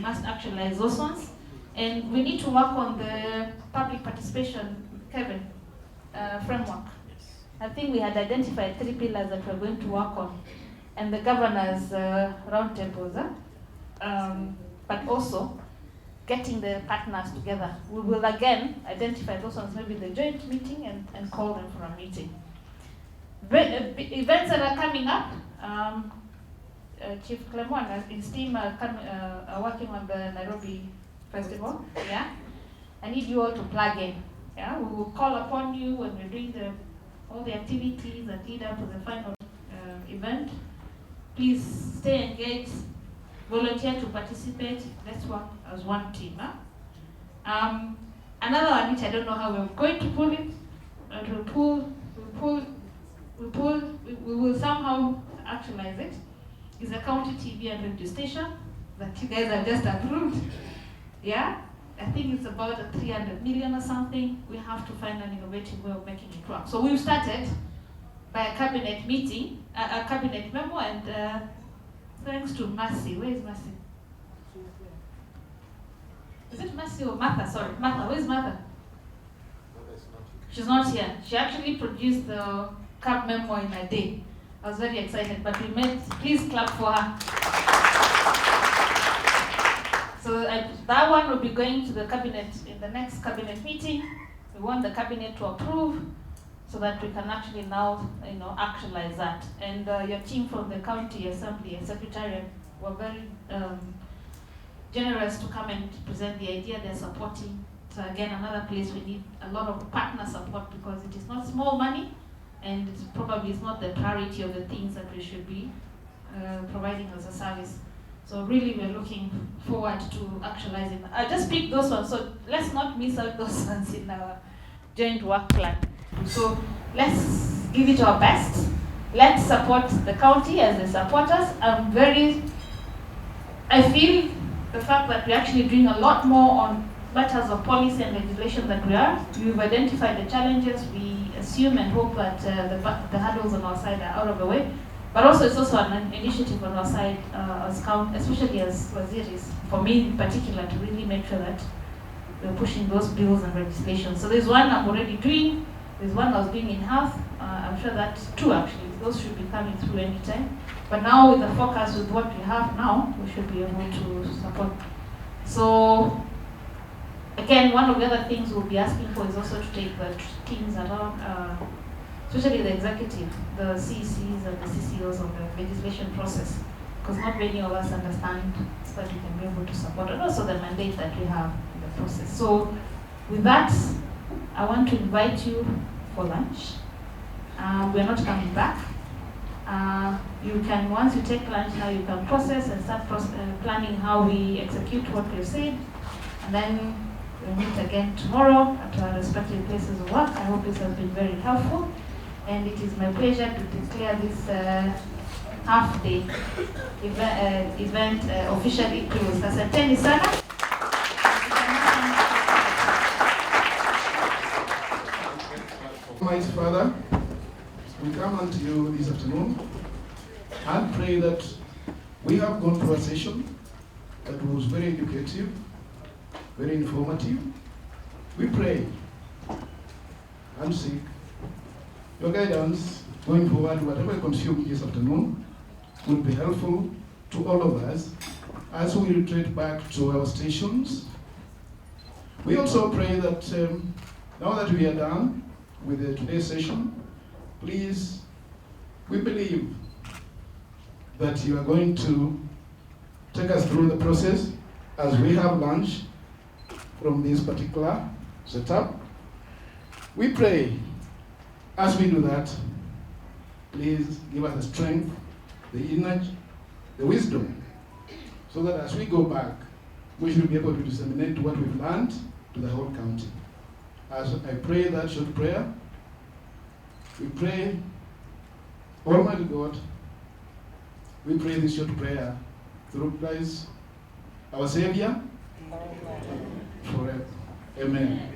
must actualize those ones. And we need to work on the public participation, Kevin, framework. I think we had identified 3 pillars that we're going to work on. And the governors' roundtables. but also getting the partners together. We will again identify those ones, maybe the joint meeting, and call them for a meeting. Events that are coming up, Chief Clement and his team are working on the Nairobi Festival. Yeah, I need you all to plug in. Yeah, we will call upon you when we're doing all the activities that lead up to the final event. Please stay engaged, volunteer to participate. Let's work as one team. Huh? Another one which I don't know how we're going to pull it, we will somehow actualize it, is a county TV and radio station that you guys have just approved. Yeah, I think it's about 300 million or something. We have to find an innovative way of making it work. So we've started by a cabinet meeting, a cabinet memo, and thanks to Mercy. Where is Mercy? Is it Mercy or Martha? Sorry, Martha. Where is Martha? She's not here. She actually produced the CAB memo in a day. I was very excited, but please clap for her. So that one will be going to the cabinet in the next cabinet meeting. We want the cabinet to approve so that we can actually now, actualize that. And your team from the county assembly and secretariat were very generous to come and present the idea. They're supporting. So again, another place we need a lot of partner support, because it is not small money, and it probably is not the priority of the things that we should be providing as a service. So really, we're looking forward to actualizing. I just picked those ones, so let's not miss out those ones in our joint work plan. So let's give it our best. Let's support the county as they support us. I feel the fact that we're actually doing a lot more on matters of policy and legislation than we are. We've identified the challenges. We assume and hope that the hurdles on our side are out of the way. But also, it's also an initiative on our side, especially as Waziris, for me in particular, to really make sure that we're pushing those bills and legislation. So there's one I'm already doing. There's one I was doing in health. I'm sure that two actually. Those should be coming through anytime. But now with the focus with what we have now, we should be able to support. So again, one of the other things we'll be asking for is also to take the teams around, especially the executive, the CECs and the CCOs of the legislation process, because not many of us understand so that we can be able to support, and also the mandate that we have in the process. So with that, I want to invite you for lunch. We're not coming back. You can, once you take lunch now, you can process and start planning how we execute what we've said, and then we'll meet again tomorrow at our respective places of work. I hope this has been very helpful. And it is my pleasure to declare this half-day event officially closed. Asanteni sana. Almighty Father, we come unto you this afternoon and pray that we have gone through a session that was very educative, very informative. We pray and seek your guidance going forward. Whatever we consume this afternoon will be helpful to all of us as we retreat back to our stations. We also pray that now that we are done with today's session, please, we believe that you are going to take us through the process as we have lunch from this particular setup. We pray as we do that, please give us the strength, the energy, the wisdom, so that as we go back, we should be able to disseminate what we've learned to the whole county. As I pray that short prayer, we pray, Almighty God, we pray this short prayer through Christ, our Savior, forever. Amen.